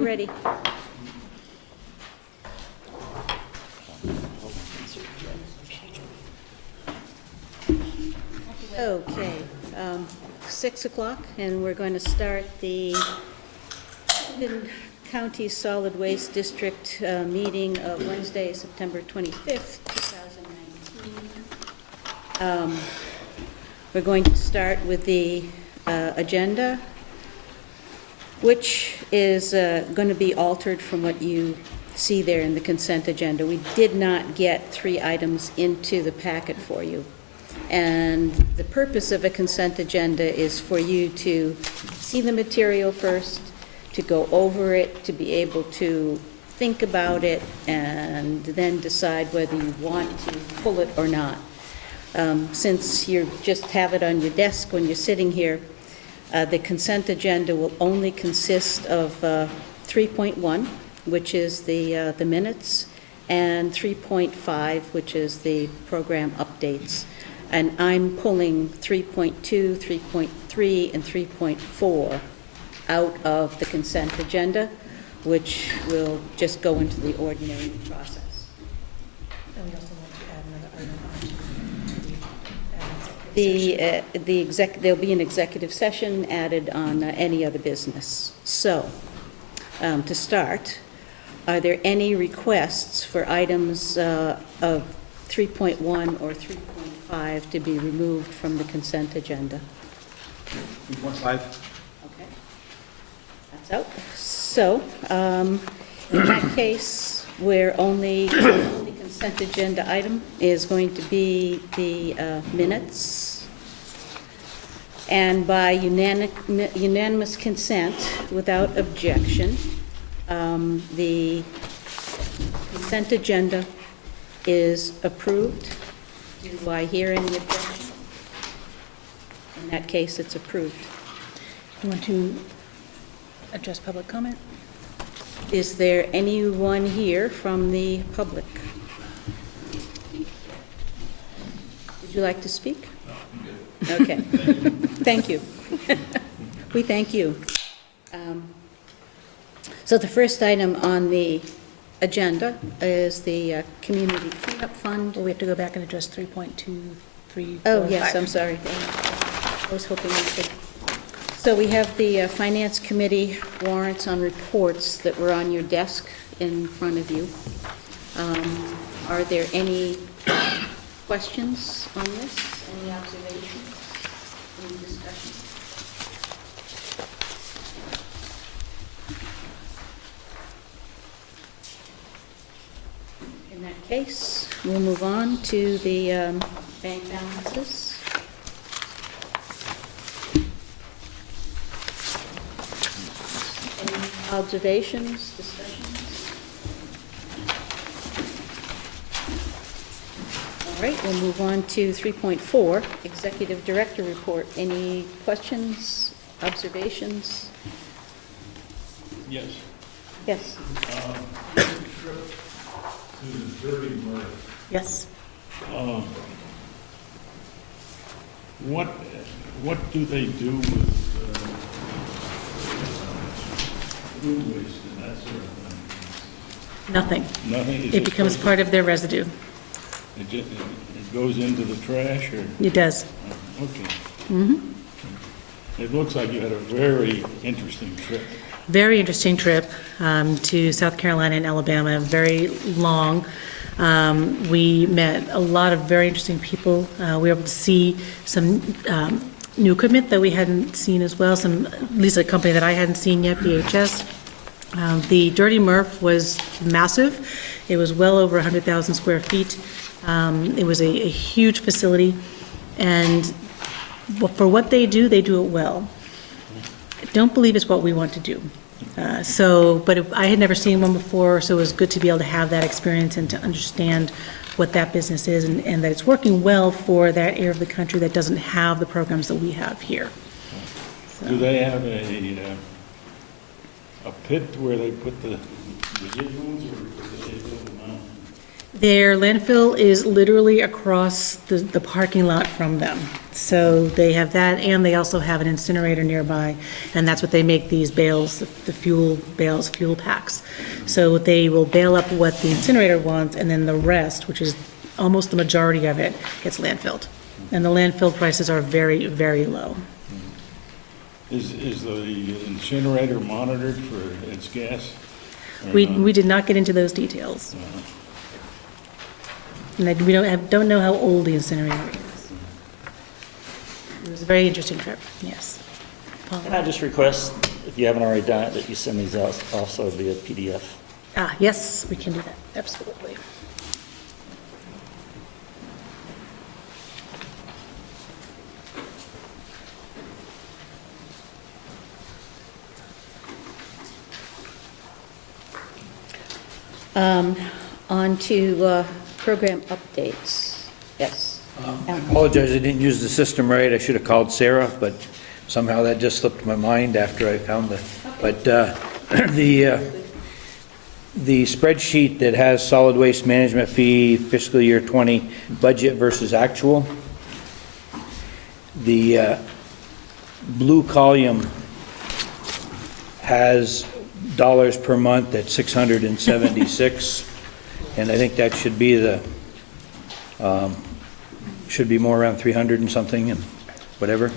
Ready. Okay, 6 o'clock, and we're going to start the Chittenden County Solid Waste District meeting of Wednesday, September 25th, 2019. We're going to start with the agenda, which is going to be altered from what you see there in the consent agenda. We did not get 3 items into the packet for you. And the purpose of a consent agenda is for you to see the material first, to go over it, to be able to think about it, and then decide whether you want to pull it or not. Since you just have it on your desk when you're sitting here, the consent agenda will only consist of 3.1, which is the minutes, and 3.5, which is the program updates. And I'm pulling 3.2, 3.3, and 3.4 out of the consent agenda, which will just go into the ordinary process. And we also want to add another item on to There'll be an executive session added on any other business. So, to start, are there any requests for items of 3.1 or 3.5 to be removed from the consent agenda? 3.5. Okay, that's out. So, in that case, the only consent agenda item is going to be the minutes. And by unanimous consent, without objection, the consent agenda is approved. Do I hear any objection? In that case, it's approved. You want to address public comment? Is there anyone here from the public? Would you like to speak? Okay. Thank you. We thank you. So the first item on the agenda is the Community Cleanup Fund. Well, we have to go back and address 3.2, 3, Oh, 4, yes, 5. I'm sorry. I was hoping we could. So we have the Finance Committee warrants on reports that were on your desk in front of you. Are there any questions on this? Any observations? Any discussion? In that case, we'll move on to the bank balances. Any observations, discussions? All right, we'll move on to 3.4, Executive Director Report. Any questions, observations? Yes. Yes. Trip to the Dirty Murray. Yes. What do they do with food waste and that sort of thing? Nothing. Nothing? It becomes part of their residue. It goes into the trash, or? It does. Okay. Mm-hmm. It looks like you had a very interesting trip. Very interesting trip to South Carolina and Alabama, very long. We met a lot of very interesting people. We were able to see some new equipment that we hadn't seen as well, at least a company that I hadn't seen yet, BHS. The Dirty Murph was massive. It was well over 100,000 square feet. It was a huge facility, and for what they do it well. I don't believe it's what we want to do. But I had never seen one before, so it was good to be able to have that experience and to understand what that business is, and that it's working well for that area of the country that doesn't have the programs that we have here. So. Do they have a pit where they put the residuals, or do they build them out? Their landfill is literally across the parking lot from them. So they have that, and they also have an incinerator nearby, and that's what they make these bales, the fuel bales, fuel packs. So they will bale up what the incinerator wants, and then the rest, which is almost the majority of it, gets landfilled. And the landfill prices are very, very low. Is the incinerator monitored for its gas? Or We not? did not get into those details. And we don't know how old the incinerator is. It was a very interesting trip, yes. Paul? Can I just request, if you haven't already done it, that you send these out also via PDF? Yes, we can do that, absolutely. On to program updates. Yes. I apologize, I didn't use the system right. I should have called Sarah, but somehow that just slipped my mind after I found but the spreadsheet that has solid waste management fee fiscal year 20 budget versus actual, the blue column has dollars per month at 676, and I think that should be should be more around 300 and something and whatever.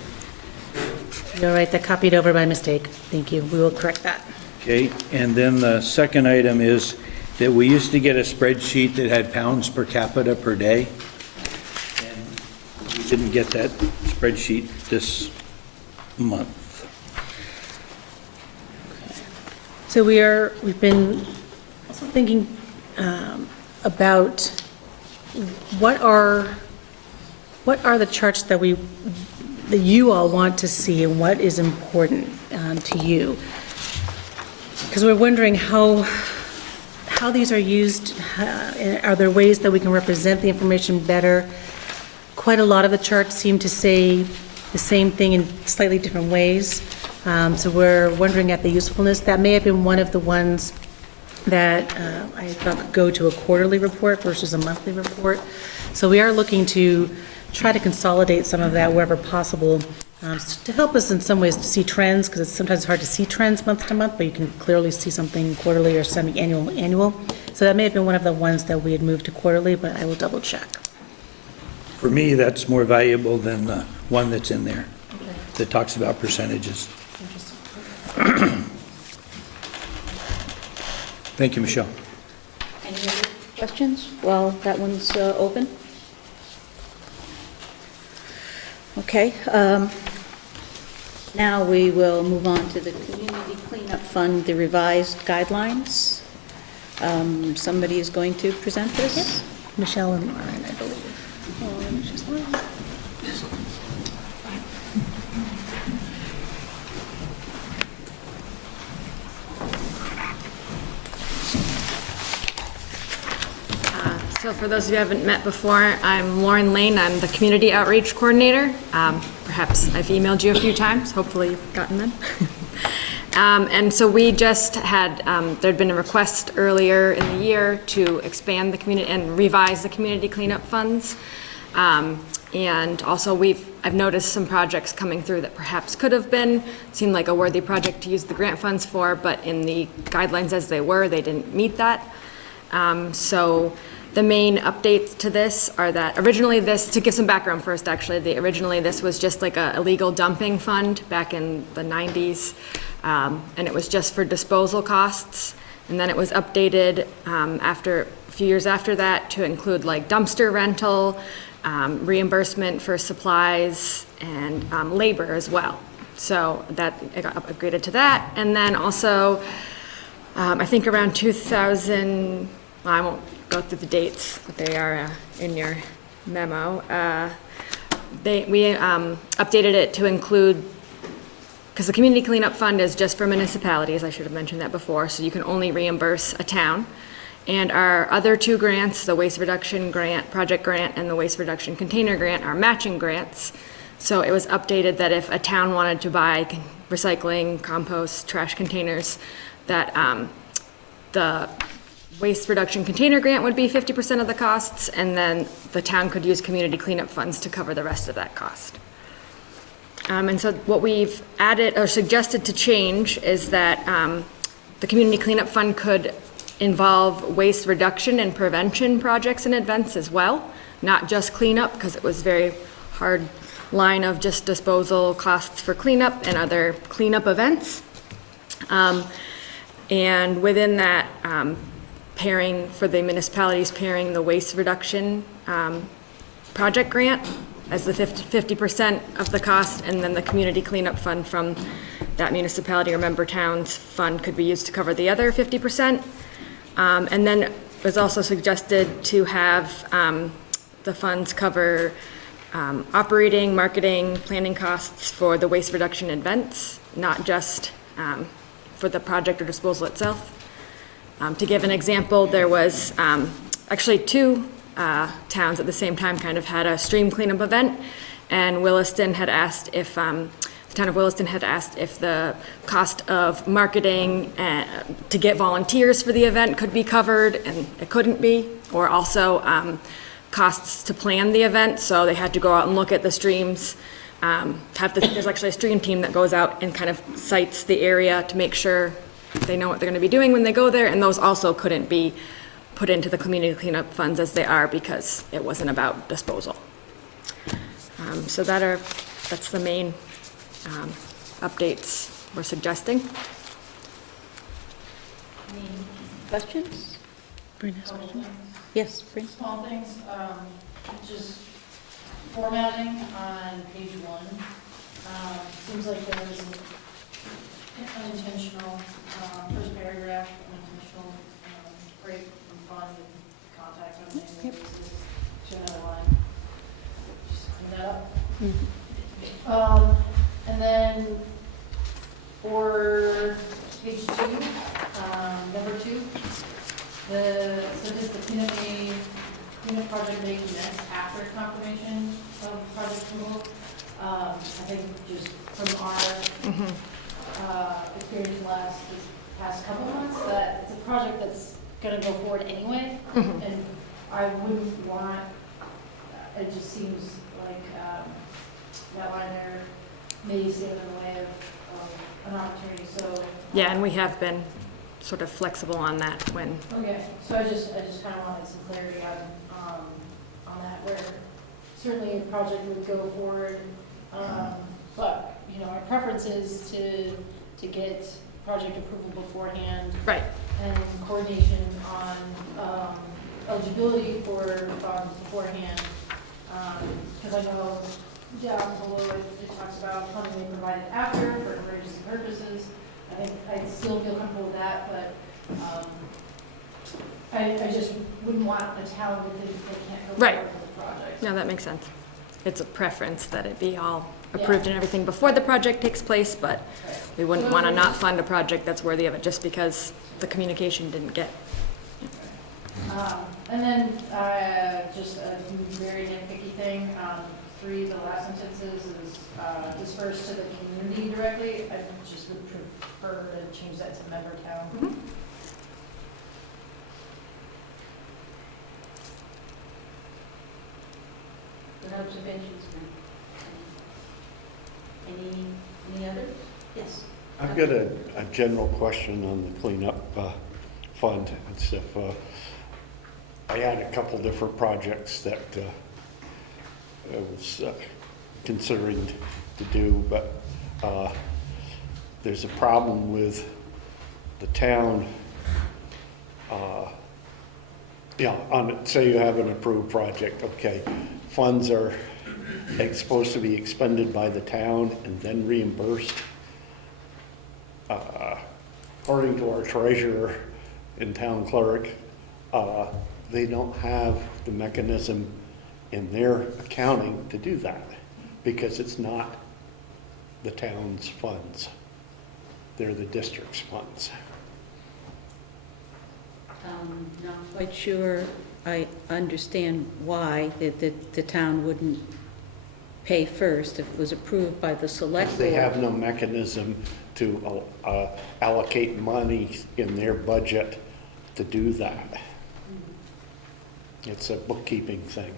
You're right, that copied over by mistake. Thank you, we will correct that. Okay, and then the second item is that we used to get a spreadsheet that had pounds per capita per day. And we didn't get that spreadsheet this month. So we've been also thinking about what are the charts that you all want to see and what is important to you? Because we're wondering how these are used. Are there ways that we can represent the information better? Quite a lot of the charts seem to say the same thing in slightly different ways. So we're wondering at the usefulness. That may have been one of the ones that I thought could go to a quarterly report versus a monthly report. So we are looking to try to consolidate some of that wherever possible to help us in some ways to see trends, because it's sometimes hard to see trends month to month, but you can clearly see something quarterly or semi-annual. So that may have been one of the ones that we had moved to quarterly, but I will double check. For me, that's more valuable than the one that's in there that talks about percentages. Thank you, Michelle. Any other questions? Well, that one's open. Okay. Now we will move on to the Community Cleanup Fund, the revised guidelines. Somebody is going to present this? Michelle and Lauren, I believe. So for those of you who haven't met before, I'm Lauren Lane. I'm the Community Outreach Coordinator. Perhaps I've emailed you a few times. Hopefully you've gotten them. And so we just had, there'd been a request earlier in the year to expand the community and revise the community cleanup funds. And also I've noticed some projects coming through that perhaps could have seemed like a worthy project to use the grant funds for, but in the guidelines as they were, they didn't meet that. So the main updates to this are that originally to give some background first actually, originally this was just like a illegal dumping fund back in the 90s. And it was just for disposal costs. And then it was updated a few years after that to include like dumpster rental, reimbursement for supplies, and labor as well. So it got upgraded to that. And then also, I think around 2000, I won't go through the dates, but they are in your memo. We updated it to include, because the Community Cleanup Fund is just for municipalities, I should have mentioned that before, so you can only reimburse a town. And our other two grants, the Waste Reduction Grant, Project Grant, and the Waste Reduction Container Grant are matching grants. So it was updated that if a town wanted to buy recycling, compost, trash containers, that the Waste Reduction Container Grant would be 50% of the costs, and then the town could use community cleanup funds to cover the rest of that cost. And so what we've added or suggested to change is that the community cleanup fund could involve waste reduction and prevention projects and events as well, not just cleanup, because it was very hard line of just disposal costs for cleanup and other cleanup events. And within that, pairing for the municipalities, pairing the waste reduction project grant as the 50% of the cost, and then the community cleanup fund from that municipality or member town's fund could be used to cover the other 50%. And then it was also suggested to have the funds cover operating, marketing, planning costs for the waste reduction events, not just for the project or disposal itself. To give an example, there was actually two towns at the same time kind of had a stream cleanup event, and Williston had asked if, the town of Williston had asked if the cost of marketing to get volunteers for the event could be covered, and it couldn't be, or also costs to plan the event, so they had to go out and look at the streams. There's actually a stream team that goes out and kind of sites the area to make sure they know what they're going to be doing when they go there, and those also couldn't be put into the community cleanup funds as they are because it wasn't about disposal. So that's the main updates we're suggesting. Any questions? Brenda has a question. Yes, Bryn? Small things, just formatting on page 1. Seems like there was an unintentional, first paragraph, unintentional break from fund and contact on an annual basis to another line. Just clean that up. And then for page 2, number 2, so does the cleanup project may commence after confirmation of project approval? I think just from our experience this past couple months, that it's a project that's gonna go forward anyway, and I wouldn't want, it just seems like that line there may stand in the way of an opportunity, so. Yeah, and we have been sort of flexible on that when. Okay, so I just kind of wanted some clarity on that, where certainly a project would go forward, but, you know, our preference is to get project approval beforehand. Right. And coordination on eligibility for funds beforehand, because I know down below it talks about funding they provided after for emergency purposes. I think I still feel comfortable with that, but I just wouldn't want a town that they can't go Right. forward with the project. No, that makes sense. It's a preference that it be all approved and everything before the project takes place, but Right. we wouldn't want to not fund a project that's worthy of it just because the communication didn't get. And then just a very nitpicky thing, 3, the last sentences is dispersed to the community directly. I just would prefer to change that to member town. Good observations, Bryn. Any others? Yes. I've got a general question on the cleanup fund and stuff. I had a couple different projects that I was considering to do, but there's a problem with the town. Say you have an approved project, okay, funds are supposed to be expended by the town and then reimbursed. According to our treasurer and town clerk, they don't have the mechanism in their accounting to do that because it's not the town's funds. They're the district's funds. Not quite sure I understand why the town wouldn't pay first if it was approved by the select board. They have no mechanism to allocate money in their budget to do that. It's a bookkeeping thing.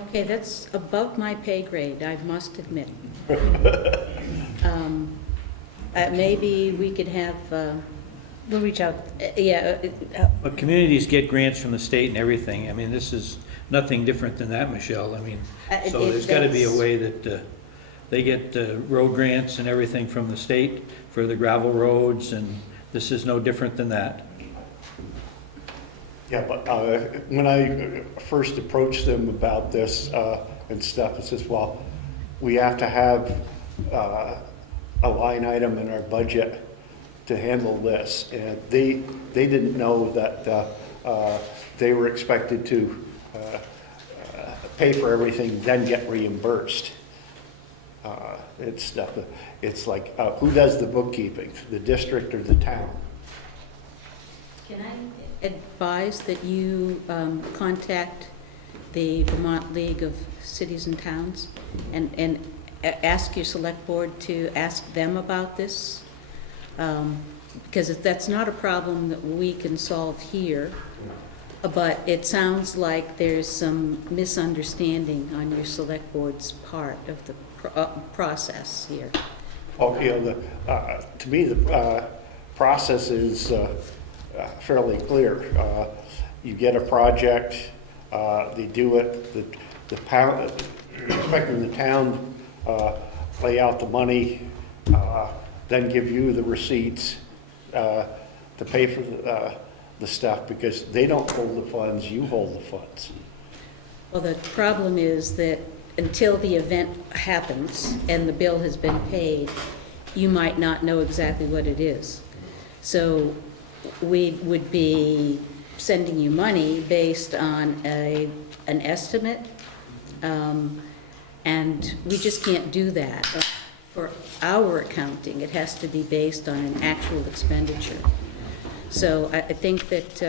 Okay, that's above my pay grade, I must admit. Maybe we could have, We'll reach out. yeah, But communities get grants from the state and everything. I mean, this is nothing different than that, Michelle. I mean, so there's got to be a way that they get road grants and everything from the state for the gravel roads, and this is no different than that. Yeah, but when I first approached them about this and stuff, it says, well, we have to have a line item in our budget to handle this. And they didn't know that they were expected to pay for everything, then get reimbursed. It's like, who does the bookkeeping, the district or the town? can I advise that you contact the Vermont League of Cities and Towns and ask your select board to ask them about this? Because that's not a problem that we can solve here, but it sounds like there's some misunderstanding on your select board's part of the process here. Oh, to me, the process is fairly clear. You get a project, they do it, expecting the town lay out the money, then give you the receipts to pay for the stuff, because they don't hold the funds, you hold the funds. Well, the problem is that until the event happens and the bill has been paid, you might not know exactly what it is. So we would be sending you money based on an estimate, and we just can't do that. For our accounting, it has to be based on an actual expenditure. So I think that,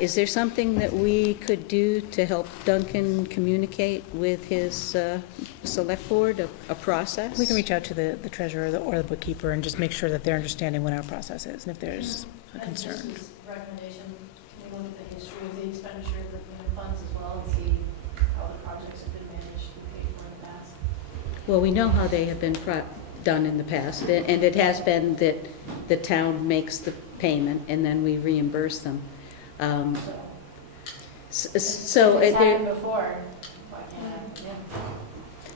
is there something that we could do to help Duncan communicate with his select board, a process? We can reach out to the treasurer or the bookkeeper and just make sure that they're understanding what our process is and if there's a concern. And just as a recommendation, can you look at the history of the expenditure of the FEMA funds as well and see how the projects have been managed and paid for in the past? Well, we know how they have been done in the past, and it has been that the town makes the payment and then we reimburse them. So It's happened before. Why can't I? Yeah.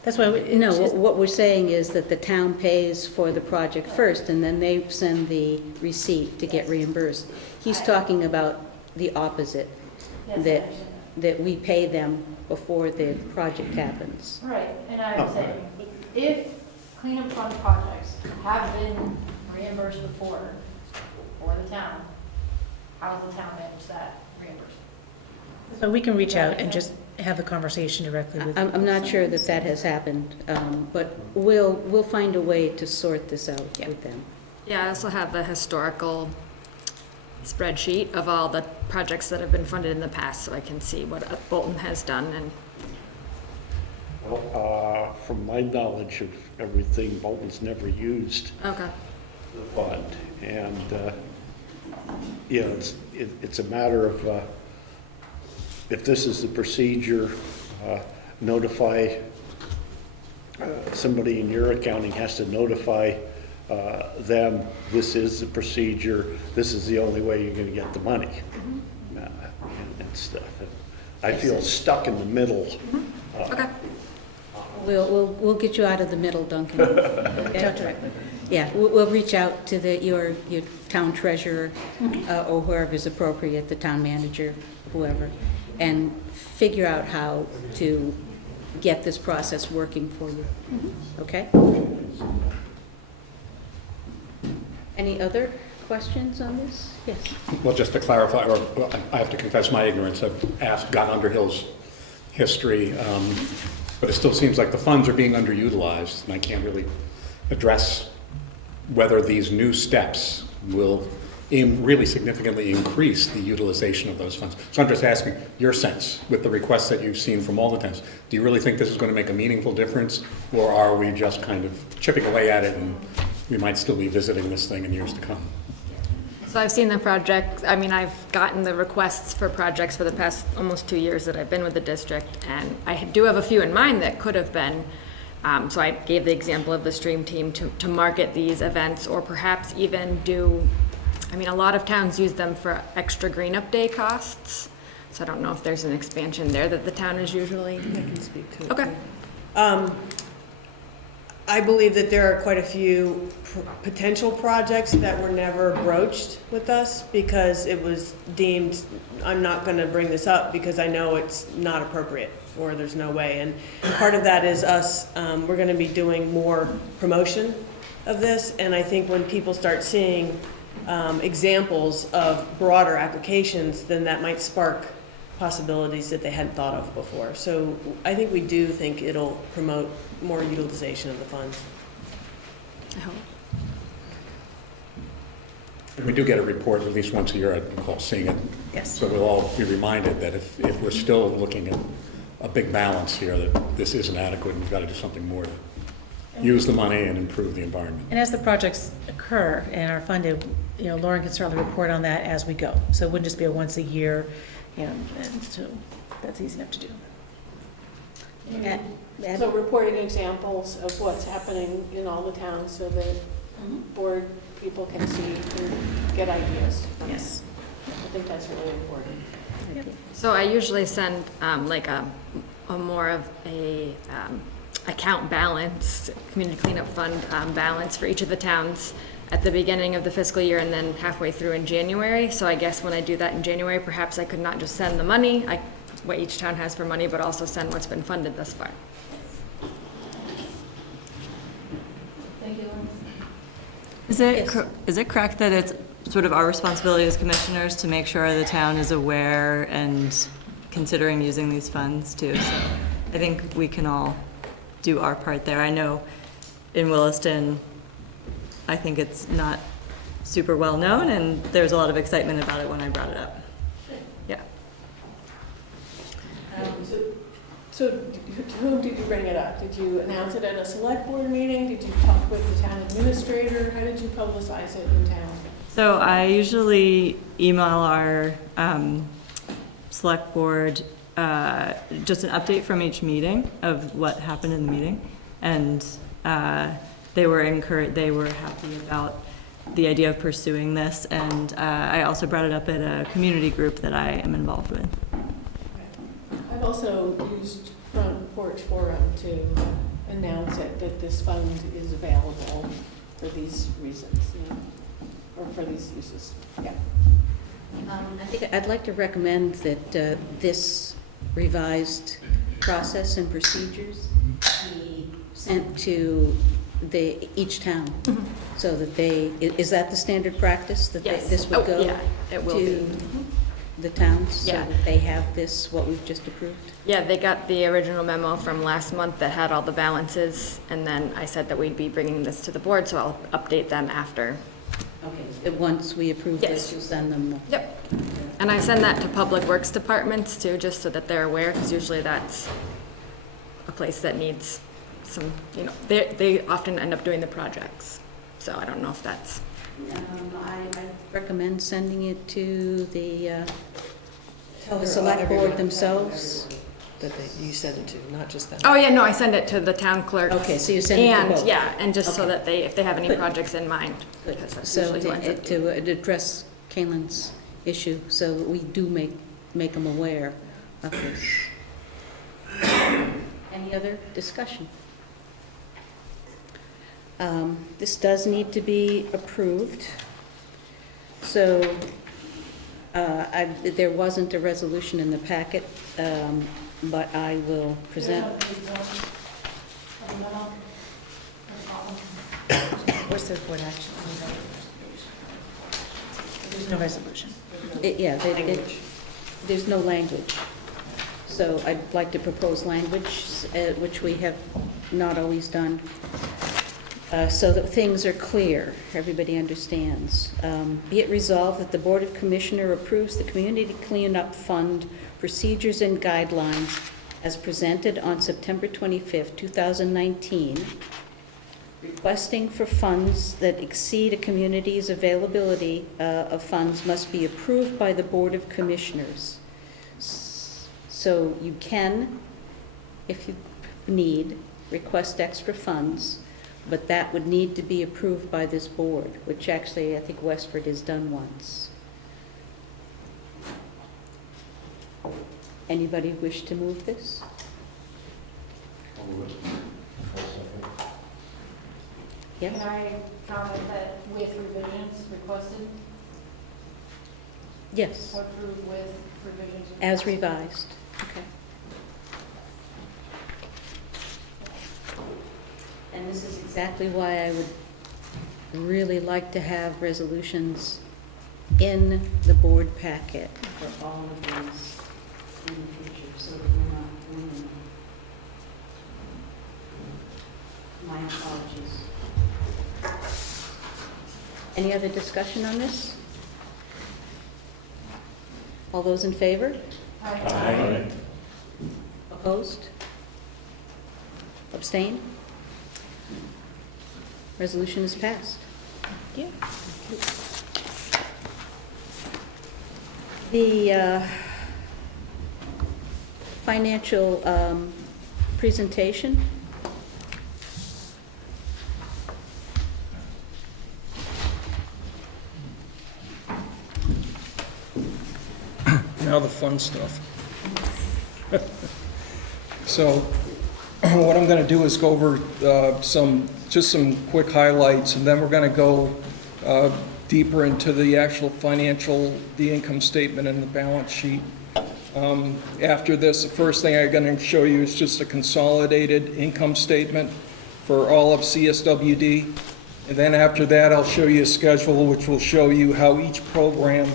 That's why, no, what we're saying is that the town pays for the project first, and then they send the receipt to get reimbursed. He's talking about the opposite, Yes, I that, understand that we pay them before the project happens. that. Right, and I'm saying, if cleanup fund projects have been reimbursed before for the town, how does the town manage that reimbursement? so we can reach out and just have the conversation directly with. I'm not sure that that has happened, but we'll find a way to sort this out with them. Yeah, I also have the historical spreadsheet of all the projects that have been funded in the past, so I can see what Bolton has done. And Well, from my knowledge of everything, Bolton's never used okay, the fund. And, it's a matter of, if this is the procedure, notify, somebody in your accounting has to notify them, this is the procedure, this is the only way you're gonna get the money. And stuff. I feel stuck in the middle. okay. We'll get you out of the middle, Duncan. Okay? Yeah, we'll reach out to your town treasurer, or whoever's appropriate, the town manager, whoever, and figure out how to get this process working for you. Okay? Any other questions on this? Yes. Well, just to clarify, well, I have to confess my ignorance. I've gotten Underhill's history, but it still seems like the funds are being underutilized, and I can't really address whether these new steps will really significantly increase the utilization of those funds. So I'm just asking your sense, with the requests that you've seen from all the towns, do you really think this is going to make a meaningful difference, or are we just kind of chipping away at it and we might still be visiting this thing in years to come? So I've seen the project, I mean, I've gotten the requests for projects for the past almost 2 years that I've been with the district, and I do have a few in mind that could have been, so I gave the example of the stream team to market these events, or perhaps even do, I mean, a lot of towns use them for extra green up day costs, so I don't know if there's an expansion there that the town is usually. I can speak to it. Okay. I believe that there are quite a few potential projects that were never broached with us because it was deemed, I'm not gonna bring this up because I know it's not appropriate, or there's no way. And part of that is us, we're gonna be doing more promotion of this, and I think when people start seeing examples of broader applications, then that might spark possibilities that they hadn't thought of before. So I think we do think it'll promote more utilization of the funds. I hope. And we do get a report at least once a year, I recall seeing it. Yes. So we'll all be reminded that if we're still looking at a big balance here, that this isn't adequate and we've got to do something more to use the money and improve the environment. And as the projects occur and are funded, Lauren can certainly report on that as we go. So it wouldn't just be a once a year, and so that's easy enough to do. So reporting examples of what's happening in all the towns so that board people can see and get ideas. Yes. I think that's really important. So I usually send like a more of a account balance, community cleanup fund balance for each of the towns at the beginning of the fiscal year and then halfway through in January. So I guess when I do that in January, perhaps I could not just send the money, what each town has for money, but also send what's been funded thus far. Thank you, Lauren. Is it correct that it's sort of our responsibility as commissioners to make sure the town is aware and considering using these funds too? So I think we can all do our part there. I know in Williston, I think it's not super well known, and there's a lot of excitement about it when I brought it up. Yeah. So to whom did you bring it up? Did you announce it at a select board meeting? Did you talk with the town administrator? How did you publicize it in town? So I usually email our select board just an update from each meeting of what happened in the meeting, and they were happy about the idea of pursuing this, and I also brought it up at a community group that I am involved with. I've also used Front Porch Forum to announce it, that this fund is available for these reasons, or for these uses. Yeah. I think I'd like to recommend that this revised process and procedures be sent to each town, so that is that the standard practice, that Yes. this would go yeah, it will to be. the towns? Yeah. So that they have what we've just approved? Yeah, they got the original memo from last month that had all the balances, and then I said that we'd be bringing this to the board, so I'll update them after. Okay, once we approve this, Yes. you'll send them Yep. And I send that to Public Works departments too, just so that they're aware, because usually that's a place that needs some, they often end up doing the projects. So I don't know if that's. I recommend sending it to the Tell select board themselves. That you send it to, not just them. Oh, yeah, no, I send it to the town clerk. Okay, so you send it to both? And, yeah, and just so Okay. that if they have any Good. projects in mind. Good. Because that's So usually who ends up doing it. to address Kaylin's issue, so that we do make them aware of this. Any other discussion? This does need to be approved. So there wasn't a resolution in the packet, but I will present. What's the board action? There's no resolution. There's no language. So I'd like to propose language, which we have not always done, so that things are clear, everybody understands. Be it resolved that the Board of Commissioners approves the Community Cleanup Fund procedures and guidelines as presented on September 25th, 2019, requesting for funds that exceed a community's availability of funds must be approved by the Board of Commissioners. So you can, if you need, request extra funds, but that would need to be approved by this board, which actually I think Westford has done once. Anybody wish to move this? Yes? Can I comment that with revisions requested? Yes, Approved with revisions? as requested? revised. Okay. And this is exactly why I would really like to have resolutions in the board packet for all of these in the future, so that we're not doing them. My apologies. Any other discussion on this? All those in favor? Aye. Opposed? Abstain? Resolution is passed. Thank you. The financial presentation. Now the fun stuff. So what I'm going to do is go over some quick highlights, and then we're going to go deeper into the actual financial, the income statement and the balance sheet. After this, the first thing I'm going to show you is just a consolidated income statement for all of CSWD. And then after that, I'll show you a schedule which will show you how each program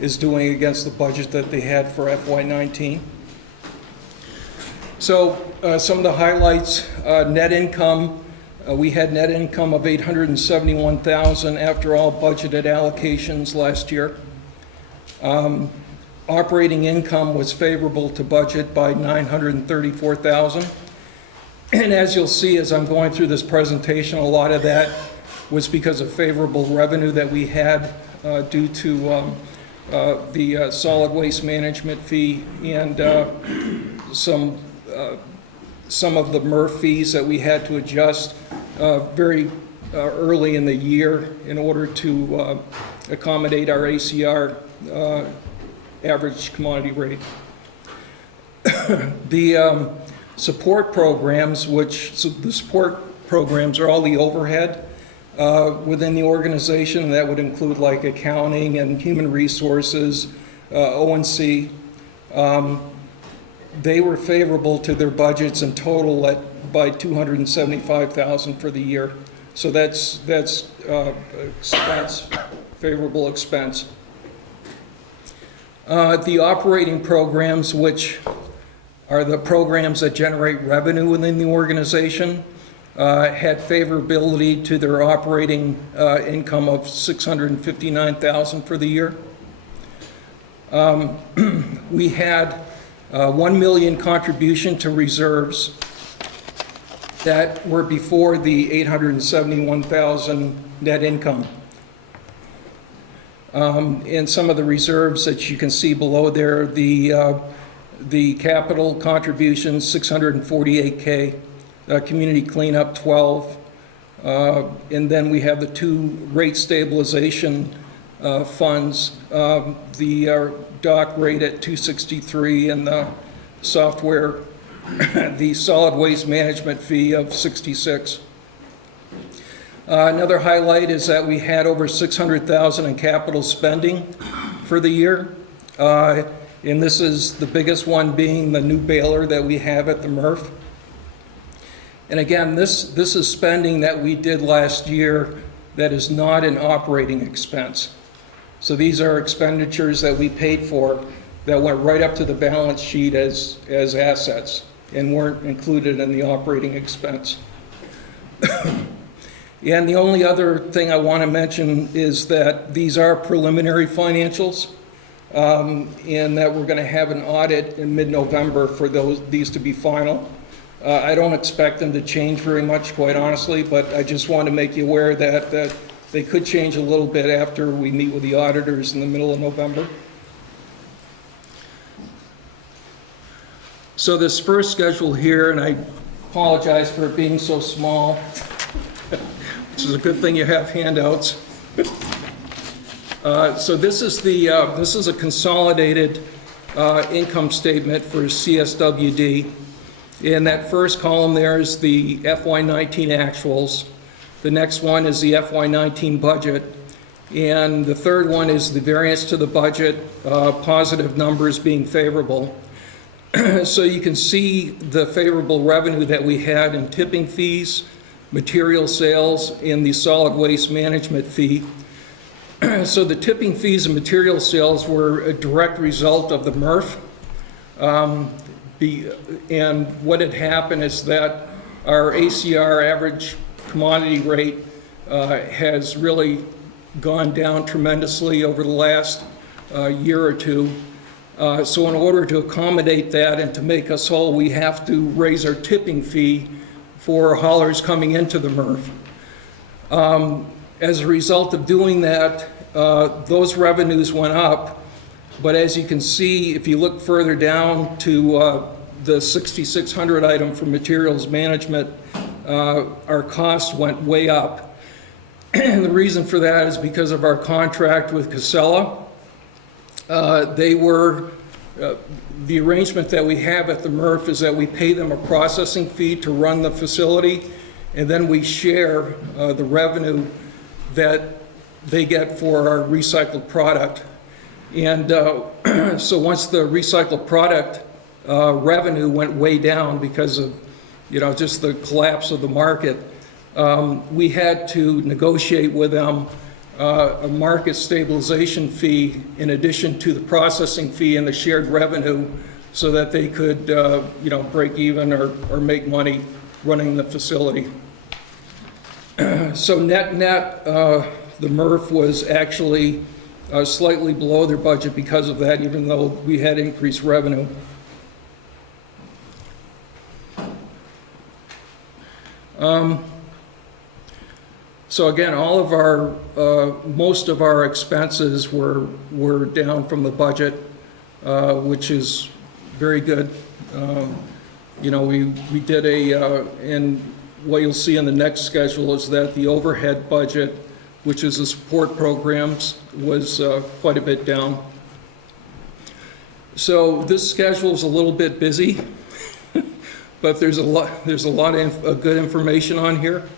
is doing against the budget that they had for FY19. So some of the highlights, net income, we had net income of $871,000 after all budgeted allocations last year. Operating income was favorable to budget by $934,000. And as you'll see as I'm going through this presentation, a lot of that was because of favorable revenue that we had due to the solid waste management fee and some of the MRF fees that we had to adjust very early in the year in order to accommodate our ACR average commodity rate. The support programs, the support programs are all the overhead within the organization. That would include like accounting and human resources, O&C. They were favorable to their budgets in total by $275,000 for the year. So that's expense, favorable expense. The operating programs, which are the programs that generate revenue within the organization, had favorability to their operating income of $659,000 for the year. We had $1 million contribution to reserves that were before the $871,000 net income. And some of the reserves that you can see below there, the capital contributions, $648K, community cleanup, 12, and then we have the two rate stabilization funds, the dock rate at 263 and the software, the solid waste management fee of 66. Another highlight is that we had over $600,000 in capital spending for the year. And this is the biggest one being the new baler that we have at the MRF. And again, this is spending that we did last year that is not an operating expense. So these are expenditures that we paid for that went right up to the balance sheet as assets and weren't included in the operating expense. And the only other thing I want to mention is that these are preliminary financials, and that we're going to have an audit in mid-November for these to be final. I don't expect them to change very much, quite honestly, but I just want to make you aware that they could change a little bit after we meet with the auditors in the middle of November. So this first schedule here, and I apologize for it being so small, which is a good thing you have handouts. So this is a consolidated income statement for CSWD. In that first column there is the FY19 actuals. The next one is the FY19 budget. And the third one is the variance to the budget, positive numbers being favorable. So you can see the favorable revenue that we had in tipping fees, material sales, and the solid waste management fee. So the tipping fees and material sales were a direct result of the MRF. And what had happened is that our ACR, average commodity rate, has really gone down tremendously over the last year or two. So in order to accommodate that and to make us whole, we have to raise our tipping fee for haulers coming into the MRF. As a result of doing that, those revenues went up. But as you can see, if you look further down to the 6,600 item for materials management, our costs went way up. And the reason for that is because of our contract with Casella. The arrangement that we have at the MRF is that we pay them a processing fee to run the facility, and then we share the revenue that they get for our recycled product. And so once the recycled product revenue went way down because of, just the collapse of the market, we had to negotiate with them a market stabilization fee in addition to the processing fee and the shared revenue so that they could, break even or make money running the facility. So net, the MRF was actually slightly below their budget because of that, even though we had increased revenue. So again, all of our, most of our expenses were down from the budget, which is very good. We did and what you'll see in the next schedule is that the overhead budget, which is the support programs, was quite a bit down. So this schedule is a little bit busy, but there's a lot of good information on here.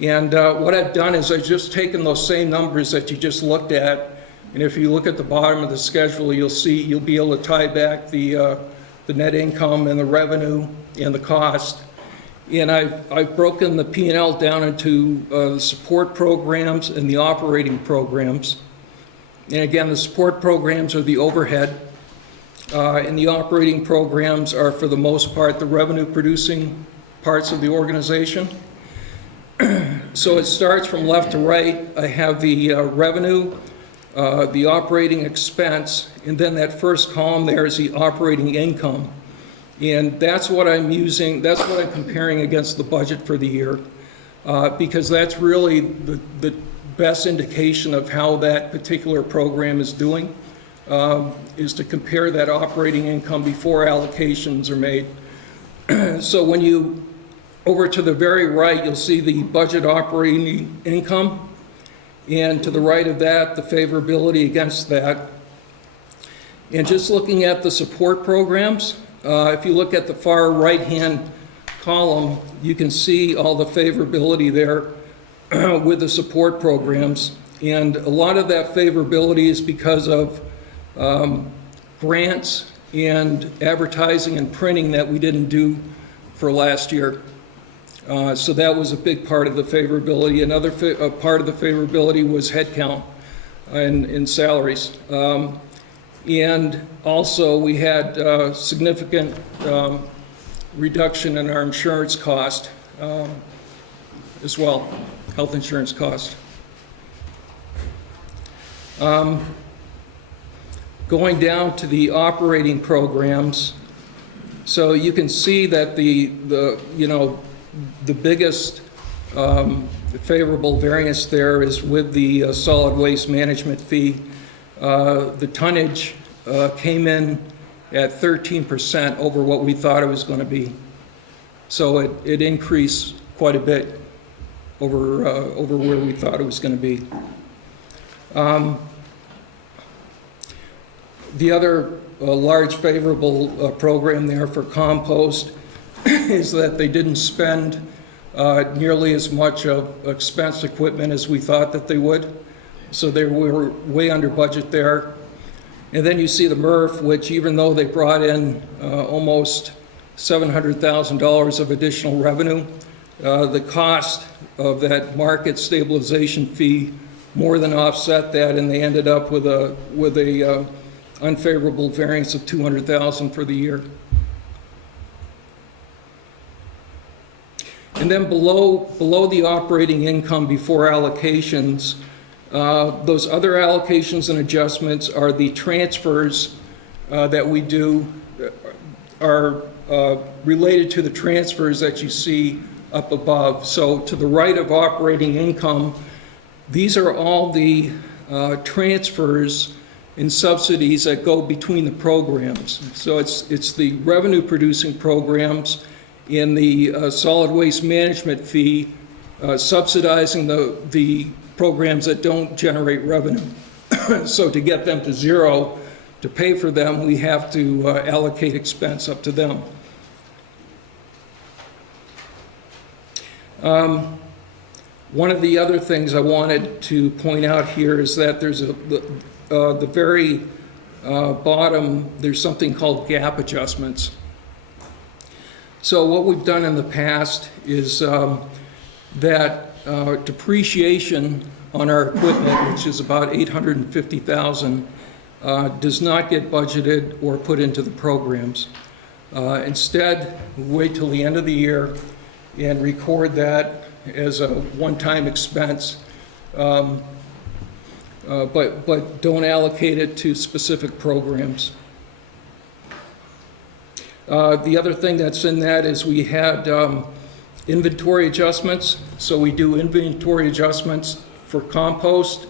And what I've done is I've just taken those same numbers that you just looked at, and if you look at the bottom of the schedule, you'll be able to tie back the net income and the revenue and the cost. And I've broken the P&L down into the support programs and the operating programs. And again, the support programs are the overhead, and the operating programs are, for the most part, the revenue-producing parts of the organization. So it starts from left to right. I have the revenue, the operating expense, and then that first column there is the operating income. And that's what I'm using, that's what I'm comparing against the budget for the year, because that's really the best indication of how that particular program is doing, is to compare that operating income before allocations are made. So when you, over to the very right, you'll see the budget operating income, and to the right of that, the favorability against that. And just looking at the support programs, if you look at the far right-hand column, you can see all the favorability there with the support programs. And a lot of that favorability is because of grants and advertising and printing that we didn't do for last year. So that was a big part of the favorability. Another part of the favorability was headcount and salaries. And also we had significant reduction in our insurance cost as well, health insurance cost. Going down to the operating programs, So you can see that the biggest favorable variance there is with the solid waste management fee. The tonnage came in at 13% over what we thought it was going to be. So it increased quite a bit over where we thought it was going to be. The other large favorable program there for compost is that they didn't spend nearly as much of expense equipment as we thought that they would. So they were way under budget there. And then you see the MRF, which even though they brought in almost $700,000 of additional revenue, the cost of that market stabilization fee more than offset that, and they ended up with a unfavorable variance of $200,000 for the year. And then below the operating income before allocations, those other allocations and adjustments are the transfers that we do are related to the transfers that you see up above. So to the right of operating income, these are all the transfers and subsidies that go between the programs. So it's the revenue producing programs in the solid waste management fee subsidizing the programs that don't generate revenue. So to get them to zero, to pay for them, we have to allocate expense up to them. One of the other things I wanted to point out here is that there's the very bottom, there's something called gap adjustments. So what we've done in the past is that depreciation on our equipment, which is about $850,000, does not get budgeted or put into the programs. Instead, we wait till the end of the year and record that as a one-time expense, but don't allocate it to specific programs. The other thing that's in that is we had inventory adjustments. So we do inventory adjustments for compost,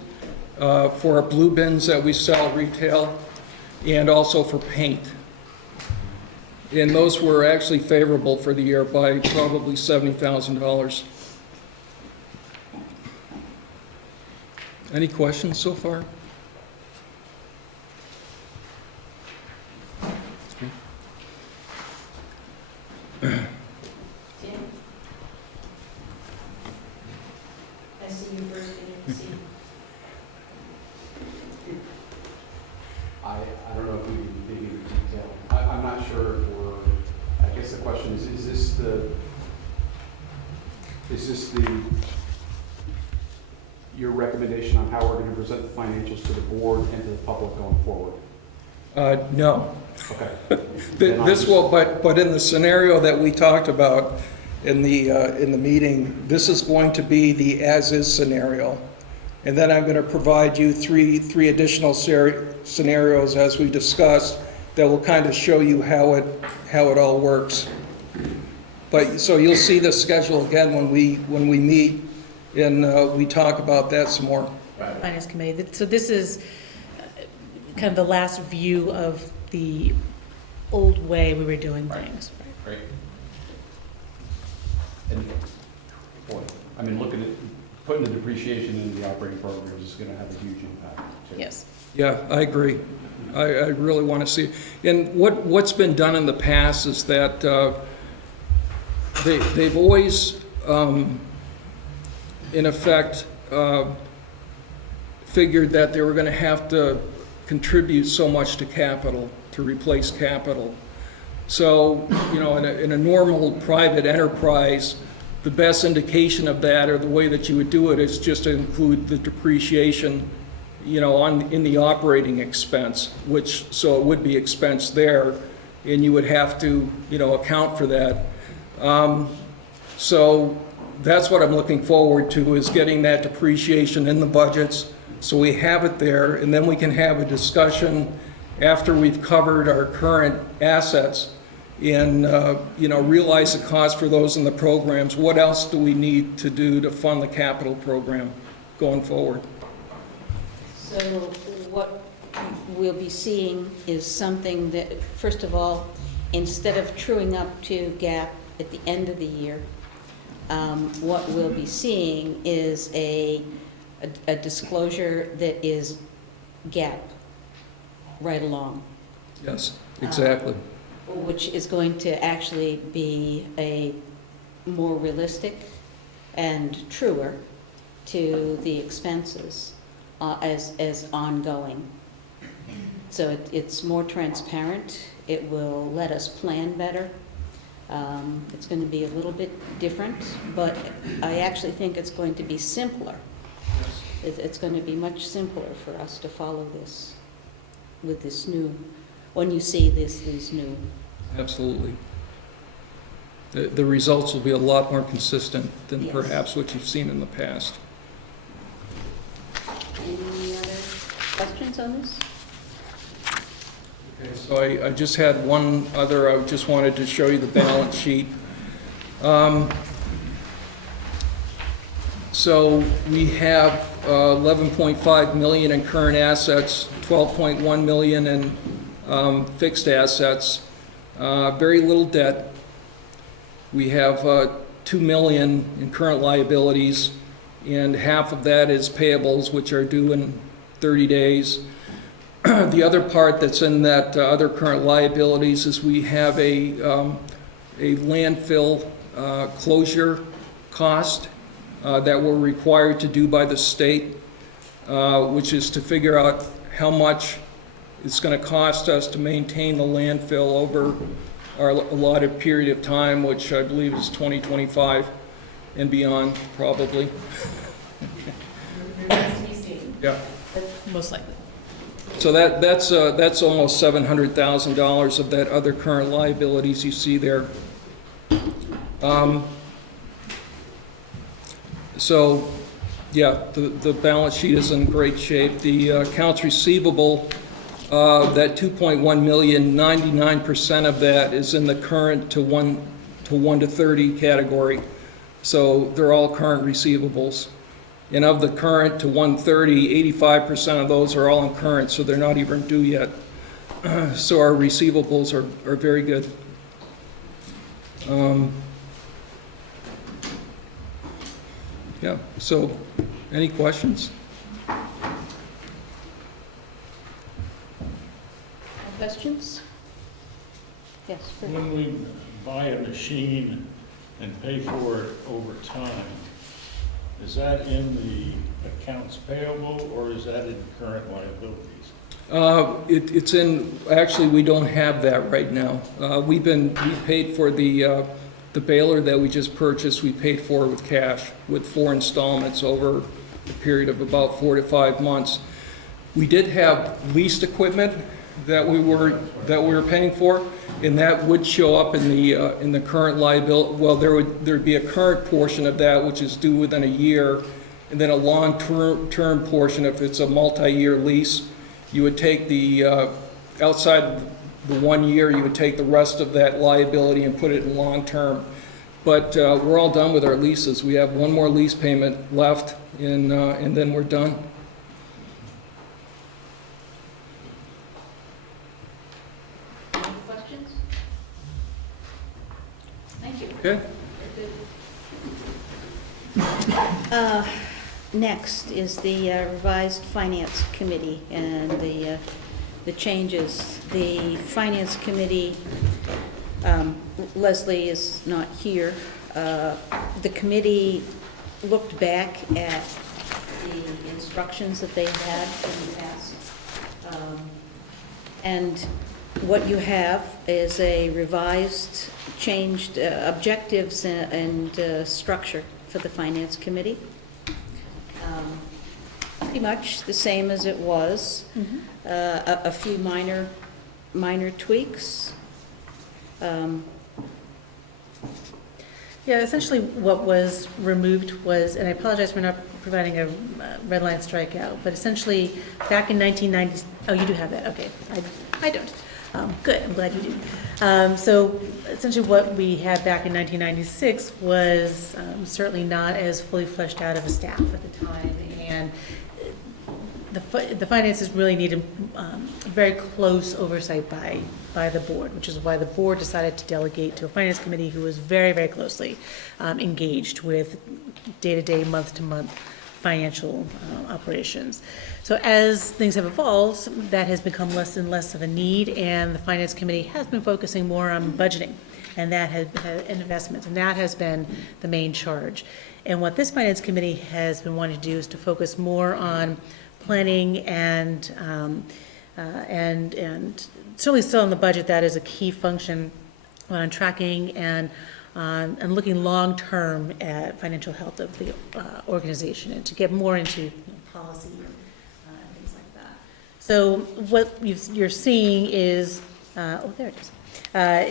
for our blue bins that we sell retail, and also for paint. And those were actually favorable for the year by probably $70,000. Any questions so far? I see you first in your seat. I don't know if we can dig into detail. I'm not sure if I guess the question is this your recommendation on how we're going to present the financials to the board and to the public going forward? No. Okay. This will, but in the scenario that we talked about in the meeting, this is going to be the as-is scenario. And then I'm going to provide you three additional scenarios as we discussed that will kind of show you how it all works. But so you'll see the schedule again when we meet and we talk about that some more. Finance Committee. So this is kind of the last view of the old way we were doing things. Great. And boy, I mean, looking at putting the depreciation into the operating programs is going to have a huge impact too. Yes. Yeah, I agree. I really want to see. And what's been done in the past is that they've always, in effect, figured that they were going to have to contribute so much to capital, to replace capital. So, you know, in a normal private enterprise, the best indication of that, or the way that you would do it, is just to include the depreciation, you know, in the operating expense, so it would be expense there, and you would have to, you know, account for that. So that's what I'm looking forward to, is getting that depreciation in the budgets, so we have it there, and then we can have a discussion after we've covered our current assets and, realize the cost for those in the programs. What else do we need to do to fund the capital program going forward? So what we'll be seeing is something that, first of all, instead of truing up to GAAP at the end of the year, what we'll be seeing is a disclosure that is GAAP right along. Yes, exactly. Which is going to actually be a more realistic and truer to the expenses as ongoing. So it's more transparent. It will let us plan better. It's going to be a little bit different, but I actually think it's going to be simpler. It's going to be much simpler for us to follow this with this new, when you see these new. Absolutely. The results will be a lot more consistent than Yes. perhaps what you've seen in the past. Any other questions on this? Okay, so I just had one other, I just wanted to show you the balance sheet. So we have 11.5 million in current assets, 12.1 million in fixed assets, very little debt. We have 2 million in current liabilities, and half of that is payables, which are due in 30 days. The other part that's in that other current liabilities is we have a landfill closure cost that we're required to do by the state, which is to figure out how much it's going to cost us to maintain the landfill over our allotted period of time, which I believe is 2025 and beyond, probably. Yeah. Most likely. So that's almost $700,000 of that other current liabilities you see there. So, yeah, the balance sheet is in great shape. The accounts receivable, that 2.1 million, 99% of that is in the current to 1 to 30 category. So they're all current receivables. And of the current to 130, 85% of those are all in current, so they're not even due yet. So our receivables are very good. Yeah, so any questions? Questions? Yes. Fred. When we buy a machine and pay for it over time, is that in the accounts payable or is that in current liabilities? It's in, actually, we don't have that right now. We paid for the baler that we just purchased, we paid for it with cash, with 4 installments over a period of about 4 to 5 months. We did have leased equipment that we were paying for, and that would show up in the current liability. Well, there'd be a current portion of that which is due within a year, and then a long-term portion if it's a multi-year lease. You would take the outside the 1 year, you would take the rest of that liability and put it in long-term. But we're all done with our leases. We have one more lease payment left, and then we're done. Any questions? Thank you. Okay. Next is the revised Finance Committee and the changes. The Finance Committee, Leslie is not here. The committee looked back at the instructions that they had in the past. And what you have is a revised, changed objectives and structure for the Finance Committee. Pretty much the same as it was. A few minor tweaks. Yeah, essentially what was removed was, and I apologize for not providing a red line strikeout, but essentially back in 1990, oh, you do have that, okay. I don't. Good, I'm glad you do. So essentially what we had back in 1996 was certainly not as fully fleshed out of a staff at the time. And the finances really needed very close oversight by the board, which is why the board decided to delegate to a finance committee who was very, very closely engaged with day-to-day, month-to-month financial operations. So as things have evolved, that has become less and less of a need, and the finance committee has been focusing more on budgeting and that has investments, and that has been the main charge. And what this finance committee has been wanting to do is to focus more on planning and certainly still in the budget, that is a key function on tracking and looking long-term at financial health of the organization and to get more into policy and things like that. So what you're seeing is, there it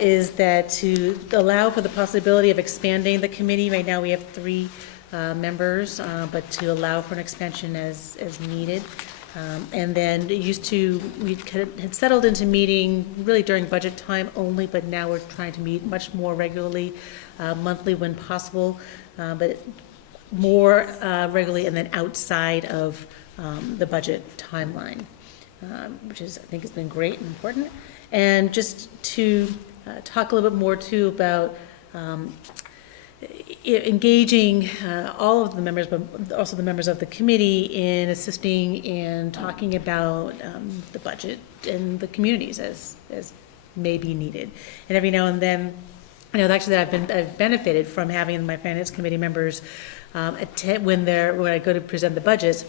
is that to allow for the possibility of expanding the committee, right now we have 3 members, but to allow for an expansion as needed. And then we had settled into meeting really during budget time only, but now we're trying to meet much more regularly, monthly when possible, but more regularly and then outside of the budget timeline, which I think has been great and important. And just to talk a little bit more too about engaging all of the members, but also the members of the committee in assisting in talking about the budget and the communities as may be needed. And every now and then, I know actually that I've benefited from having my finance committee members when I go to present the budgets.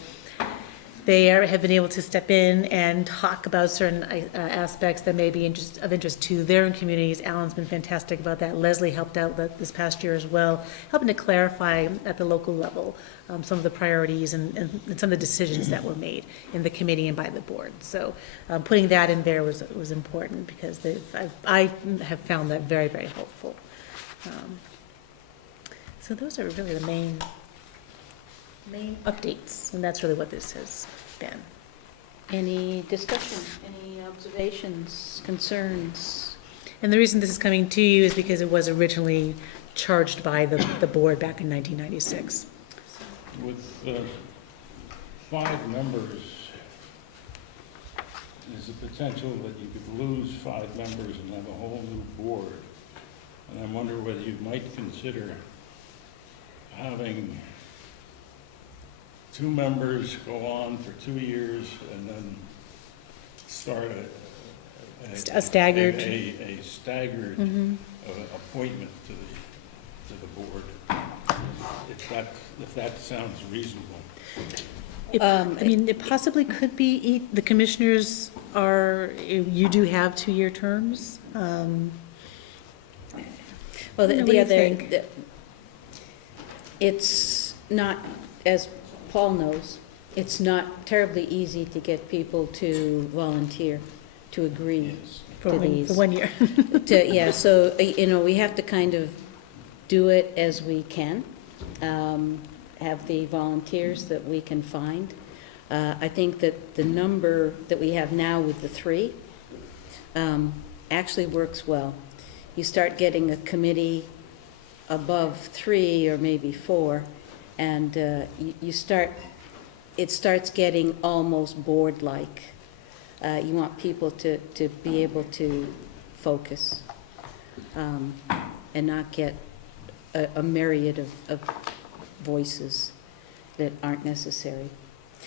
They have been able to step in and talk about certain aspects that may be of interest to their own communities. Alan's been fantastic about that. Leslie helped out this past year as well, helping to clarify at the local level some of the priorities and some of the decisions that were made in the committee and by the board. So putting that in there was important because I have found that very, very helpful. So those are really the main updates, and that's really what this has been. Any discussion, any observations, concerns? And the reason this is coming to you is because it was originally charged by the board back in 1996. With 5 members, there's a potential that you could lose 5 members and have a whole new board. And I wonder whether you might consider having 2 members go on for 2 years and then start A staggered. a staggered appointment to the board, if that sounds reasonable. I mean, it possibly could be, the commissioners you do have 2-year terms. Well, what do you think? It's not, as Paul knows, it's not terribly easy to get people to volunteer, to agree to these. For 1 year. Yeah, so, we have to kind of do it as we can, have the volunteers that we can find. I think that the number that we have now with the 3 actually works well. You start getting a committee above 3 or maybe 4, and it starts getting almost board-like. You want people to be able to focus and not get a myriad of voices that aren't necessary.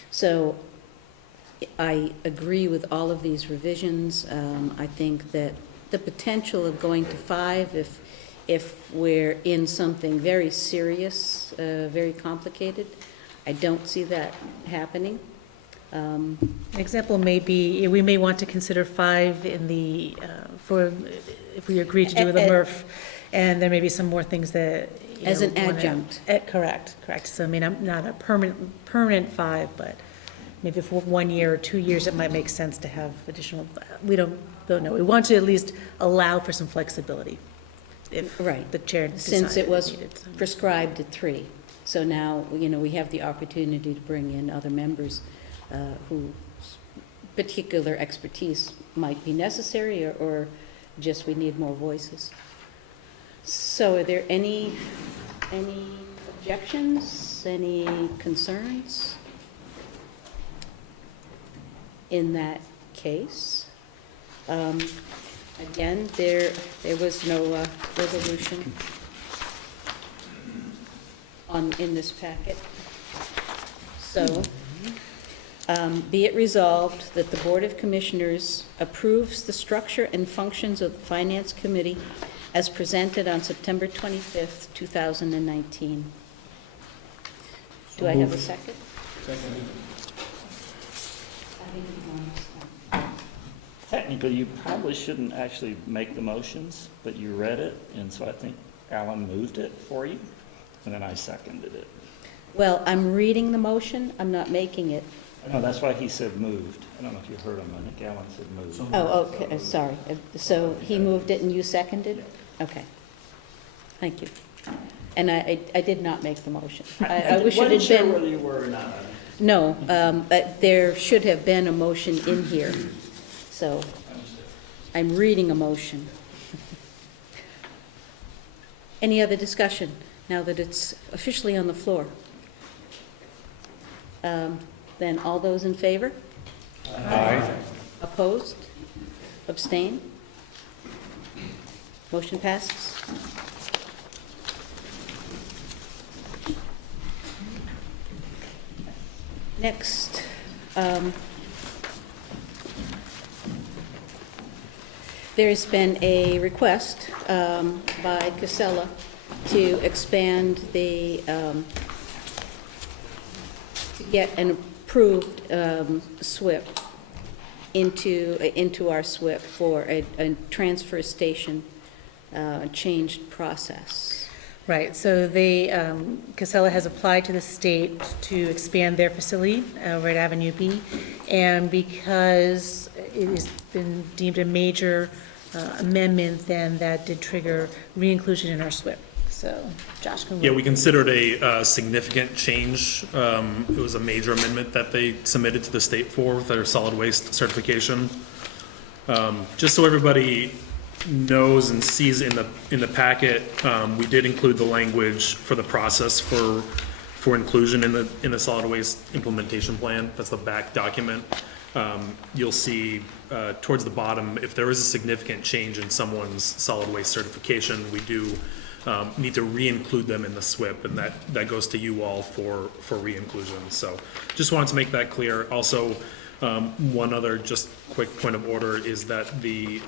So I agree with all of these revisions. I think that the potential of going to 5, if we're in something very serious, very complicated, I don't see that happening. An example may be, we may want to consider 5 in the, if we agree to do the MRF, and there may be some more things that. As an adjunct. Correct. So I mean, I'm not a permanent 5, but maybe for 1 year or 2 years, it might make sense to have additional, we don't know. We want to at least allow for some flexibility. If the chair decides Since it was needed. prescribed at 3. So now, we have the opportunity to bring in other members whose particular expertise might be necessary or just we need more voices. So are there any objections, any concerns? In that case, again, there was no resolution in this packet. So, be it resolved that the Board of Commissioners approves the structure and functions of the Finance Committee as presented on September 25th, 2019. Do I have a second? Second. Technically, you probably shouldn't actually make the motions, but you read it, and so I think Alan moved it for you, and then I seconded it. Well, I'm reading the motion, I'm not making it. No, that's why he said moved. I don't know if you heard him, I think Alan said moved. Oh, okay, sorry. So he moved it and you seconded? Okay. Thank you. And I did not make the motion. I wish it had wasn't sure been. whether you were or not. No, but there should have been a motion in here. So I'm reading a motion. Any other discussion now that it's officially on the floor? Then all those in favor? Aye. Opposed? Abstain? Motion passes. Next, there's been a request by Casella to expand the, to get an approved SWIP into our SWIP for a transfer station changed process. Right, so they, Casella has applied to the state to expand their facility over at Avenue B, and because it has been deemed a major amendment, then that did trigger re-inclusion in our SWIP. So, Josh, can we? Yeah, we considered a significant change. It was a major amendment that they submitted to the state for with their solid waste certification. Just so everybody knows and sees in the packet, we did include the language for the process for inclusion in the solid waste implementation plan. That's the back document. You'll see towards the bottom, if there is a significant change in someone's solid waste certification, we do need to re-include them in the SWIP, and that goes to you all for re-inclusion. So just wanted to make that clear. Also, one other just quick point of order is that the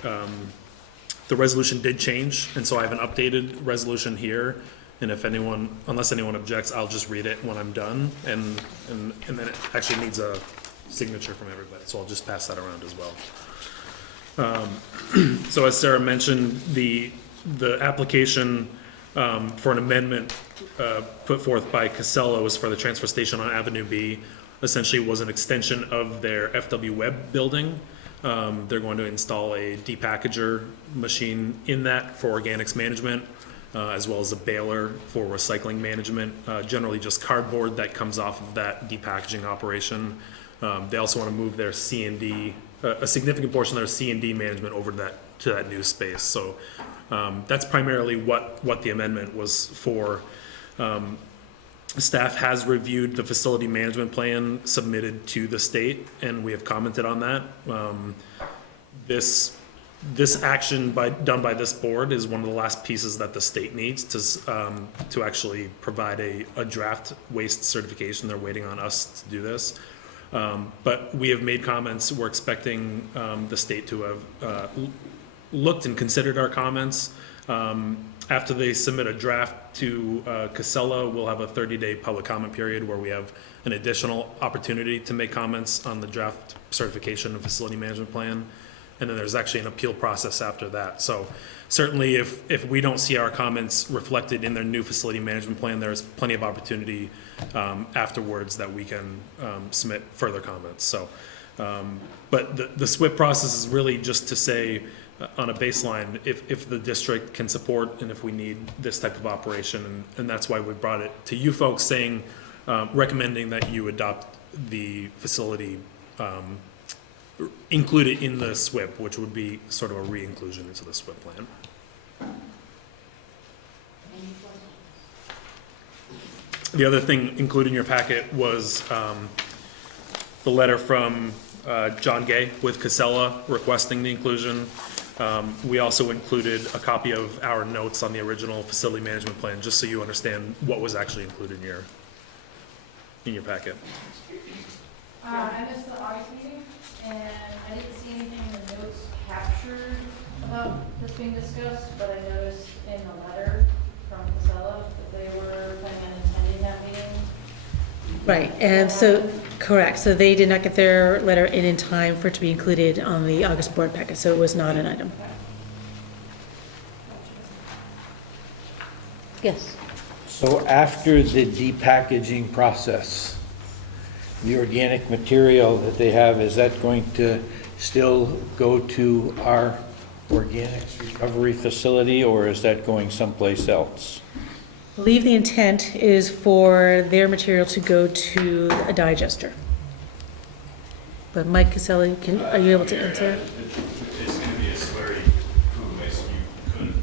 resolution did change, and so I have an updated resolution here. And if anyone, unless anyone objects, I'll just read it when I'm done. And then it actually needs a signature from everybody, so I'll just pass that around as well. So as Sarah mentioned, the application for an amendment put forth by Casella was for the transfer station on Avenue B. Essentially, was an extension of their FW Web building. They're going to install a depackager machine in that for organics management, as well as a baler for recycling management, generally just cardboard that comes off of that depackaging operation. They also want to move their C&D, a significant portion of their C&D management over to that new space. So that's primarily what the amendment was for. Staff has reviewed the facility management plan submitted to the state, and we have commented on that. This action done by this board is one of the last pieces that the state needs to actually provide a draft waste certification. They're waiting on us to do this. But we have made comments. We're expecting the state to have looked and considered our comments. After they submit a draft to Casella, we'll have a 30-day public comment period where we have an additional opportunity to make comments on the draft certification and facility management plan. And then there's actually an appeal process after that. So certainly if we don't see our comments reflected in their new facility management plan, there's plenty of opportunity afterwards that we can submit further comments. So, but the SWIP process is really just to say, on a baseline, if the district can support and if we need this type of operation, and that's why we brought it to you folks, saying, recommending that you adopt the facility include it in the SWIP, which would be sort of a re-inclusion into the SWIP plan. The other thing included in your packet was the letter from John Gay with Casella requesting the inclusion. We also included a copy of our notes on the original facility management plan, just so you understand what was actually included in your packet. I missed the August meeting, and I didn't see anything in the notes captured about this being discussed, but I noticed in the letter from Casella that they were planning on attending that meeting. Right, and so, correct, so they did not get their letter in time for it to be included on the August board packet, so it was not an item. Yes. So after the depackaging process, the organic material that they have, is that going to still go to our organics recovery facility, or is that going someplace else? I believe the intent is for their material to go to a digester. But Mike Caselli, are you able to answer? It's going to be a slurry food waste. You couldn't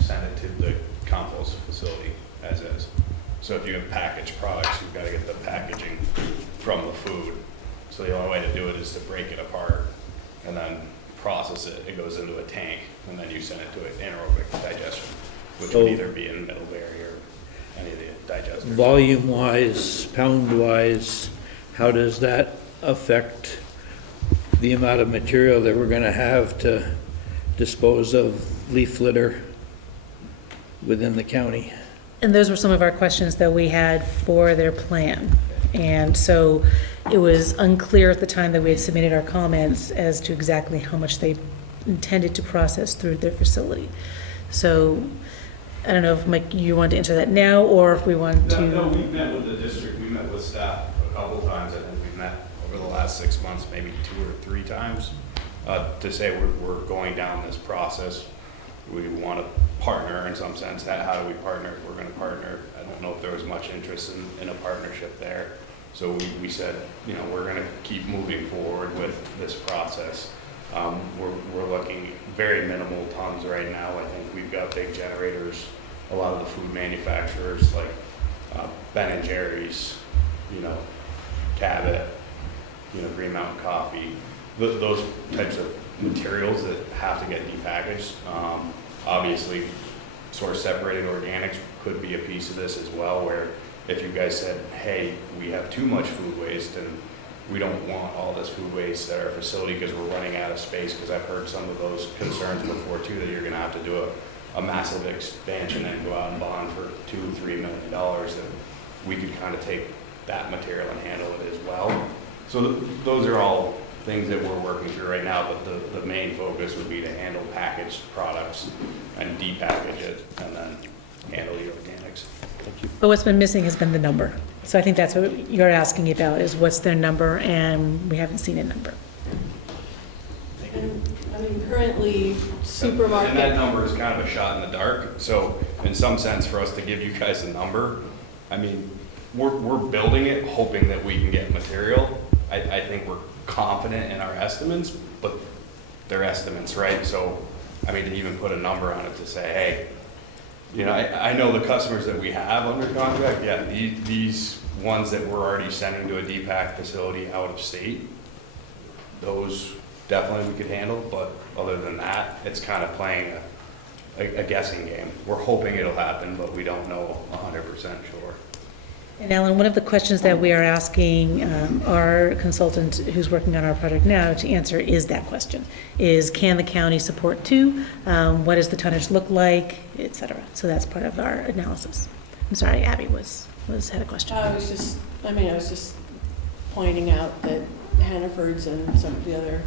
send it to the compost facility as is. So if you have packaged products, you've got to get the packaging from the food. So the only way to do it is to break it apart and then process it. It goes into a tank, and then you send it to an anaerobic digestion, which would either be in Middlebury or any of the digesters. Volume-wise, pound-wise, how does that affect the amount of material that we're going to have to dispose of leaf litter within the county? And those were some of our questions that we had for their plan. And so it was unclear at the time that we had submitted our comments as to exactly how much they intended to process through their facility. So I don't know if, Mike, you want to answer that now, or if we want to... No, we met with the district, we met with staff a couple of times. I think we've met over the last 6 months, maybe 2 or 3 times, to say we're going down this process. We want to partner in some sense. How do we partner? We're going to partner. I don't know if there was much interest in a partnership there. So we said, you know, we're going to keep moving forward with this process. We're looking very minimal tons right now. I think we've got big generators. A lot of the food manufacturers like Ben and Jerry's, you know, Cabot, you know, Green Mountain Coffee, those types of materials that have to get depackaged. Obviously, source separated organics could be a piece of this as well, where if you guys said, hey, we have too much food waste and we don't want all this food waste at our facility because we're running out of space, because I've heard some of those concerns before too, that you're going to have to do a massive expansion and go out and bond for $2-3 million, that we could kind of take that material and handle it as well. So those are all things that we're working through right now, but the main focus would be to handle packaged products and depackage it and then handle the organics. Thank you. But what's been missing has been the number. So I think that's what you're asking about, is what's their number, and we haven't seen a number. And, I mean, currently, supermarket... And that number is kind of a shot in the dark. So in some sense, for us to give you guys a number, I mean, we're building it, hoping that we can get material. I think we're confident in our estimates, but they're estimates, right? So, I mean, to even put a number on it to say, hey, you know, I know the customers that we have under contract, yeah, these ones that we're already sending to a DPAC facility out of state, those definitely we could handle, but other than that, it's kind of playing a guessing game. We're hoping it'll happen, but we don't know 100% sure. And Alan, one of the questions that we are asking our consultant who's working on our project now to answer is that question, is can the county support two? What does the tonnage look like, et cetera? So that's part of our analysis. I'm sorry, Abby had a question. I was just pointing out that Hannaford's and some of the other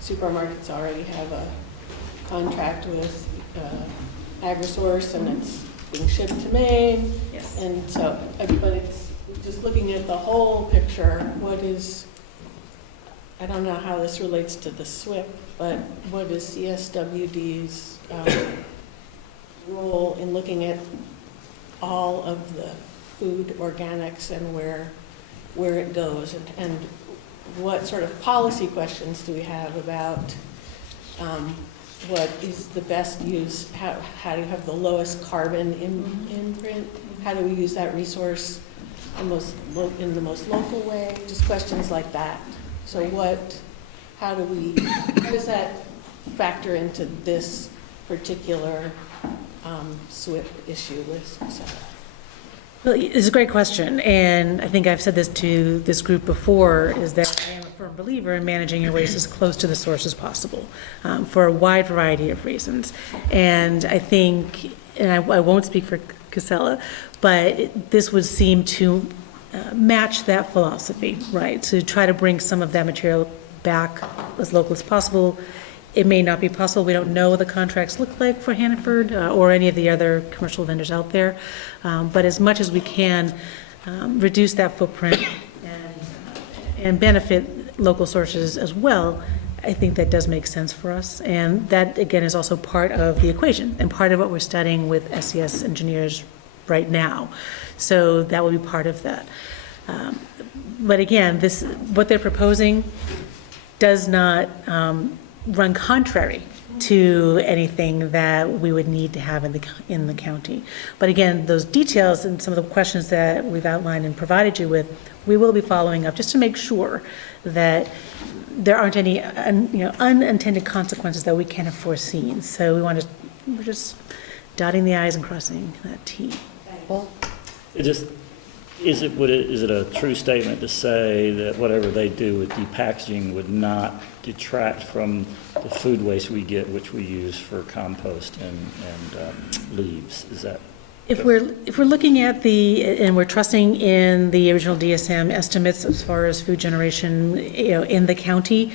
supermarkets already have a contract with AgriSource, and it's being shipped to Maine. Yes. And so, but it's just looking at the whole picture, I don't know how this relates to the SWIP, but what is CSWD's role in looking at all of the food organics and where it goes, and what sort of policy questions do we have about what is the best use, how do you have the lowest carbon imprint? How do we use that resource in the most local way? Just questions like that. So how does that factor into this particular SWIP issue with Casella? Well, it's a great question, and I think I've said this to this group before, is that I am a firm believer in managing your waste as close to the source as possible, for a wide variety of reasons. And I think, and I won't speak for Casella, but this would seem to match that philosophy, right? To try to bring some of that material back as local as possible. It may not be possible. We don't know what the contracts look like for Hannaford or any of the other commercial vendors out there. But as much as we can reduce that footprint and benefit local sources as well, I think that does make sense for us. And that, again, is also part of the equation and part of what we're studying with SES engineers right now. So that will be part of that. But again, what they're proposing does not run contrary to anything that we would need to have in the county. But again, those details and some of the questions that we've outlined and provided you with, we will be following up just to make sure that there aren't any unintended consequences that we can't have foreseen. So we're just dotting the i's and crossing that t. Is it a true statement to say that whatever they do with depackaging would not detract from the food waste we get, which we use for compost and leaves? Is that? If we're looking at and we're trusting in the original DSM estimates as far as food generation, in the county,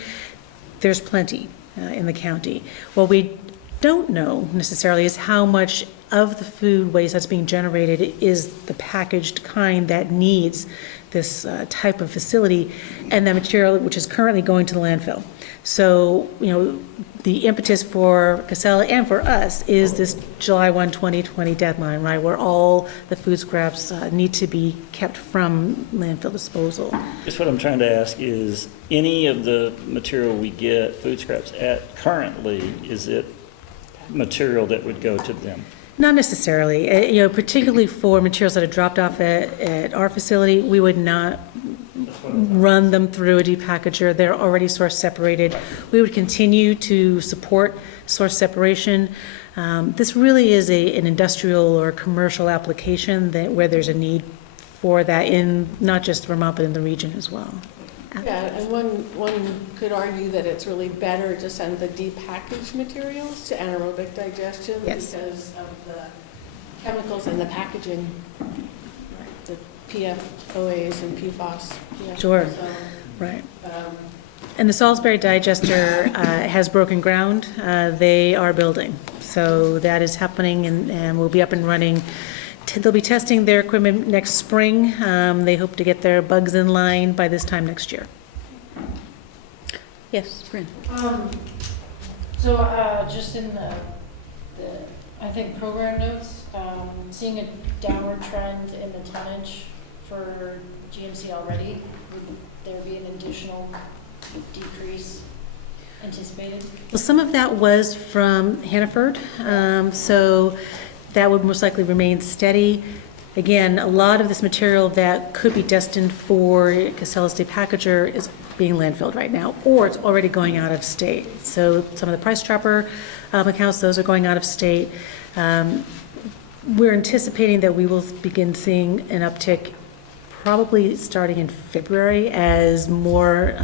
there's plenty in the county. What we don't know necessarily is how much of the food waste that's being generated is the packaged kind that needs this type of facility, and the material which is currently going to the landfill. So, the impetus for Casella and for us is this July 1, 2020 deadline, right, where all the food scraps need to be kept from landfill disposal. Just what I'm trying to ask is, any of the material we get, food scraps, currently, is it material that would go to them? Not necessarily. Particularly for materials that are dropped off at our facility, we would not run them through a depackager. They're already source separated. We would continue to support source separation. This really is an industrial or commercial application where there's a need for that in not just Vermont, but in the region as well. Yeah, and one could argue that it's really better to send the depackaged materials to anaerobic digestion because of the chemicals in the packaging, the PFOAs and PFOS. Sure, right. And the Salisbury digester has broken ground. They are building. So that is happening and will be up and running. They'll be testing their equipment next spring. They hope to get their bugs in line by this time next year. Yes, Bryn. Just in the I think program notes, seeing a downward trend in the tonnage for GMC already, would there be an additional decrease anticipated? Well, some of that was from Hannaford, so that would most likely remain steady. Again, a lot of this material that could be destined for Casella's depackager is being landfilled right now, or it's already going out of state. So some of the price dropper accounts, those are going out of state. We're anticipating that we will begin seeing an uptick probably starting in February as more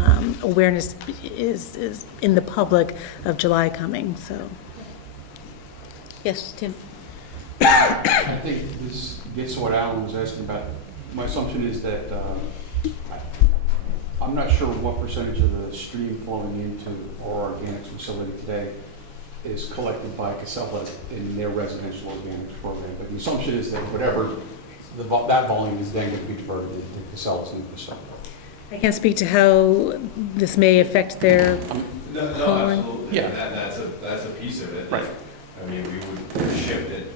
awareness is in the public of July coming. So, yes, Tim. I think this gets to what Alan was asking about. My assumption is that I'm not sure what percentage of the stream flowing into our organics facility today is collected by Casella in their residential organics program. But the assumption is that whatever that volume is then going to be diverted into Casella's new facility. I can't speak to how this may affect their No, absolutely. Yeah. That's a piece of it. Right. I mean, we would shift it.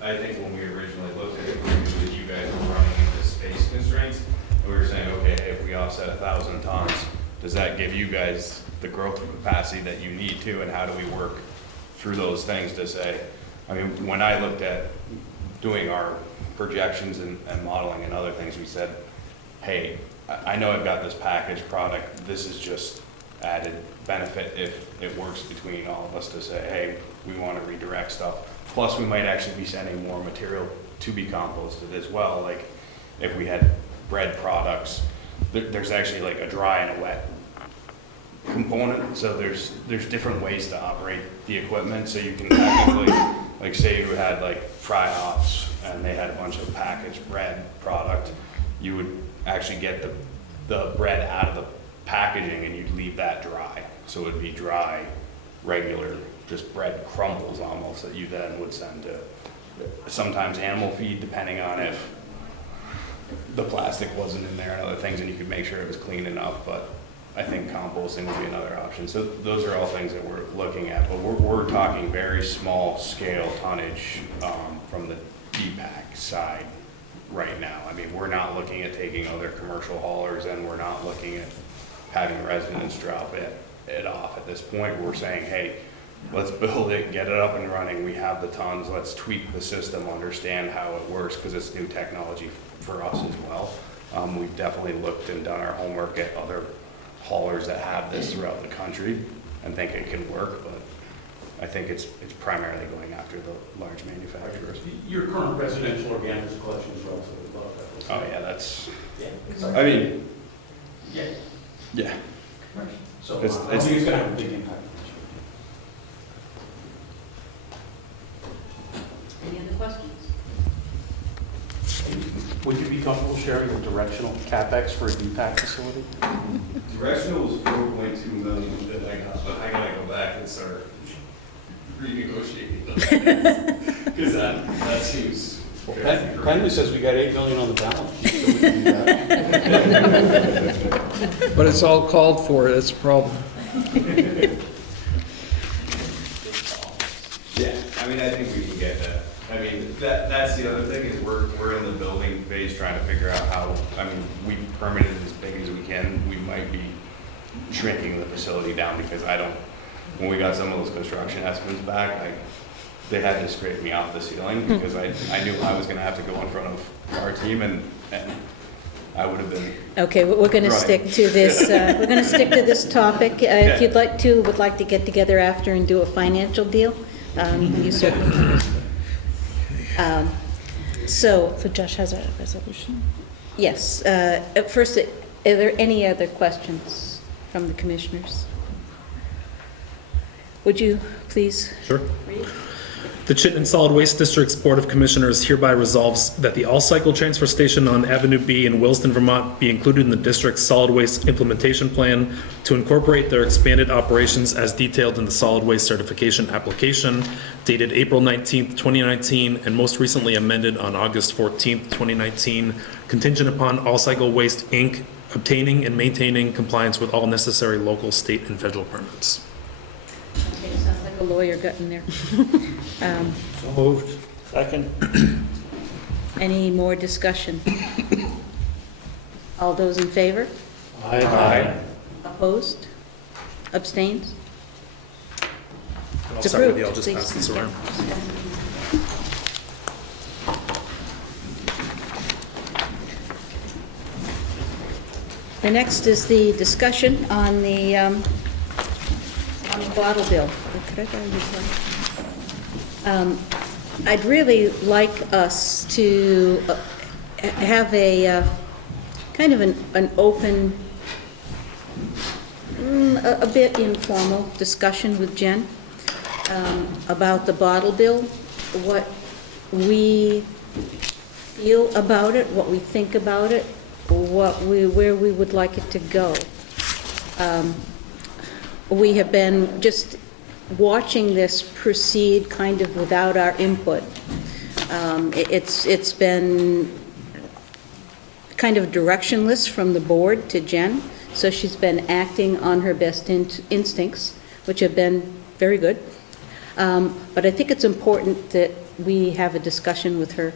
I think when we originally looked at it, we knew that you guys were running into space constraints. And we were saying, okay, if we offset 1,000 tons, does that give you guys the growth capacity that you need to, and how do we work through those things to say, I mean, when I looked at doing our projections and modeling and other things, we said, hey, I know I've got this packaged product, this is just added benefit if it works between all of us to say, hey, we want to redirect stuff. Plus, we might actually be sending more material to be composted as well. Like if we had bread products, there's actually like a dry and a wet component. So there's different ways to operate the equipment. So you can technically, like say you had like fry ops and they had a bunch of packaged bread product, you would actually get the bread out of the packaging and you'd leave that dry. So it would be dry, regular, just bread crumbles almost that you then would send to sometimes animal feed, depending on if the plastic wasn't in there and other things, and you could make sure it was clean enough. But I think composting would be another option. So those are all things that we're looking at, but we're talking very small scale tonnage from the DPAC side right now. I mean, we're not looking at taking other commercial haulers, and we're not looking at having residents drop it off at this point. We're saying, hey, let's build it, get it up and running. We have the tons. Let's tweak the system, understand how it works, because it's new technology for us as well. We've definitely looked and done our homework at other haulers that have this throughout the country and think it can work, but I think it's primarily going after the large manufacturers. Your current residential organics collection is relatively low. Oh yeah, that's, Yeah. I mean, Yeah. yeah. So It's- I think it's gonna have a big impact. Any other questions? Would you be comfortable sharing the directional CapEx for a DPAC facility? Directional was 4.2 million that I got, but I gotta go back and start renegotiating those. Because that seems crazy. Penley says we got 8 million on the balance sheet, so we can do that. But it's all called for, that's a problem. Yeah, I mean, I think we can get that. I mean, that's the other thing is we're in the building phase trying to figure out how, I mean, we permitted as big as we can. We might be shrinking the facility down because when we got some of those construction estimates back, they had to scrape me off the ceiling because I knew I was gonna have to go in front of our team and I would have been. Okay, we're going to stick to this, we're going to stick to this topic. If you'd like to, would like to get together after and do a financial deal, you certainly can. So Josh has a resolution. yes, first, are there any other questions from the commissioners? Would you please Sure. read? The Chittenden Solid Waste District's Board of Commissioners hereby resolves that the all-cycle transfer station on Avenue B in Williston, Vermont be included in the district's solid waste implementation plan to incorporate their expanded operations as detailed in the solid waste certification application dated April 19th, 2019, and most recently amended on August 14th, 2019, contingent upon All Cycle Waste, Inc. obtaining and maintaining compliance with all necessary local, state, and federal permits. Okay, sounds like a lawyer got in there. So moved. Second? Any more discussion? All those in favor? Aye. Opposed? Abstained? I'll It's start with approved, you, I'll just please. pass this around. The next is the discussion on the bottle bill. Could I borrow your pen? I'd really like us to have a kind of an open, a bit informal discussion with Jen about the bottle bill, what we feel about it, what we think about it, where we would like it to go. We have been just watching this proceed kind of without our input. It's been kind of directionless from the board to Jen, so she's been acting on her best instincts, which have been very good. But I think it's important that we have a discussion with her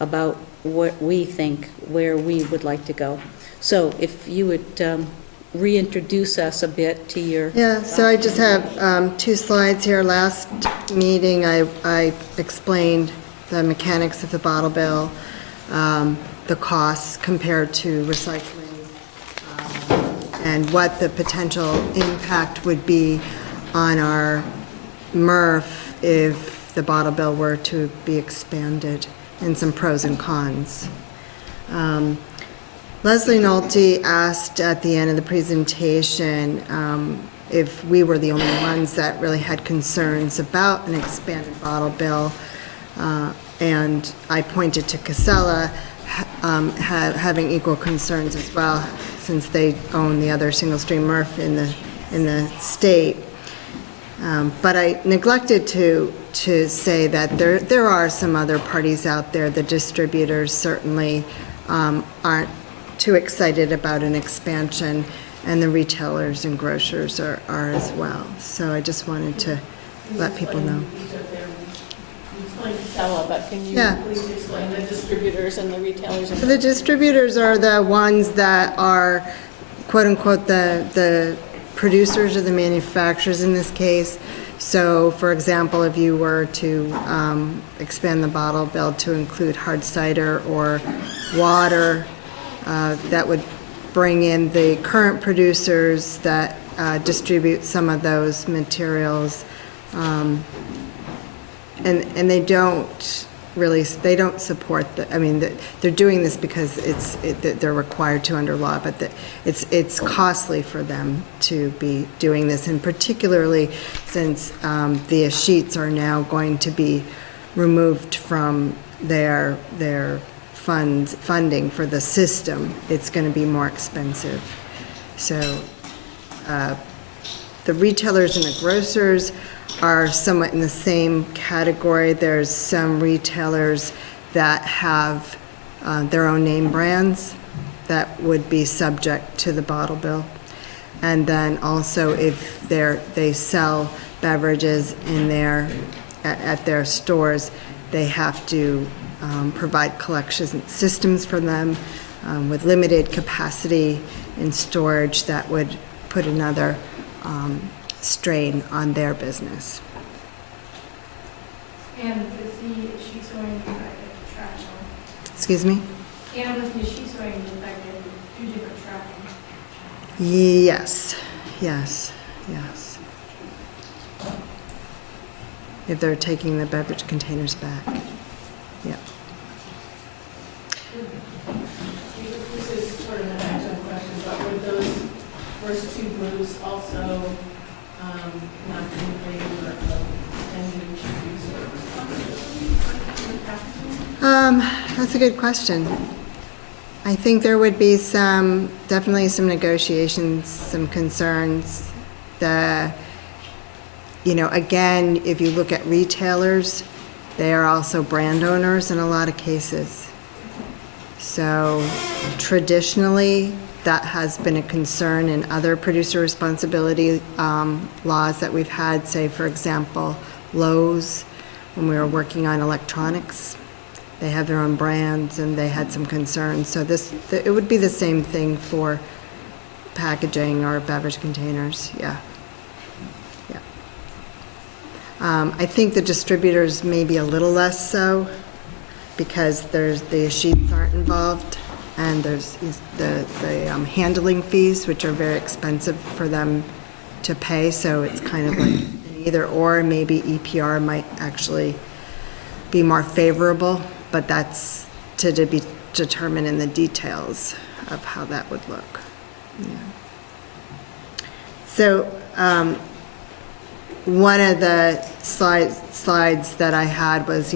about what we think, where we would like to go. So if you would reintroduce us a bit to your... Yeah, so I just have 2 slides here. Last meeting, I explained the mechanics of the bottle bill, the costs compared to recycling, and what the potential impact would be on our MRF if the bottle bill were to be expanded, and some pros and cons. Leslie Nolte asked at the end of the presentation if we were the only ones that really had concerns about an expanded bottle bill, and I pointed to Casella having equal concerns as well, since they own the other single-stream MRF in the state. But I neglected to say that there are some other parties out there. The distributors certainly aren't too excited about an expansion, and the retailers and grocers are as well. So I just wanted to let people know. You explained Casella, but can you please explain the distributors and the retailers? So the distributors are the ones that are, quote unquote, the producers or the manufacturers in this case. So, for example, if you were to expand the bottle bill to include hard cider or water, that would bring in the current producers that distribute some of those materials. And they don't really, they don't support they're doing this because they're required to under law, but it's costly for them to be doing this, and particularly since the sheets are now going to be removed from their funding for the system, it's going to be more expensive. So the retailers and the grocers are somewhat in the same category. There's some retailers that have their own name brands that would be subject to the bottle bill. And then also if they sell beverages at their stores, they have to provide collection systems for them with limited capacity in storage that would put another strain on their business. And is the sheets going to be tracked? Excuse me? And with the sheets going to be affected, 2 different tracking? Yes. If they're taking the beverage containers back. Yeah. This is sort of an actual question, but would those first 2 groups also not be in favor of extending producer responsibility for packaging? That's a good question. I think there would be definitely some negotiations, some concerns. Again, if you look at retailers, they are also brand owners in a lot of cases. So traditionally, that has been a concern in other producer responsibility laws that we've had, say, for example, Lowe's, when we were working on electronics. They have their own brands, and they had some concerns. So it would be the same thing for packaging or beverage containers, yeah. I think the distributors may be a little less so, because the sheets aren't involved, and there's the handling fees, which are very expensive for them to pay, so it's kind of like an either or. Maybe EPR might actually be more favorable, but that's to be determined in the details of how that would look. Yeah. So one of the slides that I had was,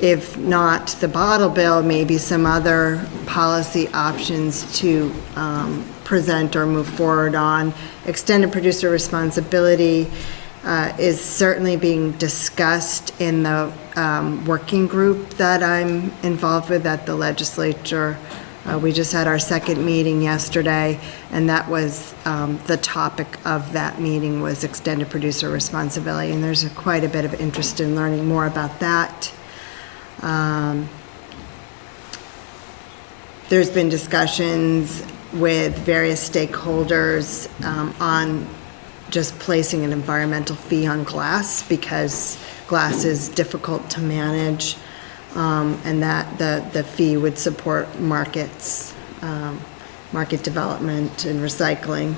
if not the bottle bill, maybe some other policy options to present or move forward on. Extended producer responsibility is certainly being discussed in the working group that I'm involved with at the legislature. We just had our second meeting yesterday, and that was the topic of that meeting was extended producer responsibility, and there's quite a bit of interest in learning more about that. There's been discussions with various stakeholders on just placing an environmental fee on glass, because glass is difficult to manage, and that the fee would support markets, market development and recycling.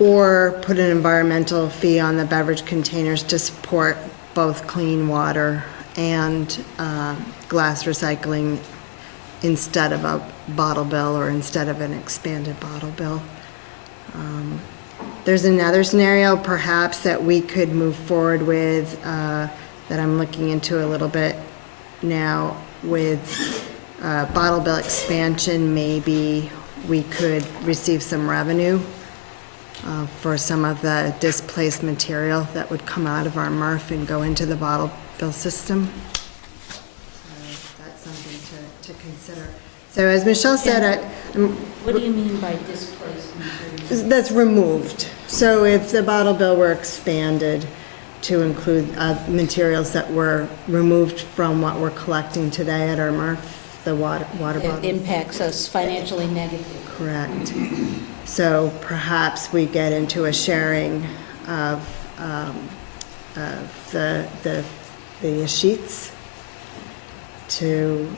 Or put an environmental fee on the beverage containers to support both clean water and glass recycling instead of a bottle bill, or instead of an expanded bottle bill. There's another scenario perhaps that we could move forward with that I'm looking into a little bit now with bottle bill expansion. Maybe we could receive some revenue for some of the displaced material that would come out of our MRF and go into the bottle bill system. So that's something to consider. So as Michelle said, What do you mean by displaced material? that's removed. So if the bottle bill were expanded to include materials that were removed from what we're collecting today at our MRF, the water bottles. It impacts us financially negatively. Correct. So perhaps we get into a sharing of the sheets to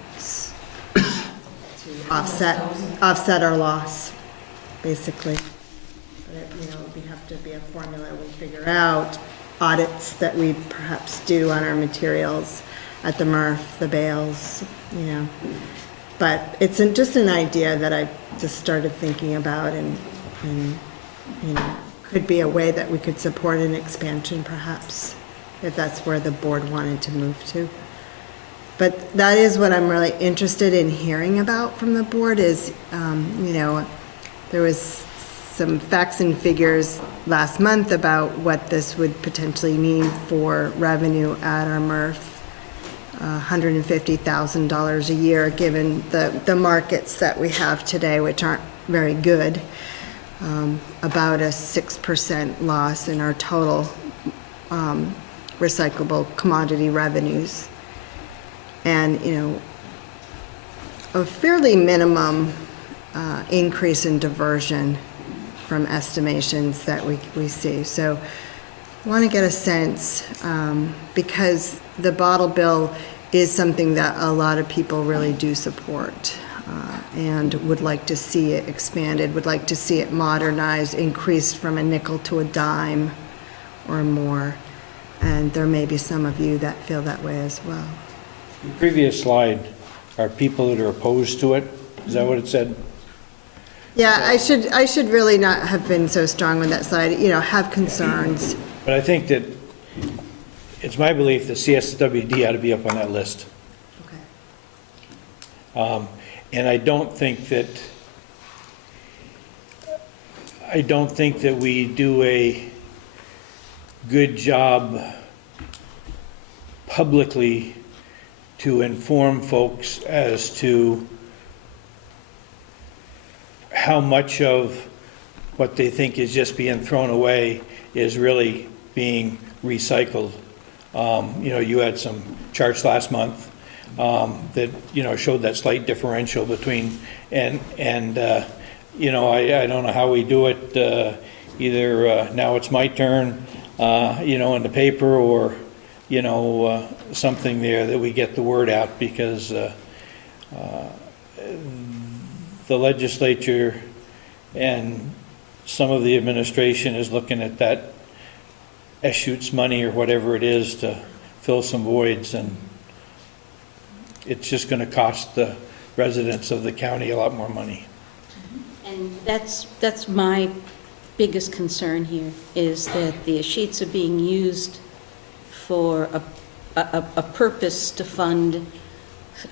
offset our loss, basically. But we have to be a formula we figure out, audits that we perhaps do on our materials at the MRF, the bales, But it's just an idea that I just started thinking about, and could be a way that we could support an expansion perhaps, if that's where the board wanted to move to. But that is what I'm really interested in hearing about from the board is, there was some facts and figures last month about what this would potentially mean for revenue at our MRF. $150,000 a year, given the markets that we have today, which aren't very good. About a 6% loss in our total recyclable commodity revenues. And, a fairly minimum increase in diversion from estimations that we see. So I want to get a sense, because the bottle bill is something that a lot of people really do support and would like to see it expanded, would like to see it modernized, increased from a nickel to a dime or more. And there may be some of you that feel that way as well. The previous slide are people that are opposed to it. Is that what it said? Yeah, I should really not have been so strong with that slide, have concerns. But I think that it's my belief that CSWD ought to be up on that list. Okay. And I don't think that we do a good job publicly to inform folks as to how much of what they think is just being thrown away is really being recycled. You had some charts last month that, showed that slight differential between, I don't know how we do it, either now it's my turn, in the paper, or, something there that we get the word out, because the legislature and some of the administration is looking at that Eschutz money or whatever it is to fill some voids, and it's just going to cost the residents of the county a lot more money. And that's my biggest concern here, is that the sheets are being used for a purpose to fund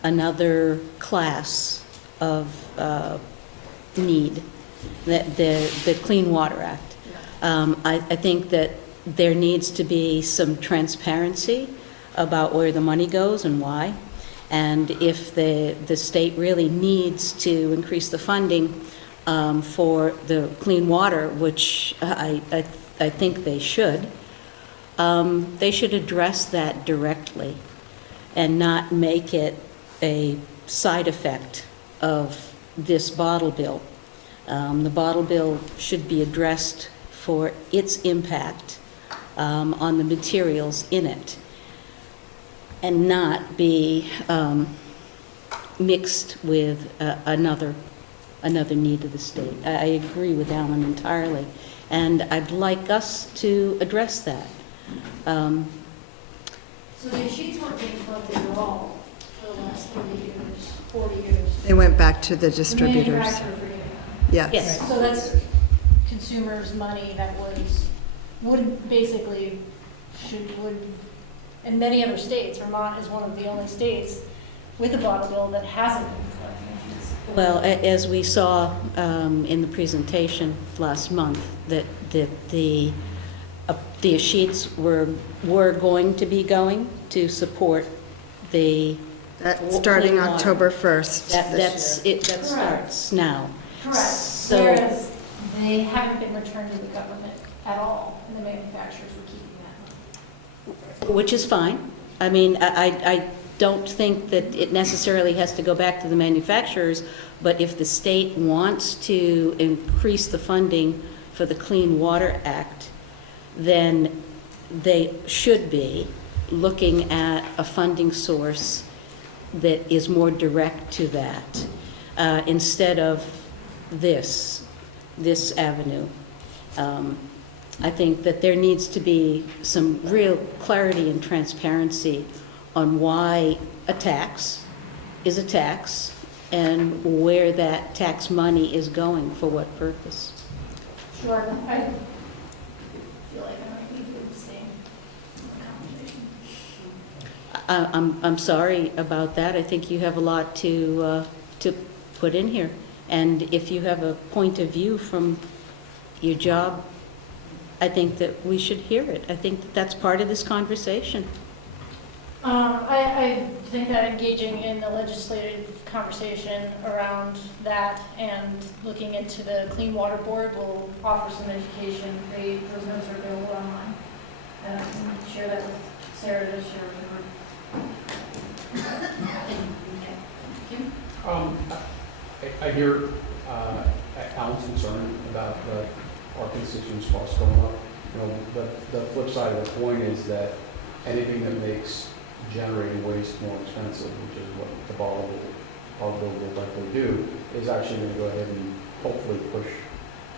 another class of need, the Clean Water Act. I think that there needs to be some transparency about where the money goes and why. And if the state really needs to increase the funding for the clean water, which I think they should address that directly and not make it a side effect of this bottle bill. The bottle bill should be addressed for its impact on the materials in it, and not be mixed with another need of the state. I agree with Alan entirely, and I'd like us to address that. So the sheets weren't being collected at all for the last 30 years, 40 years. They went back to the The distributors. manufacturers were getting them. Yes. Yes. So that's consumers' money that would basically, in many other states, Vermont is one of the only states with a bottle bill that hasn't been collecting sheets. Well, as we saw in the presentation last month, that the sheets were going to be going to support the Starting clean water. October 1st. That starts now. Correct. So, Whereas they haven't been returned to the government at all, and the manufacturers were keeping that money. which is fine. I mean, I don't think that it necessarily has to go back to the manufacturers, but if the state wants to increase the funding for the Clean Water Act, then they should be looking at a funding source that is more direct to that, instead of this avenue. I think that there needs to be some real clarity and transparency on why a tax is a tax and where that tax money is going, for what purpose. Sure, I feel like I might be doing the same conversation. I'm sorry about that. I think you have a lot to put in here. And if you have a point of view from your job, I think that we should hear it. I think that that's part of this conversation. I think that engaging in the legislative conversation around that and looking into the Clean Water Board will offer some education. Those notes are available online. And I can share that with Sarah to share with her. Thank you. I hear Alan's concern about our constituents' costs going up. You know, the flip side of the coin is that anything that makes generating waste more expensive, which is what the bottle bill will likely do, is actually going to go ahead and hopefully push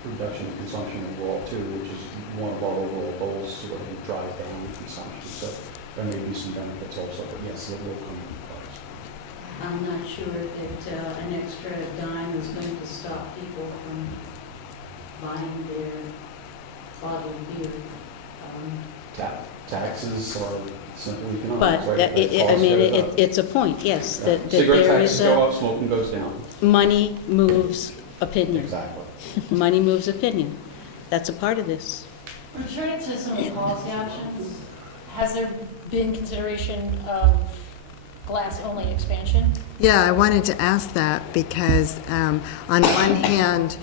reduction in consumption overall too, which is one of our overall goals to drive down the consumption. So there may be some benefits also, but yes, it will come in price. I'm not sure that an extra dime is going to stop people from buying their bottled beer. Taxes are simple economics, But right? it's a point, yes, that Cigarette there taxes is go up, smoking goes down. money moves opinion. Exactly. Money moves opinion. That's a part of this. Returning to some of the policy options, has there been consideration of glass-only expansion? Yeah, I wanted to ask that because on one hand,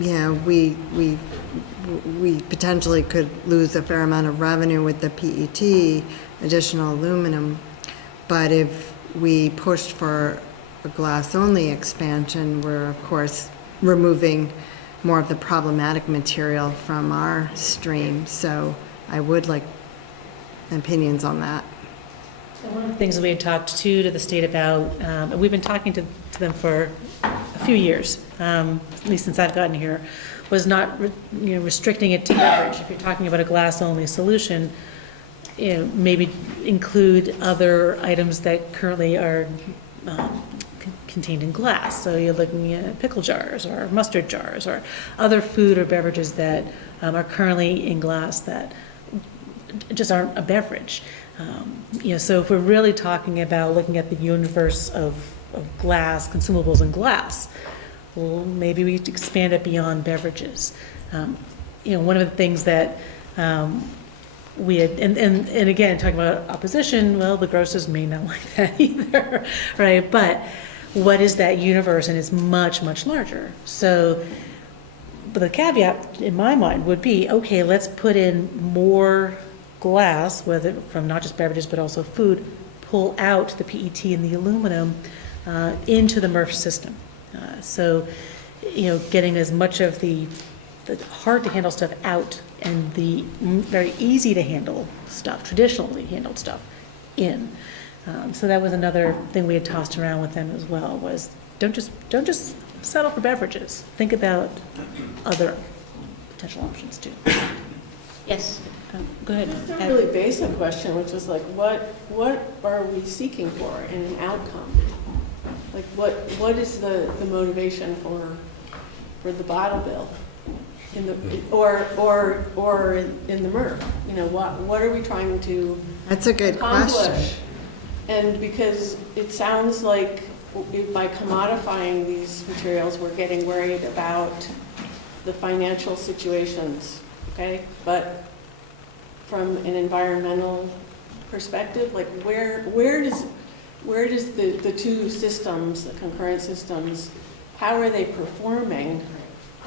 you know, we potentially could lose a fair amount of revenue with the PET, additional aluminum, but if we pushed for a glass-only expansion, we're of course removing more of the problematic material from our stream. So I would like opinions on that. So one of the things that we had talked to the state about, and we've been talking to them for a few years, at least since I've gotten here, was not restricting it to beverage. If you're talking about a glass-only solution, maybe include other items that currently are contained in glass. So you're looking at pickle jars or mustard jars or other food or beverages that are currently in glass that just aren't a beverage. So if we're really talking about looking at the universe of glass, consumables in glass, well, maybe we expand it beyond beverages. One of the things that we had, and again, talking about opposition, well, the grocers may not like that either, right? But what is that universe? And it's much, much larger. So, but the caveat in my mind would be, okay, let's put in more glass, whether from not just beverages but also food, pull out the PET and the aluminum into the MRF system. So getting as much of the hard-to-handle stuff out and the very easy-to-handle stuff, traditionally handled stuff, in. So that was another thing we had tossed around with them as well, was don't just settle for beverages. Think about other potential options too. Yes, go ahead. Just a really basic question, which is like, what are we seein an outcome? Like, what is the motivation for the bottle bill? In the, or in the MRF, what are we trying to That's a good accomplish? question. And because it sounds like by commodifying these materials, we're getting worried about the financial situations, okay? But from an environmental perspective, like where does the two systems, the concurrent systems, how are they performing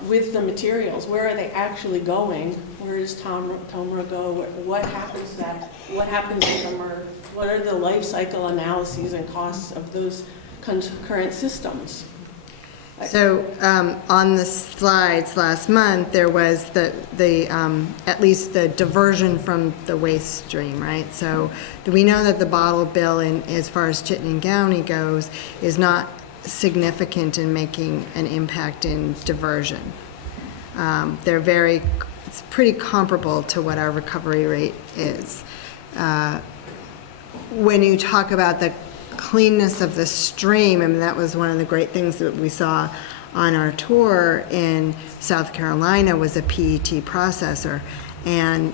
with the materials? Where are they actually going? Where does TOMRA go? What happens to that? What happens to them? Or what are the life cycle analyses and costs of those concurrent systems? So on the slides last month, there was at least the diversion from the waste stream, right? So we know that the bottle bill, as far as Chittenden County goes, is not significant in making an impact in diversion. It's pretty comparable to what our recovery rate is. When you talk about the cleanness of the stream, I mean, that was one of the great things that we saw on our tour in South Carolina, was a PET processor, and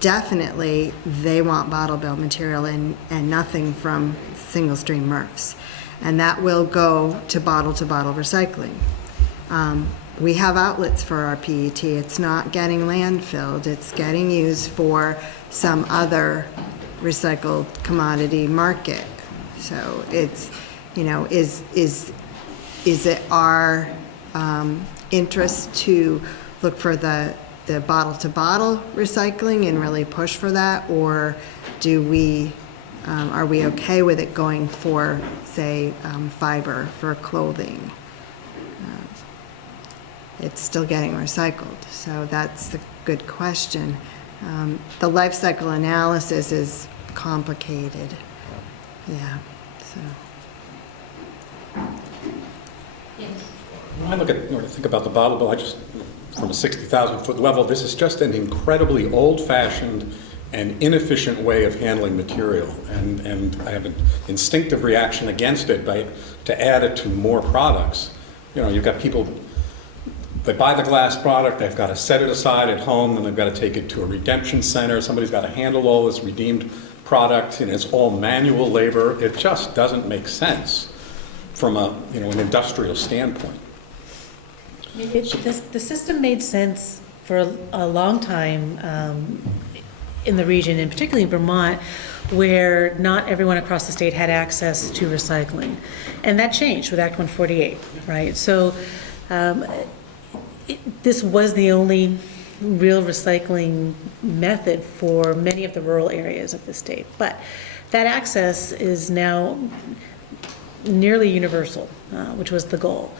definitely they want bottle bill material and nothing from single stream MRFs. And that will go to bottle recycling. We have outlets for our PET. It's not getting landfilled. It's getting used for some other recycled commodity market. So it's, is it our interest to look for the bottle-to-bottle recycling and really push for that, or are we okay with it going for, say, fiber for clothing? It's still getting recycled, so that's a good question. The life cycle analysis is complicated. Yeah, so. When I look at, or think about the bottle bill, from a 60,000 foot level, this is just an incredibly old-fashioned and inefficient way of handling material, and I have an instinctive reaction against it to add it to more products. You've got people, they buy the glass product, they've got to set it aside at home, then they've got to take it to a redemption center, somebody's got to handle all this redeemed product, and it's all manual labor. It just doesn't make sense from an industrial standpoint. The system made sense for a long time in the region, and particularly in Vermont, where not everyone across the state had access to recycling. And that changed with Act 148, right? So this was the only real recycling method for many of the rural areas of the state. But that access is now nearly universal, which was the goal.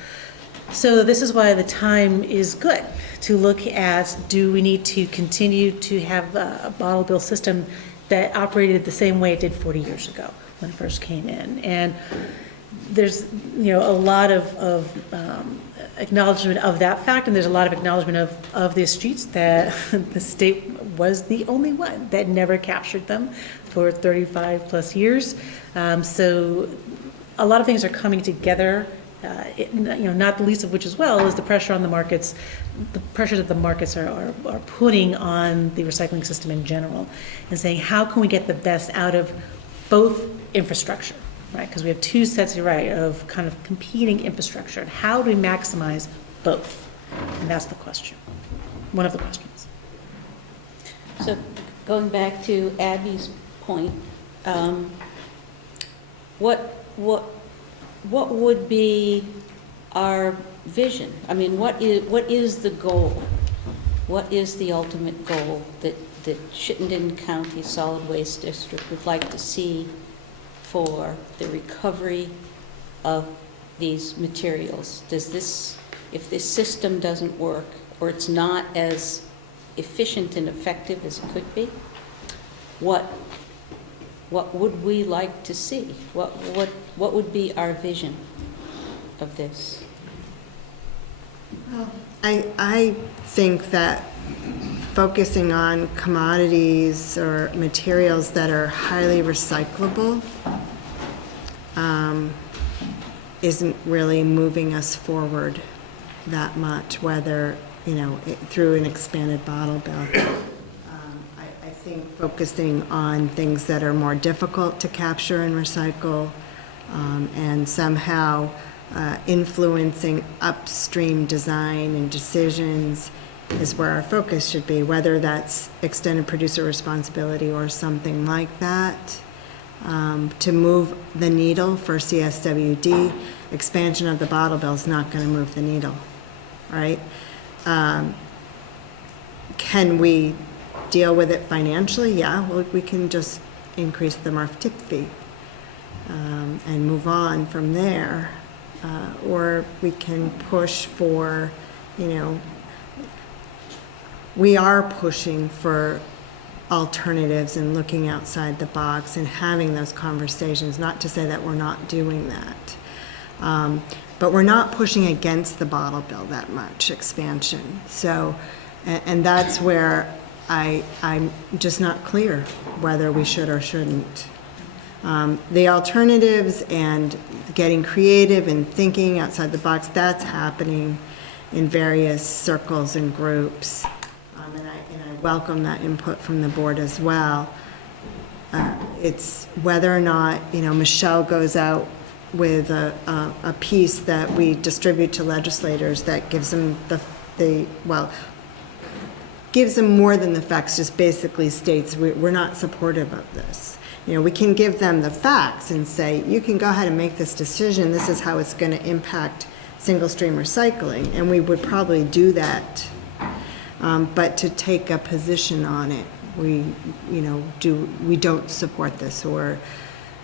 So this is why the time is good to look at, do we need to continue to have a bottle bill system that operated the same way it did 40 years ago when it first came in? And there's a lot of acknowledgement of that fact, and there's a lot of acknowledgement of the streets that the state was the only one that never captured them for 35 plus years. So a lot of things are coming together. Not the least of which as well is the pressure on the markets, the pressure that the markets are putting on the recycling system in general, and saying how can we get the best out of both infrastructure, right? Because we have two sets, of kind of competing infrastructure, and how do we maximize both? And that's the question, one of the questions. So going back to Abby's point, what would be our vision? I mean, what is the goal? What is the ultimate goal that Chittenden County Solid Waste District would like to see for the recovery of these materials? Does this if this system doesn't work, or it's not as efficient and effective as it could be, what would we like to see? What would be our vision of this? Well, I think that focusing on commodities or materials that are highly recyclable isn't really moving us forward that much, whether, through an expanded bottle bill. I think focusing on things that are more difficult to capture and recycle, and somehow influencing upstream design and decisions is where our focus should be, whether that's extended producer responsibility or something like that. To move the needle for CSWD, expansion of the bottle bill is not going to move the needle, right? Can we deal with it financially? Yeah, well, we can just increase the MRF tip fee and move on from there. Or we can push for, we are pushing for alternatives and looking outside the box and having those conversations, not to say that we're not doing that. But we're not pushing against the bottle bill that much, expansion. So, and that's where I'm just not clear whether we should or shouldn't. The alternatives and getting creative and thinking outside the box, that's happening in various circles and groups. And I welcome that input from the board as well. It's whether or not, Michelle goes out with a piece that we distribute to legislators that gives them gives them more than the facts, just basically states we're not supportive of this. We can give them the facts and say, you can go ahead and make this decision. This is how it's going to impact single stream recycling. And we would probably do that. But to take a position on it, we don't support this, or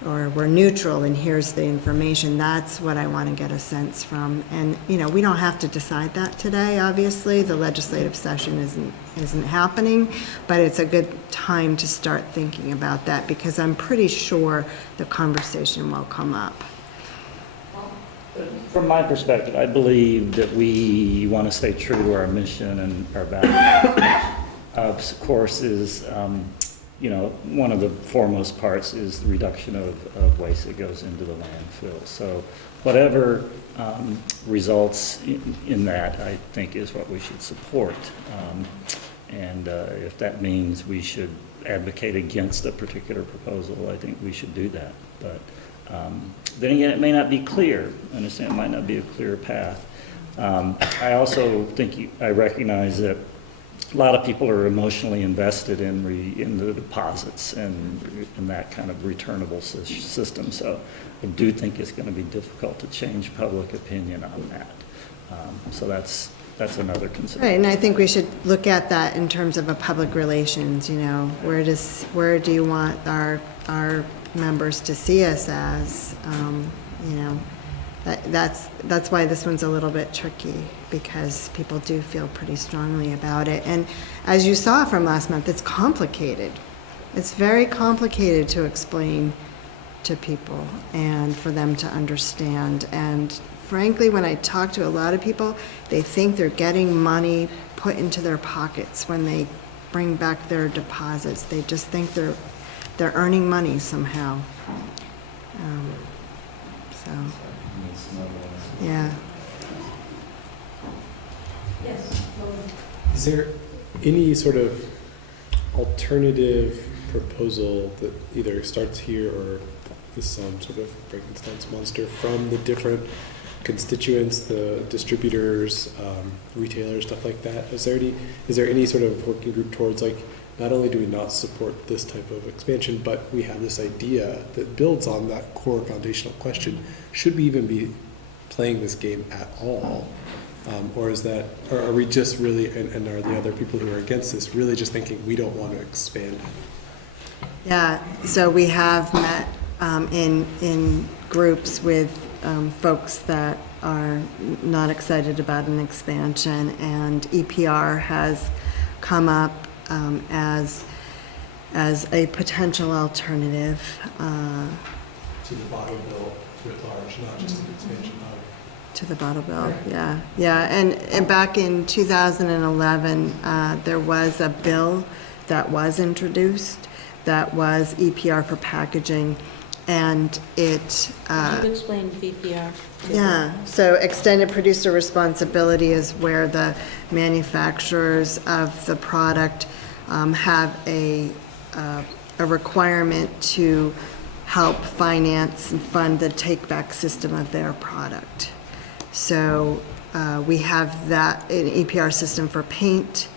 we're neutral and here's the information. That's what I want to get a sense from. And, we don't have to decide that today, obviously. The legislative session isn't happening, but it's a good time to start thinking about that because I'm pretty sure the conversation will come up. From my perspective, I believe that we want to stay true to our mission and our values. Of course, is one of the foremost parts is the reduction of waste that goes into the landfill. So whatever results in that, I think, is what we should support. And if that means we should advocate against a particular proposal, I think we should do that. But then again, it may not be clear. I understand it might not be a clear path. I also think I recognize that a lot of people are emotionally invested in the deposits and that kind of returnable system. So I do think it's going to be difficult to change public opinion on that. So that's another consideration. Right, and I think we should look at that in terms of a public relations. Where do you want our members to see us as? That's why this one's a little bit tricky, because people do feel pretty strongly about it. And as you saw from last month, it's complicated. It's very complicated to explain to people and for them to understand. And frankly, when I talk to a lot of people, they think they're getting money put into their pockets when they bring back their deposits. They just think they're earning money somehow. Yeah. Yes. Is there any sort of alternative proposal that either starts here or is some sort of Frankenstein's monster from the different constituents, the distributors, retailers, stuff like that? Is there any sort of working group towards, like, not only do we not support this type of expansion, but we have this idea that builds on that core foundational question: should we even be playing this game at all? Or are we just really, and are the other people who are against this really just thinking we don't want to expand it? Yeah, so we have met in groups with folks that are not excited about an expansion, and EPR has come up as a potential alternative. To the bottle bill writ large, not just an expansion of. To the bottle bill, yeah. Yeah, and back in 2011, there was a bill that was introduced that was EPR for packaging, and it... Could you explain VPR? Yeah, so extended producer responsibility is where the manufacturers of the product have a requirement to help finance and fund the take-back system of their product. So we have that, an EPR system for paint,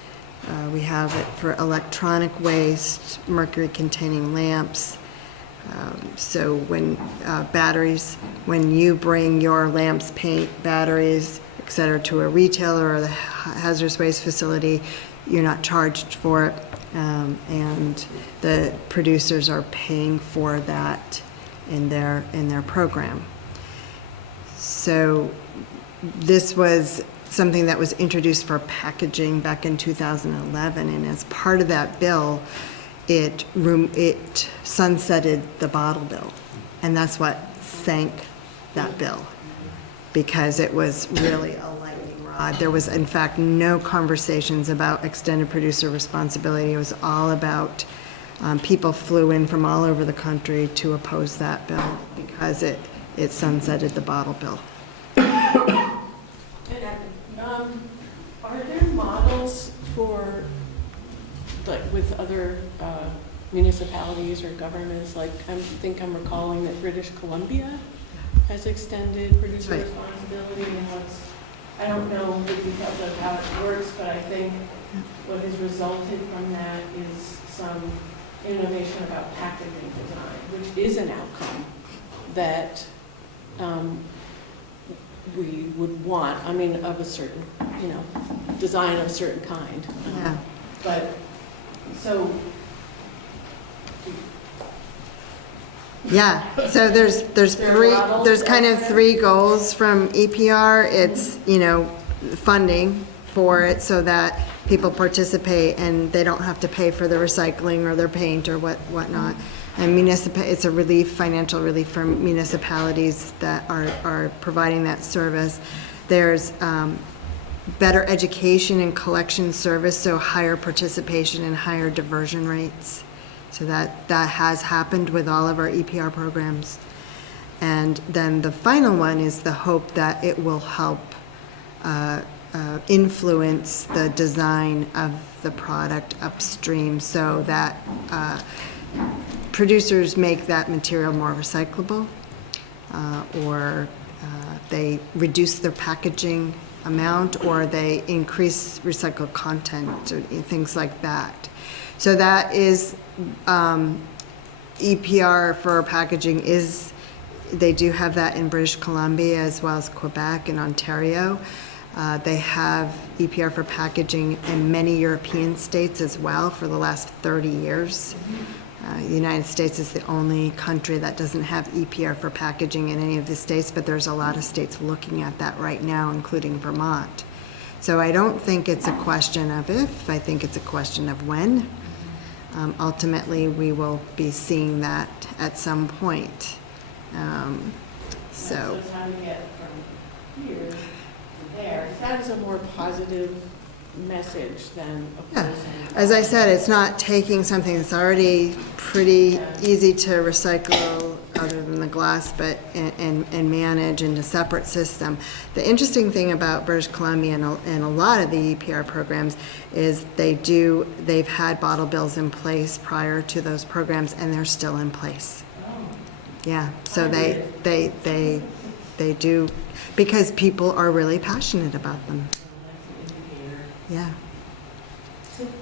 we have it for electronic waste, mercury-containing lamps. So when batteries, when you bring your lamps, paint, batteries, et cetera, to a retailer or the hazardous waste facility, you're not charged for it, and the producers are paying for that in their program. So this was something that was introduced for packaging back in 2011, and as part of that bill, it sunsetted the bottle bill, and that's what sank that bill, because it was really a lightning rod. There was, in fact, no conversations about extended producer responsibility. It was all about people flew in from all over the country to oppose that bill because it sunsetted the bottle bill. Are there models for, like, with other municipalities or governments? Like, I think I'm recalling that British Columbia has extended producer responsibility, and I don't know the details of how it works, but I think what has resulted from that is some innovation about packaging design, which is an outcome that we would want, I mean, of a certain, design of a certain kind. Yeah. But, so. Yeah, so there's kind of three goals from EPR. It's, funding for it so that people participate and they don't have to pay for the recycling or their paint or whatnot. And it's a relief, financial relief for municipalities that are providing that service. There's better education and collection service, so higher participation and higher diversion rates. So that has happened with all of our EPR programs. And then the final one is the hope that it will help influence the design of the product upstream so that producers make that material more recyclable, or they reduce their packaging amount, or they increase recycled content, or things like that. So that is EPR for packaging they do have that in British Columbia as well as Quebec and Ontario. They have EPR for packaging in many European states as well for the last 30 years. The United States is the only country that doesn't have EPR for packaging in any of the states, but there's a lot of states looking at that right now, including Vermont. So I don't think it's a question of if, I think it's a question of when. Ultimately, we will be seeing that at some point. So it's how to get from here to there. That is a more positive message than opposing. As I said, it's not taking something that's already pretty easy to recycle, other than the glass, but and manage in a separate system. The interesting thing about British Columbia and a lot of the EPR programs is they've had bottle bills in place prior to those programs, and they're still in place. Yeah, so they do, because people are really passionate about them. Yeah.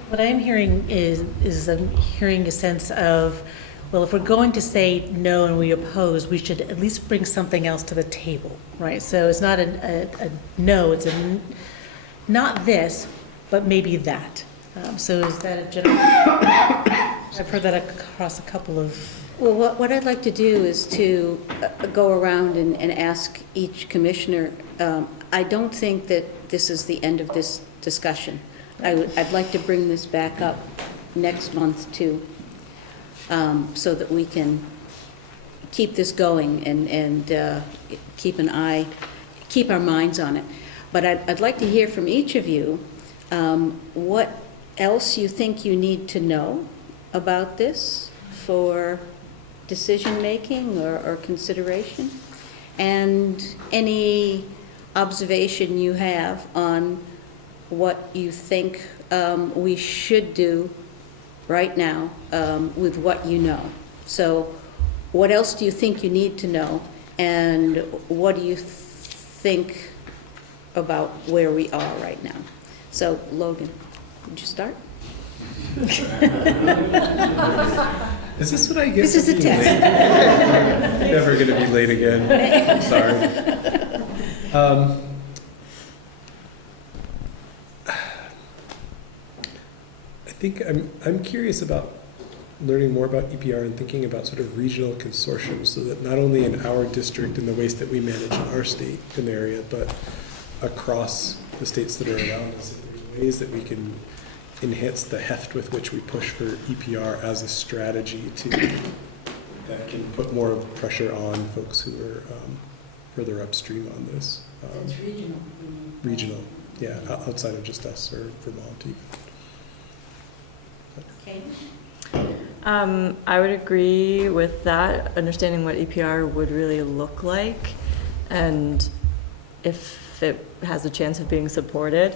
What I'm hearing is I'm hearing a sense of, well, if we're going to say no and we oppose, we should at least bring something else to the table, right? So it's not a no, it's a not this, but maybe that. So is that a general? I've heard that across a couple of Well, what I'd like to do is to go around and ask each commissioner. I don't think that this is the end of this discussion. I'd like to bring this back up next month too, so that we can keep this going and keep our minds on it. But I'd like to hear from each of you what else you think you need to know about this for decision-making or consideration, and any observation you have on what you think we should do right now with what you know. So what else do you think you need to know, and what do you think about where we are right now? So Logan, would you start? Is this what I get? This is a test. Never going to be late again. Sorry. I think I'm curious about learning more about EPR and thinking about sort of regional consortiums, so that not only in our district and the waste that we manage in our state and area, but across the states that are around us, if there's ways that we can enhance the heft with which we push for EPR as a strategy that can put more pressure on folks who are further upstream on this. It's regional. Regional, yeah, outside of just us or Vermont even. Okay. I would agree with that, understanding what EPR would really look like and if it has a chance of being supported.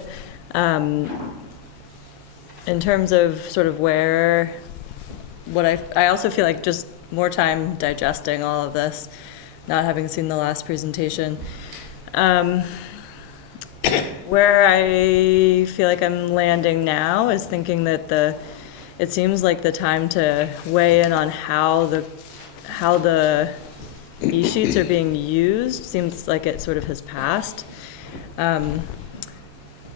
In terms of sort of where, I also feel like just more time digesting all of this, not having seen the last presentation. Where I feel like I'm landing now is thinking that it seems like the time to weigh in on how the e-sheets are being used seems like it sort of has passed. And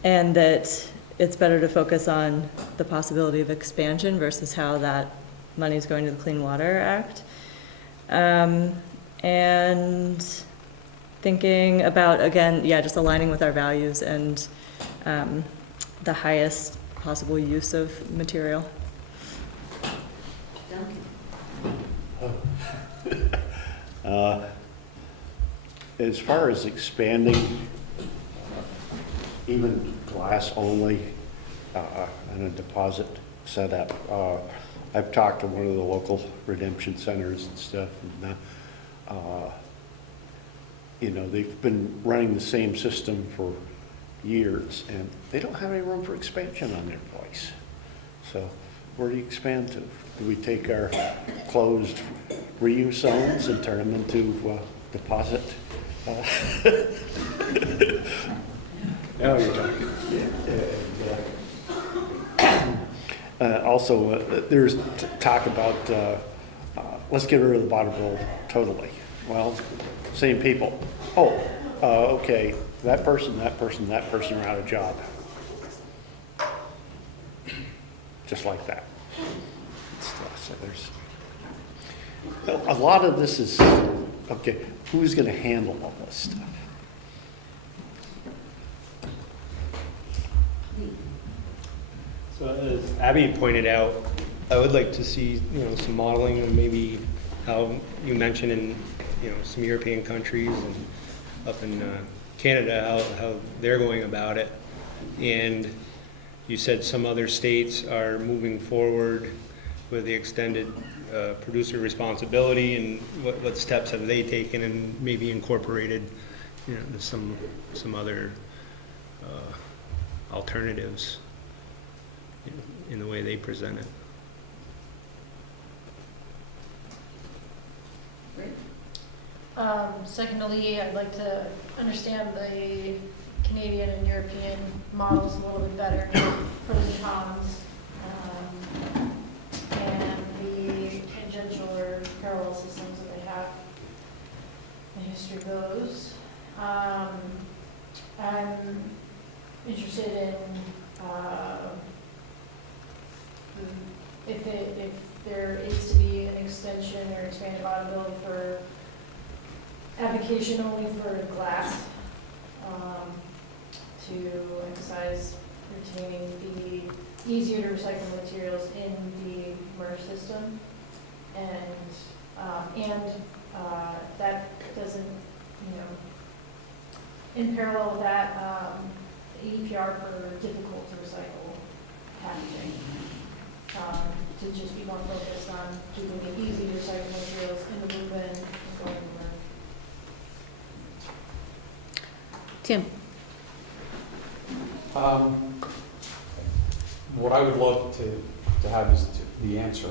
that it's better to focus on the possibility of expansion versus how that money is going to the Clean Water Act. And thinking about, again, just aligning with our values and the highest possible use of material. As far as expanding, even glass only and a deposit setup, I've talked to one of the local redemption centers and stuff, and you know, they've been running the same system for years, and they don't have any room for expansion on their place. So where do you expand to? Do we take our closed reuse zones and turn them into deposit? Now you're talking. Also, there's talk about let's get rid of the bottom roll totally. Well, same people. Oh, okay, that person are out of job. Just like that. So there's a lot of this is, okay, who's going to handle all this stuff? So as Abby pointed out, I would like to see, some modeling and maybe how you mentioned in, some European countries and up in Canada, how they're going about it. And you said some other states are moving forward with the extended producer responsibility, and what steps have they taken and maybe incorporated, some other alternatives in the way they present it. Secondly, I'd like to understand the Canadian and European models a little bit better, pros and cons, and the tangential or parallel systems that they have, the history of those. I'm interested in if there is to be an extension or expanded audit for application only for glass, to emphasize retaining the easier to recycle materials in the MERS system. And that doesn't, in parallel with that, EPR for difficult to recycle packaging, to just be more focused on keeping it easy to recycle materials in the blue bin and going to Tim? What I would love to have is the answer.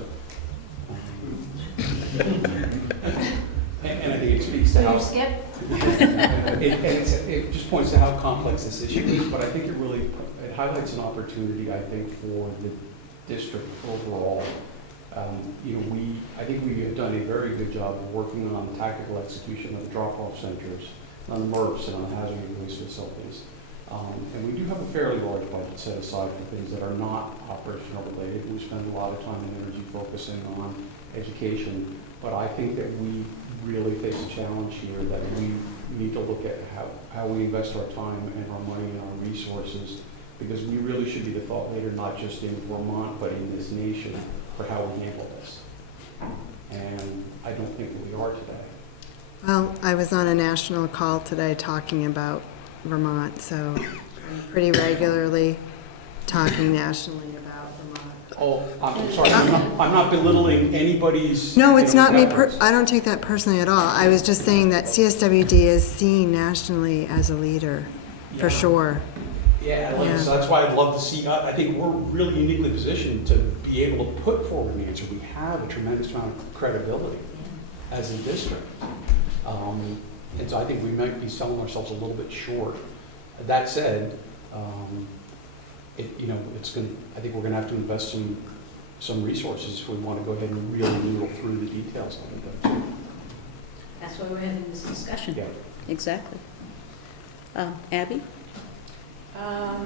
And I think it speaks to how... skip? It just points to how complex this issue is, but I think it highlights an opportunity, I think, for the district overall. I think we have done a very good job of working on tactical execution of the drop-off centers, on the MRFs, and on the hazardous waste facilities. And we do have a fairly large budget set aside for things that are not operational related. We spend a lot of time and energy focusing on education, but I think that we really face a challenge here that we need to look at how we invest our time and our money and our resources, because we really should be the thought leader, not just in Vermont, but in this nation, for how we handle this. And I don't think that we are today. Well, I was on a national call today talking about Vermont, so I'm pretty regularly talking nationally about Vermont. Oh, I'm sorry, I'm not belittling anybody's... No, it's not me, efforts. I don't take that personally at all. I was just saying that CSWD is seen nationally as a leader, for sure. Yeah, so that's why I'd love to see, I think we're really uniquely positioned to be able to put forward an answer. We have a tremendous amount of credibility as a district. And so I think we might be selling ourselves a little bit short. That said, I think we're going to have to invest some resources if we want to go ahead and really noodle through the details of it. That's why we're having this discussion. Yeah. Exactly. Abby? I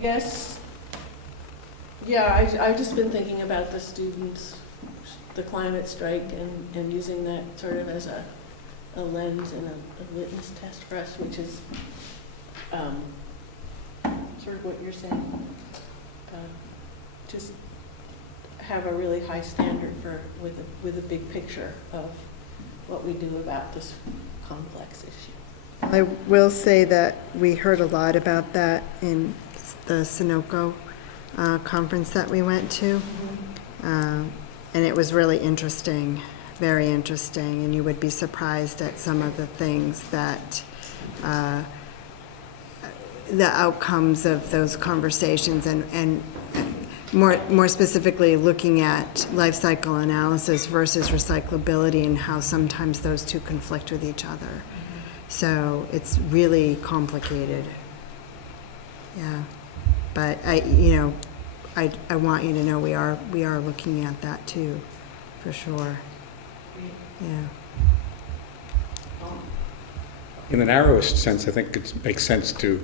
guess, yeah, I've just been thinking about the students, the climate strike, and using that sort of as a lens and a litmus test for us, which is sort of what you're saying. Just have a really high standard with a big picture of what we do about this complex issue. I will say that we heard a lot about that in the Sunoco conference that we went to. And it was really interesting, very interesting, and you would be surprised at some of the things that, the outcomes of those conversations, and more specifically looking at life cycle analysis versus recyclability and how sometimes those two conflict with each other. So it's really complicated. Yeah, but I want you to know we are looking at that too, for sure. Yeah. In the narrowest sense, I think it makes sense to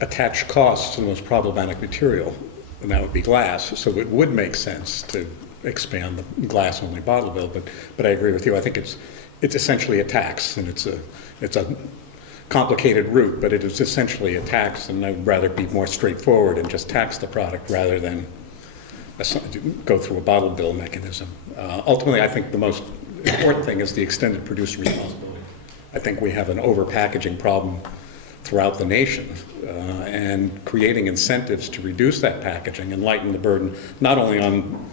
attach costs to the most problematic material, and that would be glass. So it would make sense to expand the glass-only bottle bill. But I agree with you. I think it's essentially a tax, and it's a complicated route, but it is essentially a tax, and I'd rather be more straightforward and just tax the product rather than go through a bottle bill mechanism. Ultimately, I think the most important thing is the extended producer responsibility. I think we have an over-packaging problem throughout the nation, and creating incentives to reduce that packaging and lighten the burden not only on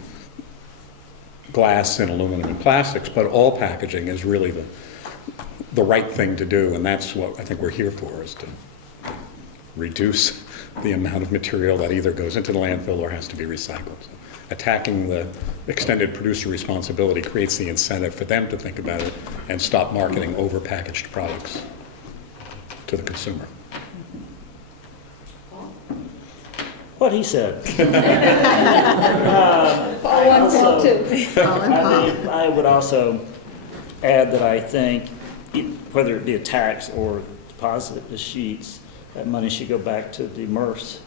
glass and aluminum and plastics, but all packaging is really the right thing to do, and that's what I think we're here for, is to reduce the amount of material that either goes into the landfill or has to be recycled. So attacking the extended producer responsibility creates the incentive for them to think about it and stop marketing over-packaged products to the consumer. What he said. Paul 1, Paul 2. I would also add that I think whether it be a tax or deposit the sheets, that money should go back to the MRFs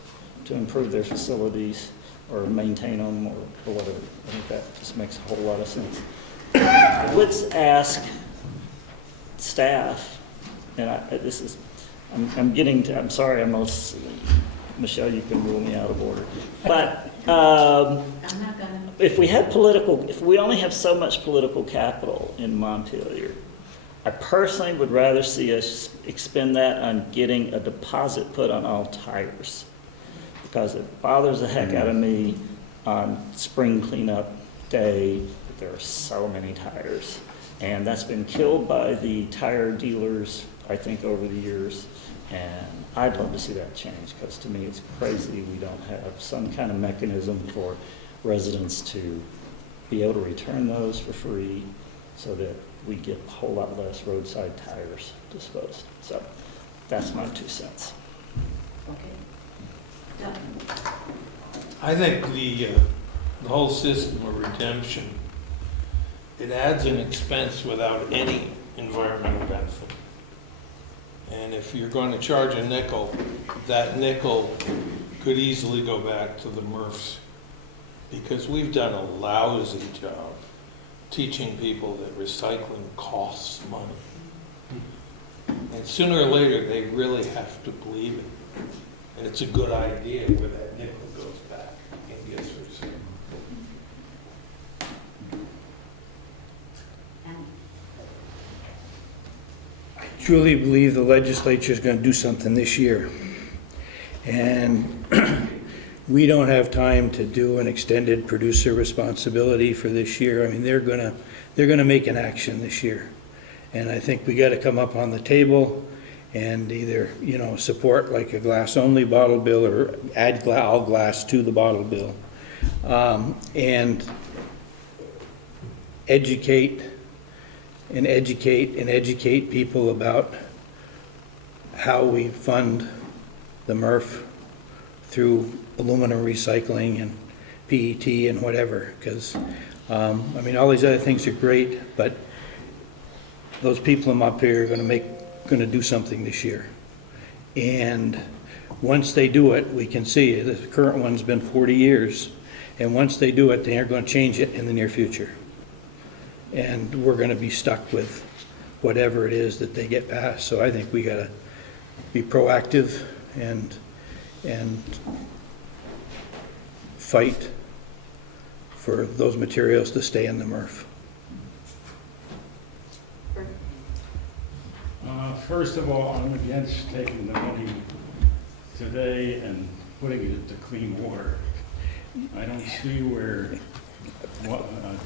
to improve their facilities or maintain them or whatever. I think that just makes a whole lot of sense. Let's ask staff, and I'm sorry, Michelle, you can rule me out of order. But I'm not gonna. if we only have so much political capital in Montpelier, I personally would rather see us expend that on getting a deposit put on all tires. Because it bothers the heck out of me on spring cleanup day that there are so many tires. And that's been killed by the tire dealers, I think, over the years. And I'd love to see that change, because to me it's crazy we don't have some kind of mechanism for residents to be able to return those for free so that we get a whole lot less roadside tires disposed. So that's my 2 cents. Okay. I think the whole system of redemption, it adds an expense without any environmental benefit. And if you're going to charge a nickel, that nickel could easily go back to the MRFs, because we've done a lousy job teaching people that recycling costs money. And sooner or later, they really have to believe it. And it's a good idea where that nickel goes back and gets recycled. I truly believe the legislature is going to do something this year. And we don't have time to do an extended producer responsibility for this year. I mean, they're gonna make an action this year. And I think we got to come up on the table and either, support like a glass-only bottle bill or add all glass to the bottle bill. And educate people about how we fund the MRF through aluminum recycling and PET and whatever, because, all these other things are great, but those people up here are going to do something this year. And once they do it, we can see, the current one's been 40 years, and once they do it, they aren't going to change it in the near future. And we're going to be stuck with whatever it is that they get passed. So I think we got to be proactive and fight for those materials to stay in the MRF. First of all, I'm against taking the money today and putting it into clean water. I don't see where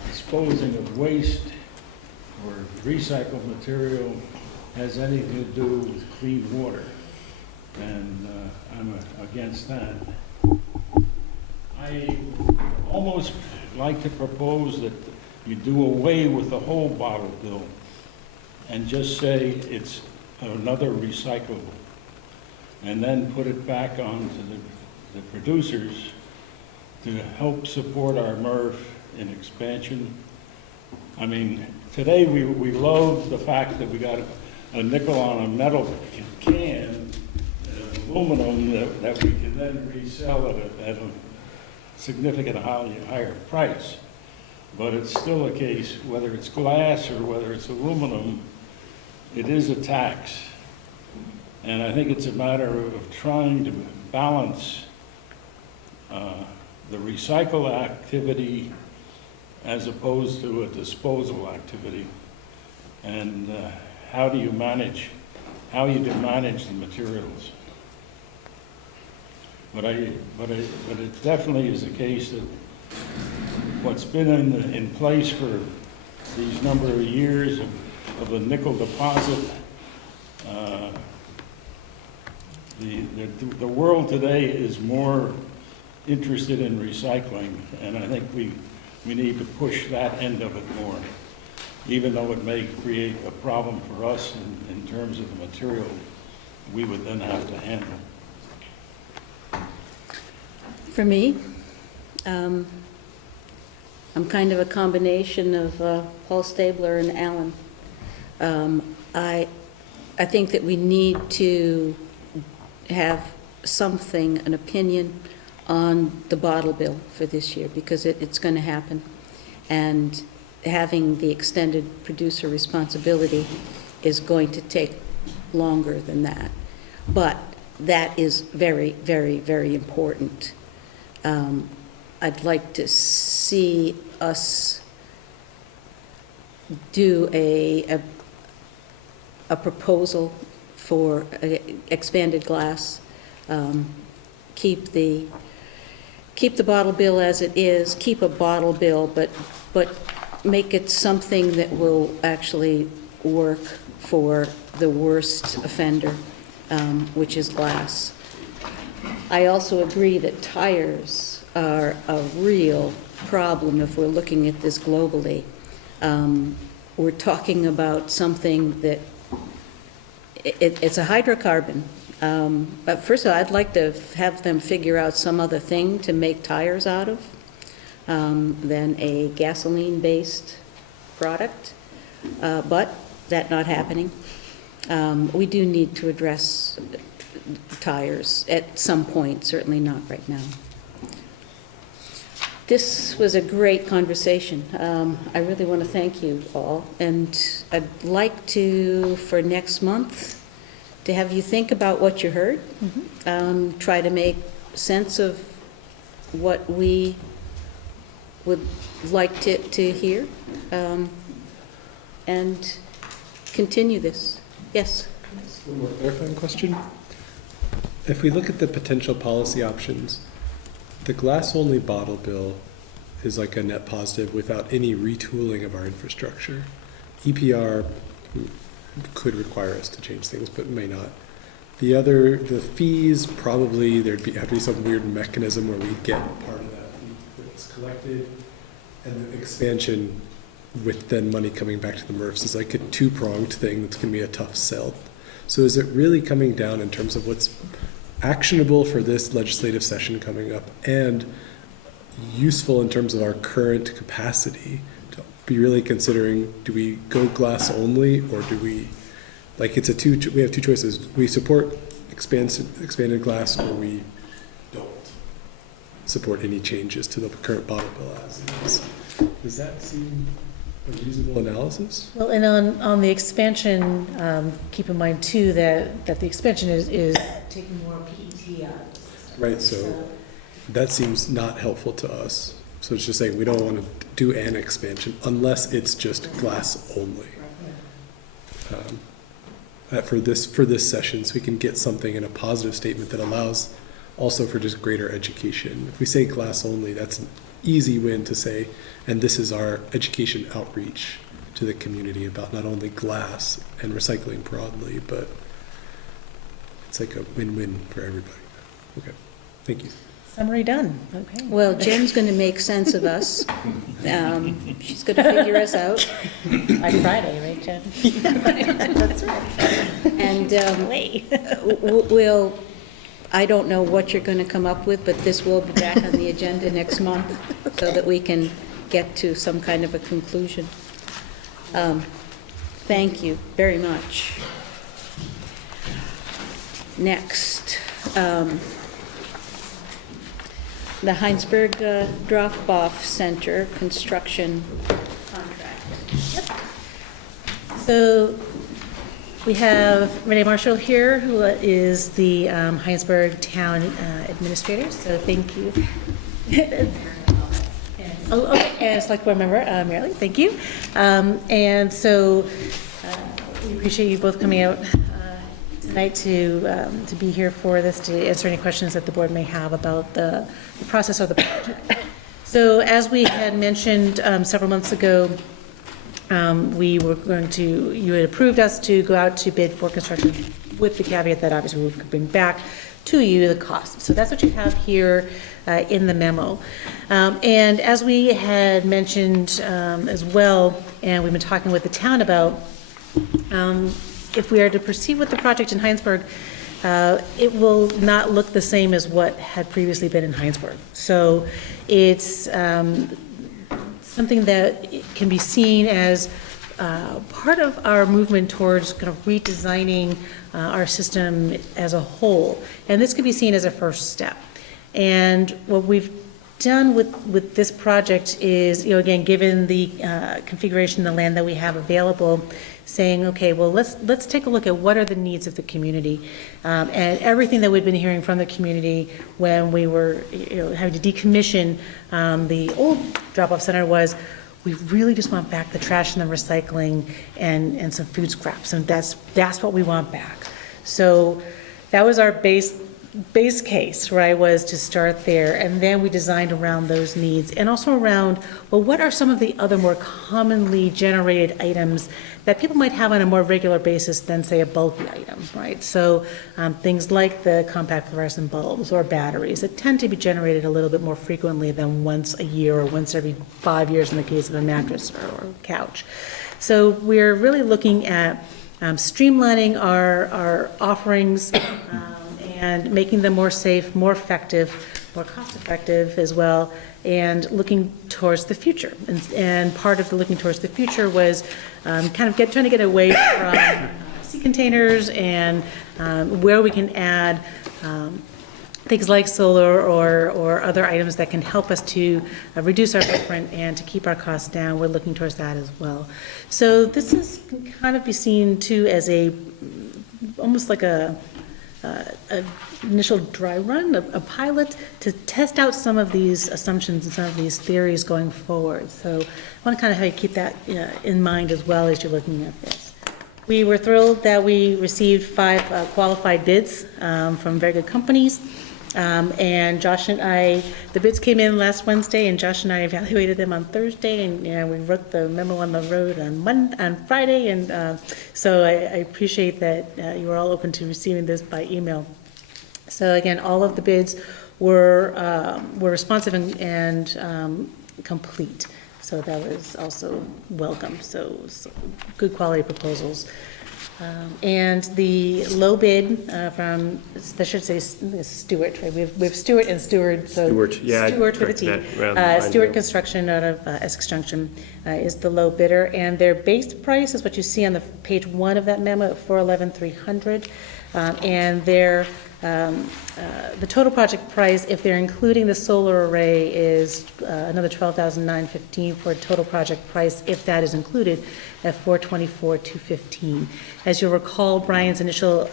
disposing of waste or recycled material has anything to do with clean water, and I'm against that. I almost like to propose that you do away with the whole bottle bill and just say it's another recyclable, and then put it back on to the producers to help support our MRF in expansion. I mean, today we loathe the fact that we got a nickel on a metal can, aluminum, that we can then resell at a significant higher price. But it's still a case, whether it's glass or whether it's aluminum, it is a tax. And I think it's a matter of trying to balance the recycle activity as opposed to a disposal activity. And how you manage the materials. But it definitely is a case that what's been in place for these number of years of the nickel deposit, the world today is more interested in recycling, and I think we need to push that end of it more, even though it may create a problem for us in terms of the material we would then have to handle. For me, I'm kind of a combination of Paul Stabler and Alan. I think that we need to have something, an opinion on the bottle bill for this year, because it's going to happen. And having the extended producer responsibility is going to take longer than that. But that is very, very, very important. I'd like to see us do a proposal for expanded glass. Keep the bottle bill as it is, keep a bottle bill, but make it something that will actually work for the worst offender, which is glass. I also agree that tires are a real problem if we're looking at this globally. We're talking about something that, it's a hydrocarbon. But first of all, I'd like to have them figure out some other thing to make tires out of than a gasoline-based product, but that not happening. We do need to address tires at some point, certainly not right now. This was a great conversation. I really want to thank you all, and I'd like to, for next month, to have you think about what you heard, try to make sense of what we would like to hear, and continue this. Yes? One more clarifying question. If we look at the potential policy options, the glass-only bottle bill is like a net positive without any retooling of our infrastructure. EPR could require us to change things, but may not. The fees, probably there'd have to be some weird mechanism where we'd get part of that fee that's collected, and the expansion with then money coming back to the MRFs is like a two-pronged thing that's going to be a tough sell. So is it really coming down in terms of what's actionable for this legislative session coming up and useful in terms of our current capacity to be really considering, do we go glass only, or do we, like we have two choices. We support expanded glass, or we don't support any changes to the current bottle bill as it is. Does that seem a reasonable analysis? Well, and on the expansion, keep in mind too that the expansion is taking more PET out. Right, so that seems not helpful to us. So it's just saying we don't want to do an expansion unless it's just glass only. For this session, so we can get something in a positive statement that allows also for just greater education. If we say glass only, that's an easy win to say, and this is our education outreach to the community about not only glass and recycling broadly, but it's like a win-win for everybody. Okay, thank you. Summary done. Okay. Well, Jen's going to make sense of us. She's going to figure us out. By Friday, right, Jen? That's right. And we'll, I don't know what you're going to come up with, but this will be back on the agenda next month so that we can get to some kind of a conclusion. Thank you very much. Next. The Heinsberg Drop-Off Center construction contract. Yep. So we have Renee Marshall here, who is the Heinsberg Town Administrator, so thank you. Oh, okay, and Select Board Member Mary, thank you. And so we appreciate you both coming out tonight to be here for this, to answer any questions that the board may have about the process of the project. So as we had mentioned several months ago, we were going to, you had approved us to go out to bid for construction with the caveat that obviously we could bring back to you the cost. So that's what you have here in the memo. And as we had mentioned as well, and we've been talking with the town about, if we are to proceed with the project in Heinsberg, it will not look the same as what had previously been in Heinsberg. So it's something that can be seen as part of our movement towards kind of redesigning our system as a whole. And this could be seen as a first step. And what we've done with this project is, again, given the configuration of the land that we have available, saying, okay, well, let's take a look at what are the needs of the community. And everything that we've been hearing from the community when we were having to decommission the old drop-off center was, we really just want back the trash and the recycling and some food scraps, and that's what we want back. So that was our base case, right, was to start there, and then we designed around those needs, and also around, well, what are some of the other more commonly generated items that people might have on a more regular basis than, say, a bulky item, right? So things like the compact fluorescent bulbs or batteries that tend to be generated a little bit more frequently than once a year or once every 5 years in the case of a mattress or a couch. So we're really looking at streamlining our offerings, and making them more safe, more effective, more cost-effective as well, and looking towards the future. And part of the looking towards the future was kind of trying to get away from sea containers and where we can add things like solar or other items that can help us to reduce our footprint and to keep our costs down. We're looking towards that as well. So this can kind of be seen too as almost like an initial dry run, a pilot to test out some of these assumptions and some of these theories going forward. So I want to kind of have you keep that in mind as well as you're looking at this. We were thrilled that we received 5 qualified bids from very good companies. And Josh and I, the bids came in last Wednesday, and Josh and I evaluated them on Thursday, and we wrote the memo on the road on Friday, and so I appreciate that you were all open to receiving this by email. So again, all of the bids were responsive and complete, so that was also welcome. So good quality proposals. And the low bid from, I should say Stewart, right? We have Stewart and Stewart. So Stewart, yeah. Stewart with a T. Stewart Construction out of Essex Junction is the low bidder. And their base price is what you see on the page 1 of that memo at $411,300. And their the total project price, if they're including the solar array, is another $12,915 for a total project price, if that is included, at $424,215. As you'll recall, Brian's initial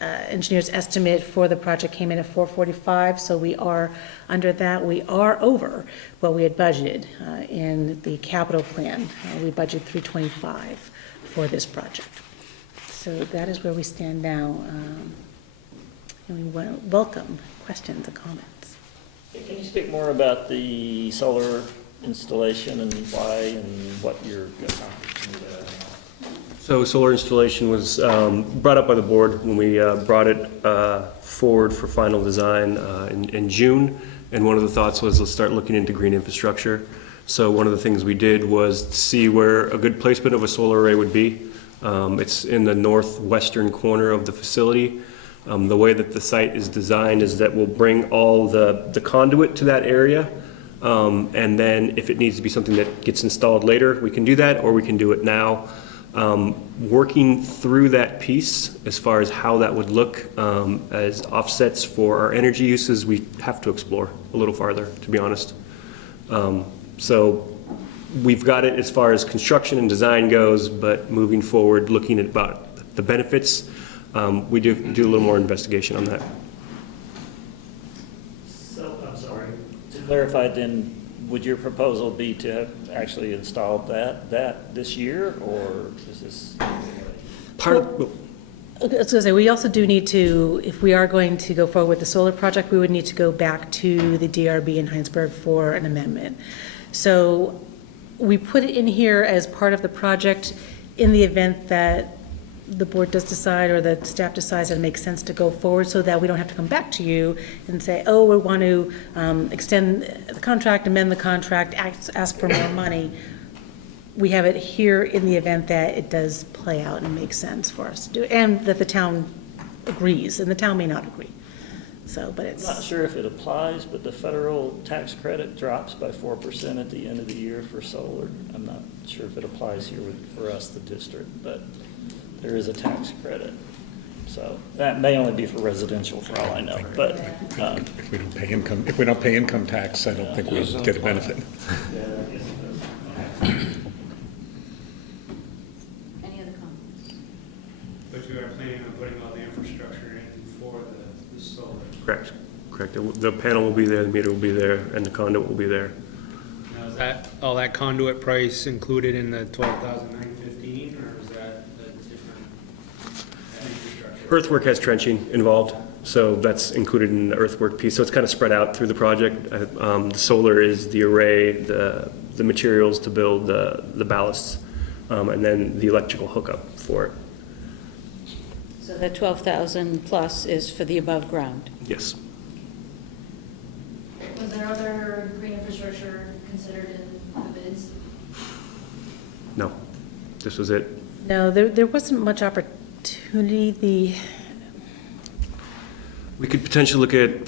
engineer's estimate for the project came in at $445, so we are under that. We are over what we had budgeted in the capital plan. We budgeted $325 for this project. So that is where we stand now. And we welcome questions and comments. Can you speak more about the solar installation and why and what you're accomplishing with that? So solar installation was brought up by the board when we brought it forward for final design in June. And one of the thoughts was, let's start looking into green infrastructure. So one of the things we did was see where a good placement of a solar array would be. It's in the northwestern corner of the facility. The way that the site is designed is that we'll bring all the conduit to that area, and then if it needs to be something that gets installed later, we can do that, or we can do it now. Working through that piece as far as how that would look as offsets for our energy uses, we have to explore a little farther, to be honest. So we've got it as far as construction and design goes, but moving forward, looking at about the benefits, we do a little more investigation on that. So, I'm sorry, to clarify then, would your proposal be to have actually installed that this year, or is this? I was going to say, we also do need to, if we are going to go forward with the solar project, we would need to go back to the DRB in Heinsberg for an amendment. So we put it in here as part of the project in the event that the board does decide or the staff decides that it makes sense to go forward, so that we don't have to come back to you and say, oh, we want to extend the contract, amend the contract, ask for more money. We have it here in the event that it does play out and make sense for us to do it, and that the town agrees, and the town may not agree. So, but I'm it's. not sure if it applies, but the federal tax credit drops by 4% at the end of the year for solar. I'm not sure if it applies here for us, the district, but there is a tax credit. So that may only be for residential for all I know, but. If we don't pay income tax, I don't think we get a benefit. Any other comments? But you are planning on putting all the infrastructure in for the solar? Correct. The panel will be there, the meter will be there, and the conduit will be there. Now, is that, all that conduit price included in the 12,915, or is that a different infrastructure? Earthwork has trenching involved, so that's included in the earthwork piece. So it's kind of spread out through the project. The solar is the array, the materials to build the ballasts, and then the electrical hookup for it. So that 12,000 plus is for the above ground? Yes. Was there other green infrastructure considered in the bids? No, this was it. No, there wasn't much opportunity. We could potentially look at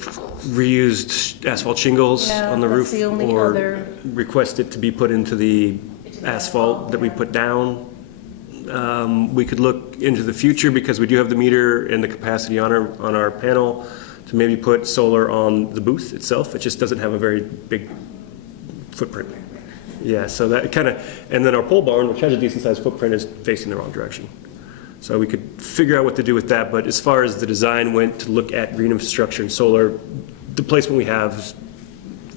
reused asphalt shingles on the roof, the only or other- request it to be put into the asphalt that we put down. We could look into the future, because we do have the meter and the capacity on our panel, to maybe put solar on the booth itself. It just doesn't have a very big footprint. Yeah, so that kind of, and then our pole barn, which has a decent sized footprint, is facing the wrong direction. So we could figure out what to do with that, but as far as the design went to look at green infrastructure and solar, the placement we have is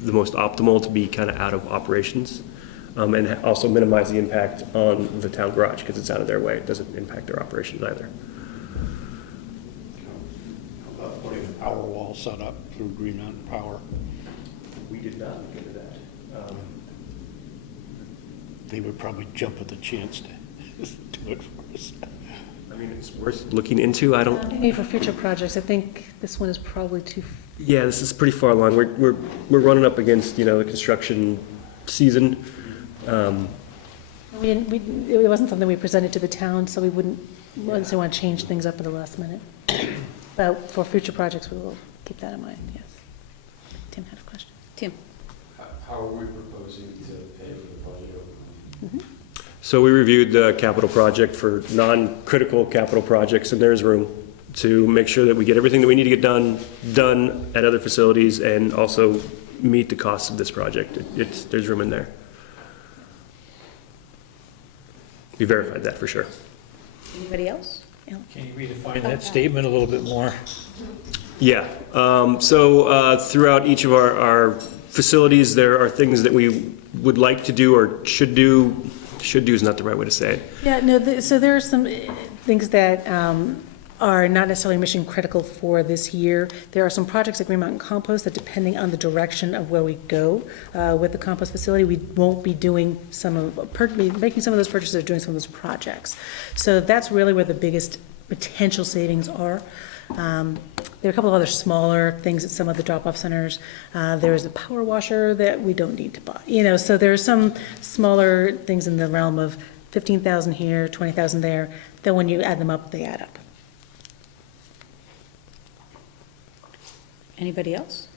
the most optimal to be kind of out of operations, and also minimize the impact on the town garage, because it's out of their way. It doesn't impact their operations either. How about putting a power wall set up through Green Mountain Power? We did not look into that. They would probably jump at the chance to do it for us. I mean, it's worth looking into. I don't. Maybe for future projects, I think this one is probably too. Yeah, this is pretty far along. We're running up against, the construction season. It wasn't something we presented to the town, so we wouldn't necessarily want to change things up at the last minute. But for future projects, we will keep that in mind, yes. Tim had a question. Tim? How are we proposing to pay for the budget? So we reviewed the capital project for non-critical capital projects, and there's room to make sure that we get everything that we need to get done at other facilities, and also meet the costs of this project. There's room in there. We verified that for sure. Anybody else? Can you redefine that statement a little bit more? Yeah, so throughout each of our facilities, there are things that we would like to do or should do. Should do is not the right way to say it. Yeah, no, so there are some things that are not necessarily mission critical for this year. There are some projects at Green Mountain Compost that, depending on the direction of where we go with the compost facility, we won't be doing making some of those purchases or doing some of those projects. So that's really where the biggest potential savings are. There are a couple of other smaller things at some of the drop-off centers. There's a power washer that we don't need to buy. So there's some smaller things in the realm of 15,000 here, 20,000 there, that when you add them up, they add up. Anybody else?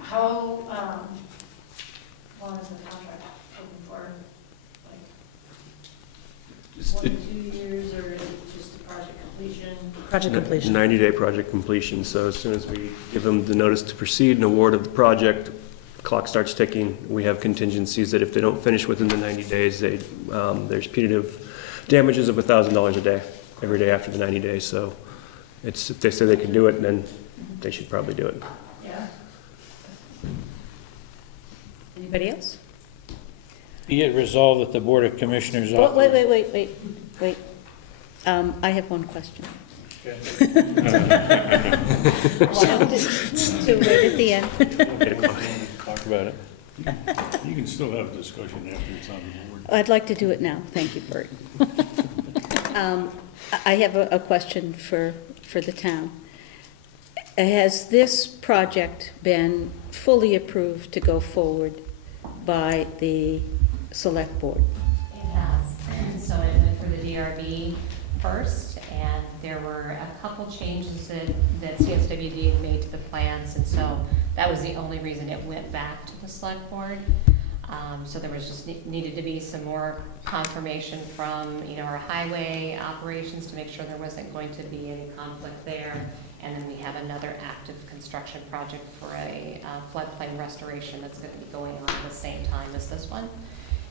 How long is the contract open for? Like 1 to 2 years, or is it just a project completion? Project completion. 90-day project completion. So as soon as we give them the notice to proceed and award of the project, clock starts ticking. We have contingencies that if they don't finish within the 90 days, there's punitive damages of $1,000 a day, every day after the 90 days. So if they say they can do it, then they should probably do it. Yeah. Anybody else? Be it resolved that the Board of Commissioners. Wait. I have one question. To right at the end. Talk about it. You can still have a discussion after it's on the board. I'd like to do it now. Thank you, Bert. I have a question for the town. Has this project been fully approved to go forward by the select board? It has. So it went for the DRB first, and there were a couple changes that CSWD had made to the plans, and so that was the only reason it went back to the select board. So there was just needed to be some more confirmation from, our highway operations to make sure there wasn't going to be any conflict there. And then we have another active construction project for a floodplain restoration that's going to be going on at the same time as this one.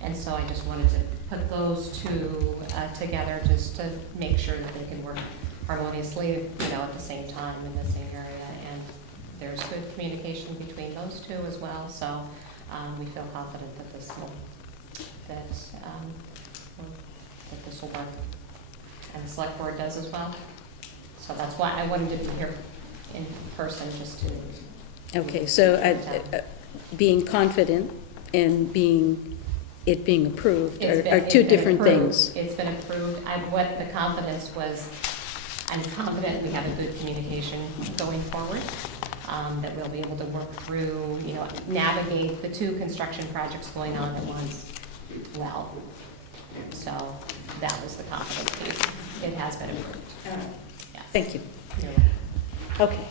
And so I just wanted to put those two together just to make sure that they can work harmoniously, at the same time in the same area. And there's good communication between those two as well. So we feel confident that this will work, and the select board does as well. So that's why I wanted to be here in person, just to. Okay, so being confident and it being approved are two different things. It's been approved. What the confidence was, I'm confident we have a good communication going forward. That we'll be able to work through, navigate the two construction projects going on at once well. So that was the confidence piece. It has been approved. Yeah. Thank you. Okay,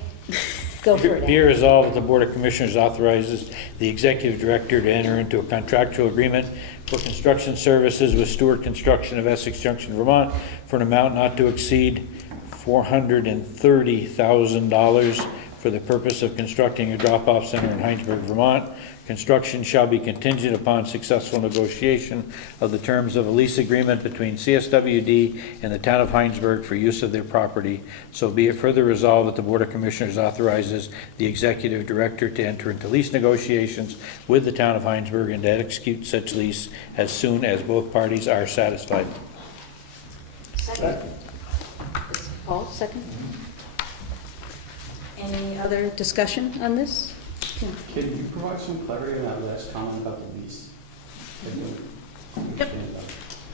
go for it. Be resolved that the Board of Commissioners authorizes the Executive Director to enter into a contractual agreement for construction services with Stewart Construction of Essex Junction, Vermont, for an amount not to exceed $430,000 for the purpose of constructing a drop-off center in Heinsberg, Vermont. Construction shall be contingent upon successful negotiation of the terms of a lease agreement between CSWD and the town of Heinsberg for use of their property. So be it further resolved that the Board of Commissioners authorizes the Executive Director to enter into lease negotiations with the town of Heinsberg and to execute such lease as soon as both parties are satisfied. Second. Paul, second. Any other discussion on this? Can you provide some clarity on that last comment about the lease?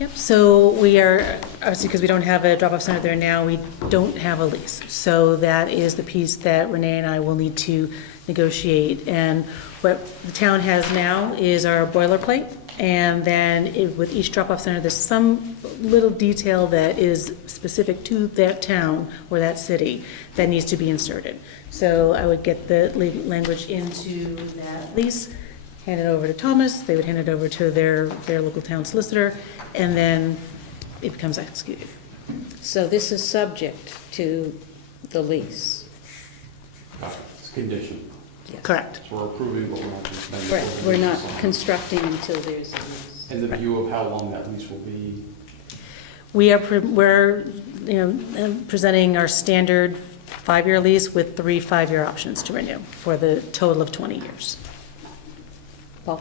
Yep, so we are, obviously because we don't have a drop-off center there now, we don't have a lease. So that is the piece that Renee and I will need to negotiate. And what the town has now is our boilerplate. And then with each drop-off center, there's some little detail that is specific to that town or that city that needs to be inserted. So I would get the language into that lease, hand it over to Thomas, they would hand it over to their local town solicitor, and then it becomes executed. So this is subject to the lease? It's a condition. Yes. Correct. So we're approving, but we're not spending. Correct, we're not constructing until there's a lease. And the view of how long that lease will be? We're presenting our standard 5-year lease with 3 5-year options to renew for the total of 20 years. Paul?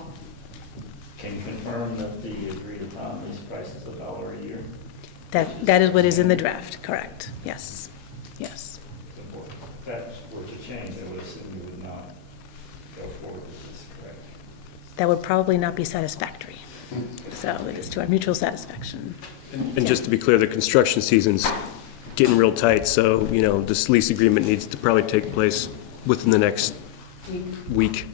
Can you confirm that the agreed upon lease price is $1 a year? That is what is in the draft, correct? Yes, yes. If that were to change, I would assume you would not go forward with this, correct? That would probably not be satisfactory. So it is to our mutual satisfaction. And just to be clear, the construction season's getting real tight, so, this lease agreement needs to probably take place within the next week,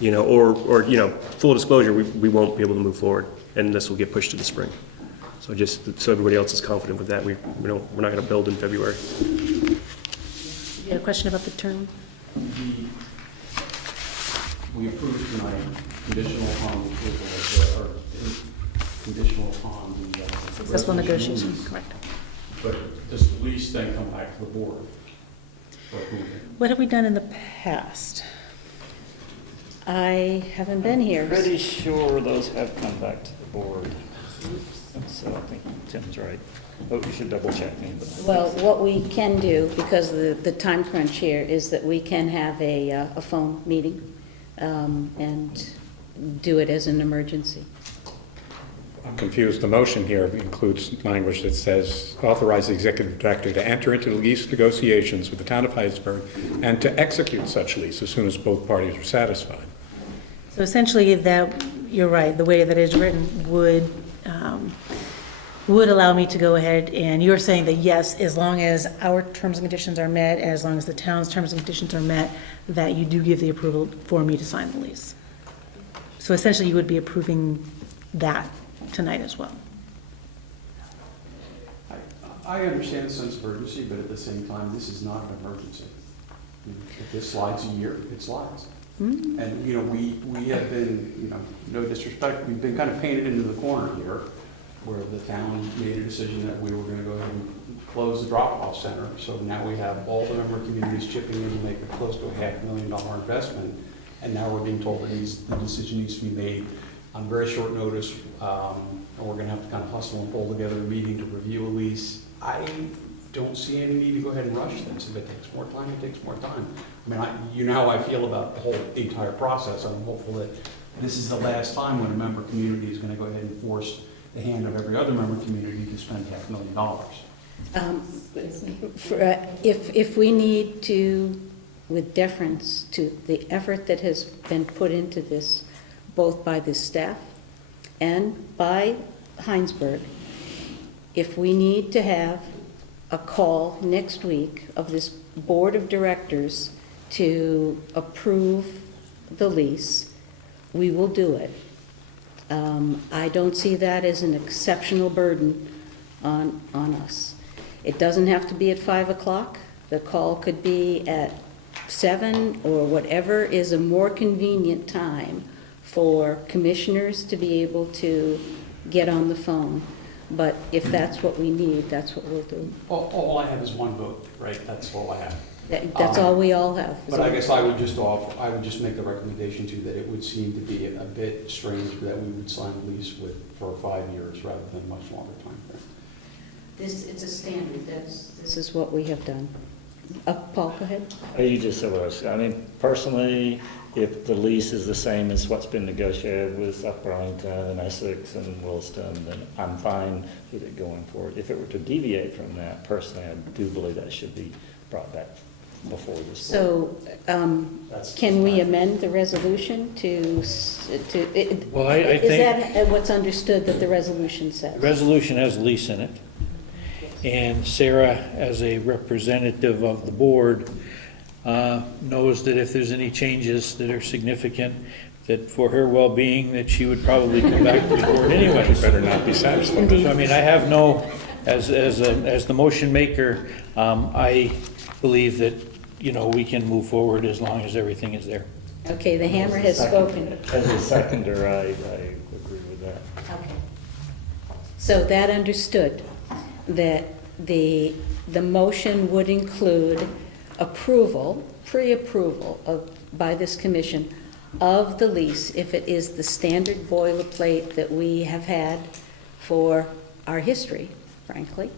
or full disclosure, we won't be able to move forward, and this will get pushed to the spring. So just so everybody else is confident with that, we're not going to build in February. You had a question about the term? We approved tonight conditional upon approval or conditional upon the Successful negotiation, correct. But does the lease then come back to the board for approval? What have we done in the past? I haven't been here. Pretty sure those have come back to the board. So I think Tim's right. Oh, you should double check me. Well, what we can do, because of the time crunch here, is that we can have a phone meeting and do it as an emergency. I'm confused. The motion here includes language that says authorize the executive director to enter into lease negotiations with the town of Heinsberg and to execute such lease as soon as both parties are satisfied. So essentially that, you're right, the way that it is written would allow me to go ahead, and you're saying that yes, as long as our terms and conditions are met, as long as the town's terms and conditions are met, that you do give the approval for me to sign the lease. So essentially you would be approving that tonight as well. I understand the sense of urgency, but at the same time, this is not an emergency. If this slides a year, it slides. And, you know, we have been, you know, no disrespect, we've been kind of painted into the corner here, where the town made a decision that we were gonna go ahead and close the drop-off center. So now we have all the member communities chipping in to make a close to a $500,000 investment. And now we're being told that the decision needs to be made on very short notice. And we're gonna have to kind of hustle and pull together a meeting to review a lease. I don't see any need to go ahead and rush this. If it takes more time, it takes more time. I mean, you know how I feel about the whole entire process. I'm hopeful that this is the last time when a member community is gonna go ahead and force the hand of every other member community to spend $500,000. If we need to, with deference to the effort that has been put into this, both by the staff and by Heinsberg, if we need to have a call next week of this board of directors to approve the lease, we will do it. I don't see that as an exceptional burden on us. It doesn't have to be at 5 o'clock. The call could be at 7 or whatever is a more convenient time for commissioners to be able to get on the phone. But if that's what we need, that's what we'll do. All I have is one vote, right? That's all I have. That's all we all have. But I guess I would just make the recommendation to you that it would seem to be a bit strange that we would sign a lease for 5 years rather than a much longer time frame. It's a standard. This is what we have done. Paul, go ahead. You just said what I was, I mean, personally, if the lease is the same as what's been negotiated with South Burlington and Essex and Williston, then I'm fine with it going forward. If it were to deviate from that, personally, I do believe that should be brought back before this. So, can we amend the resolution to? Well, I is think that what's understood that the resolution says? the resolution has a lease in it. And Sarah, as a representative of the board, knows that if there's any changes that are significant, that for her well-being, that she would probably come back to the board anyway. Better not be satisfied. So, I mean, I have no, as the motion maker, I believe that, you know, we can move forward as long as everything is there. Okay, the hammer has spoken. As a seconder, I agree with that. Okay. So that understood, that the motion would include approval, pre-approval by this commission of the lease if it is the standard boilerplate that we have had for our history, frankly,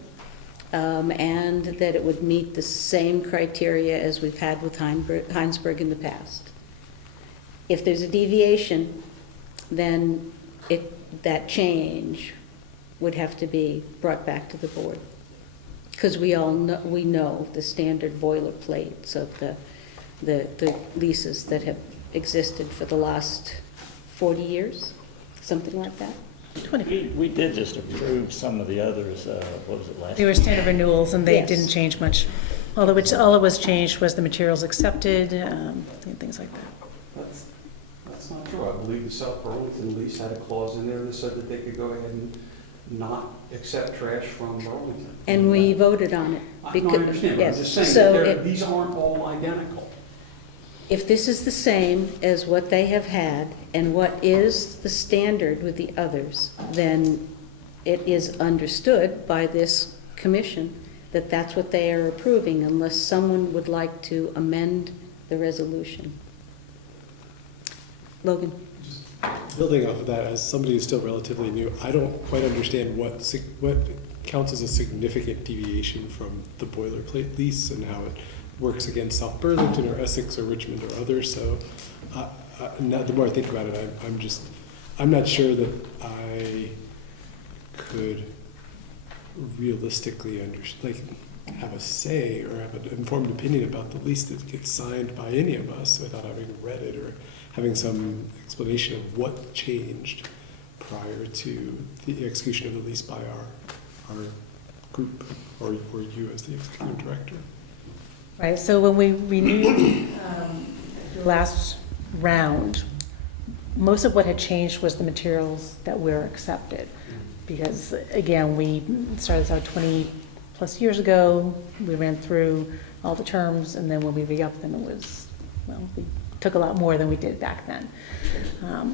and that it would meet the same criteria as we've had with Heinsberg in the past. If there's a deviation, then that change would have to be brought back to the board. Because we know the standard boilerplates of the leases that have existed for the last 40 years, something like that. We did just approve some of the others, what was it last? They were standard renewals, and they Yes. didn't change much. All that was changed was the materials accepted, and things like that. That's not true. I believe the South Burlington lease had a clause in there that said that they could go ahead and not accept trash from Burlington. And we voted on it. No, I understand, but I'm just saying So that these aren't all identical. if this is the same as what they have had and what is the standard with the others, then it is understood by this commission that that's what they are approving, unless someone would like to amend the resolution. Logan? Building off of that, as somebody who's still relatively new, I don't quite understand what counts as a significant deviation from the boilerplate lease and how it works against South Burlington or Essex or Richmond or others. So now, the more I think about it, I'm not sure that I could realistically have a say or have an informed opinion about the lease that gets signed by any of us without having read it or having some explanation of what changed prior to the execution of the lease by our group or you as the executive director. Right, so when we renewed the last round, most of what had changed was the materials that were accepted. Because again, we started this out plus years ago. We ran through all the terms, and then when we re-upped them, it was, well, we took a lot more than we did back then.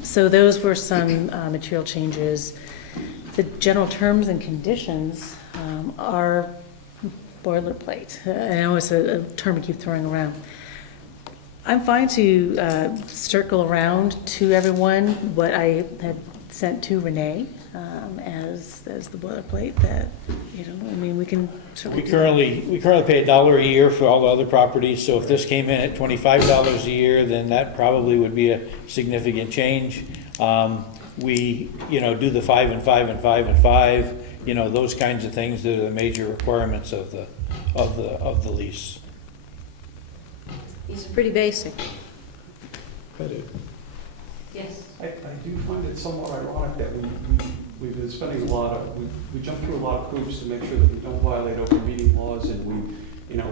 So those were some material changes. The general terms and conditions are boilerplate. I know it's a term we keep throwing around. I'm fine to circle around to everyone what I had sent to Renee as the boilerplate that, you know, I mean, we can certainly. We currently pay $1 a year for all the other properties, so if this came in at $25 a year, then that probably would be a significant change. We, you know, do the 5 and 5 and 5 and 5, you know, those kinds of things that are the major requirements of the lease. These are pretty basic. Yes. I do find it somewhat ironic that we've been spending a lot of, we jumped through a lot of hoops to make sure that we don't violate open meeting laws, and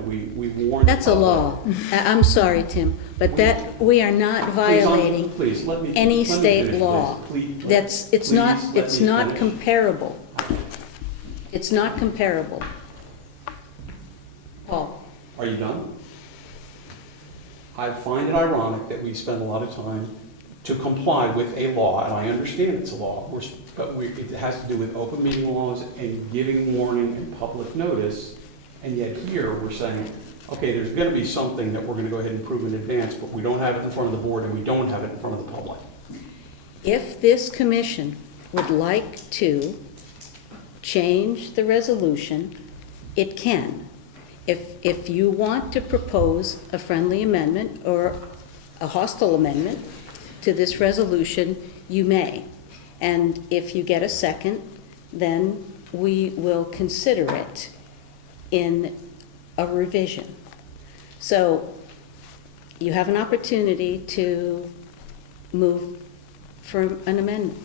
we warn. That's a law. I'm sorry, Tim, but that, we are not violating Please, let me any let me state finish, law. please. It's not Please let me finish. comparable. It's not comparable. Paul? Are you done? I find it ironic that we spend a lot of time to comply with a law, and I understand it's a law, it has to do with open meeting laws and giving warning and public notice, and yet here we're saying, okay, there's going to be something that we're going to go ahead and prove in advance, but we don't have it in front of the board and we don't have it in front of the public. If this commission would like to change the resolution, it can. If you want to propose a friendly amendment or a hostile amendment to this resolution, you may. And if you get a second, then we will consider it in a revision. So you have an opportunity to move for an amendment.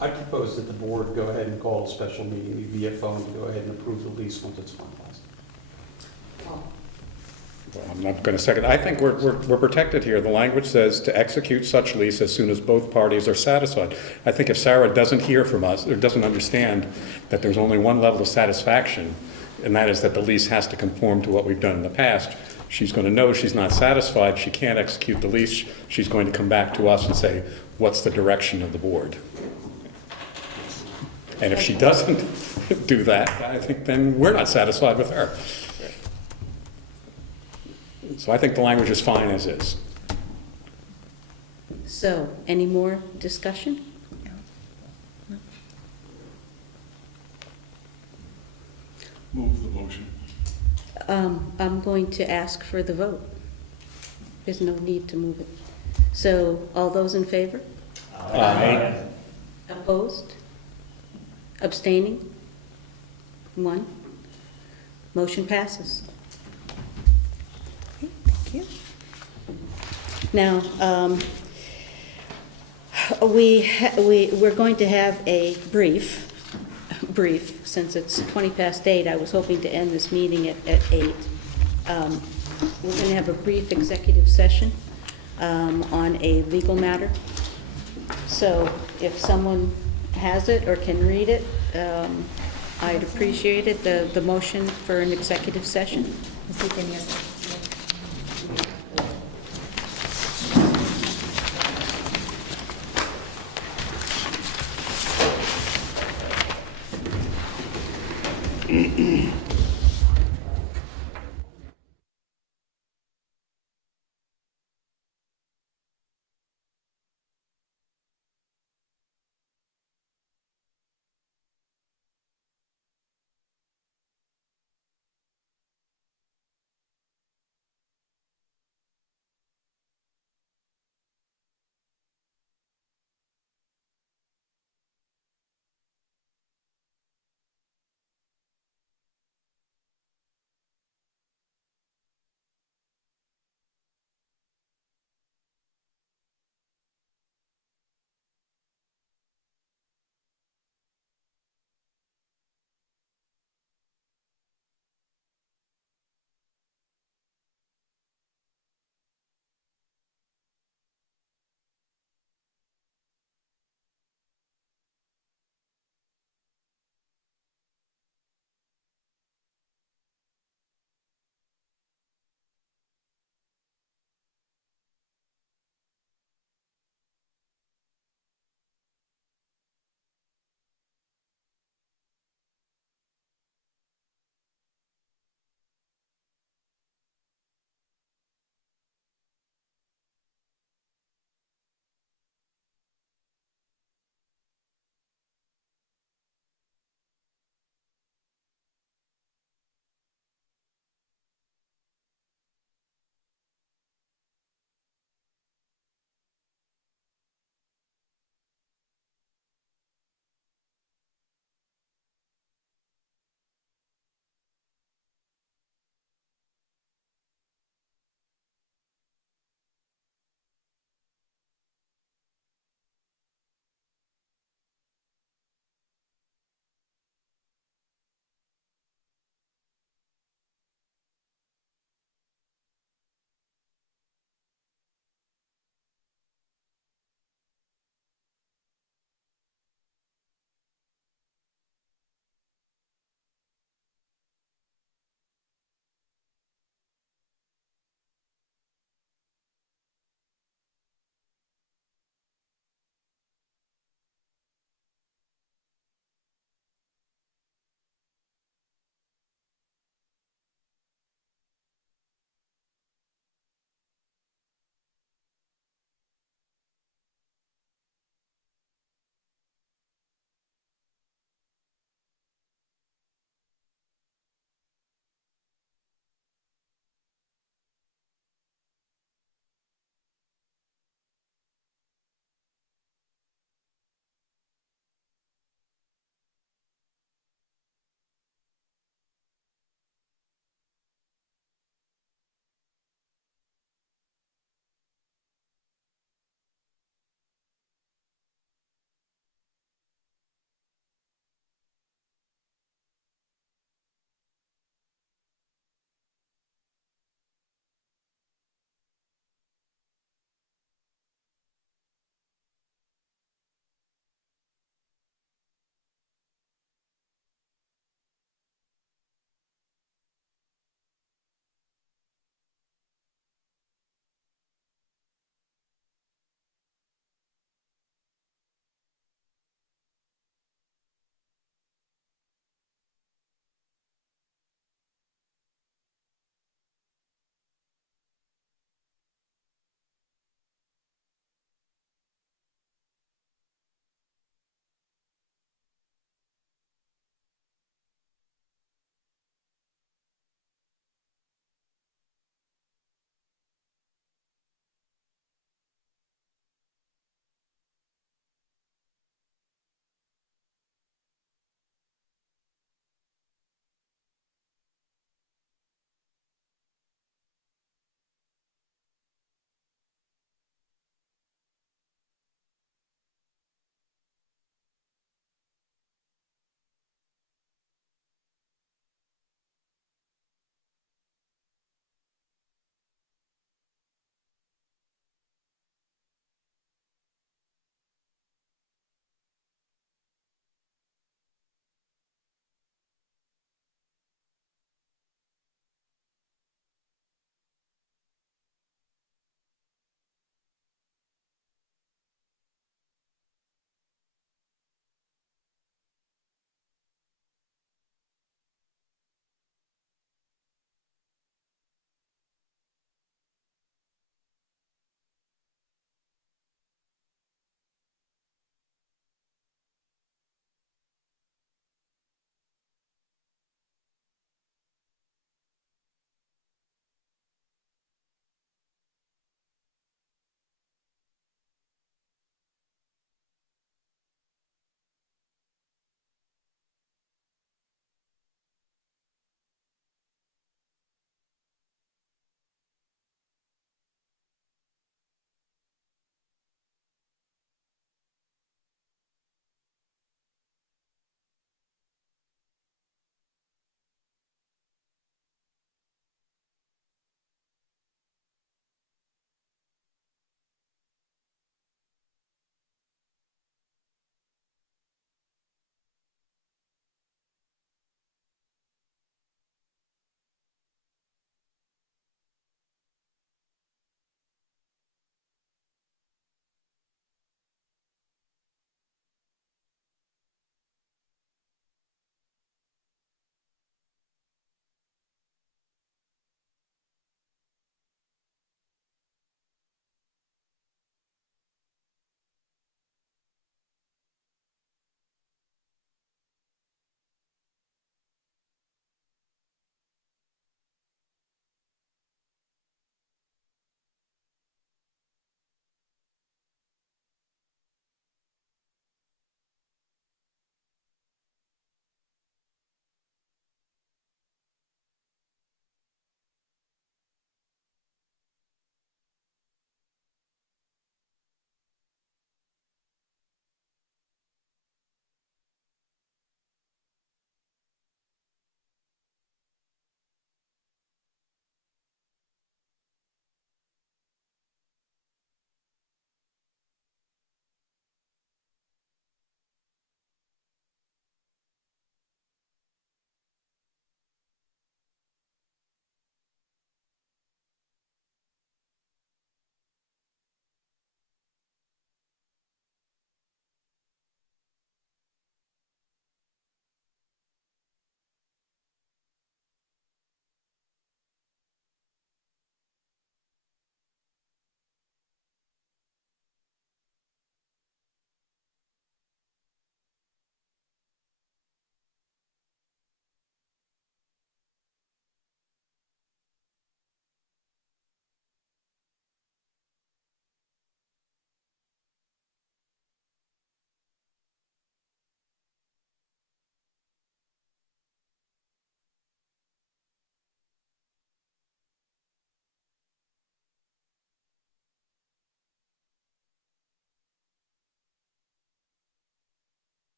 I propose that the board go ahead and call a special meeting via phone to go ahead and approve the lease once it's finalized. Well, I'm not going to second. I think we're protected here. The language says to execute such lease as soon as both parties are satisfied. I think if Sarah doesn't hear from us, or doesn't understand that there's only one level of satisfaction, and that is that the lease has to conform to what we've done in the past, she's going to know she's not satisfied, she can't execute the lease, she's going to come back to us and say, what's the direction of the board? And if she doesn't do that, I think then we're not satisfied with her. So I think the language is fine as is. So, any more discussion? Move the motion. I'm going to ask for the vote. There's no need to move it. So, all those in favor? Aye. Opposed? Abstaining? 1. Motion passes. Okay, thank you. Now, we're going to have a brief, since it's 20 past 8. I was hoping to end this meeting at 8. We're going to have a brief executive session on a legal matter. So if someone has it or can read it, I'd appreciate it, the motion for an executive session.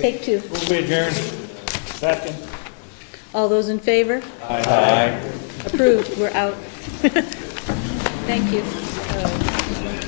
Take two. Move we adjourn. Second. All those in favor? Aye. Approved, we're out. Thank you.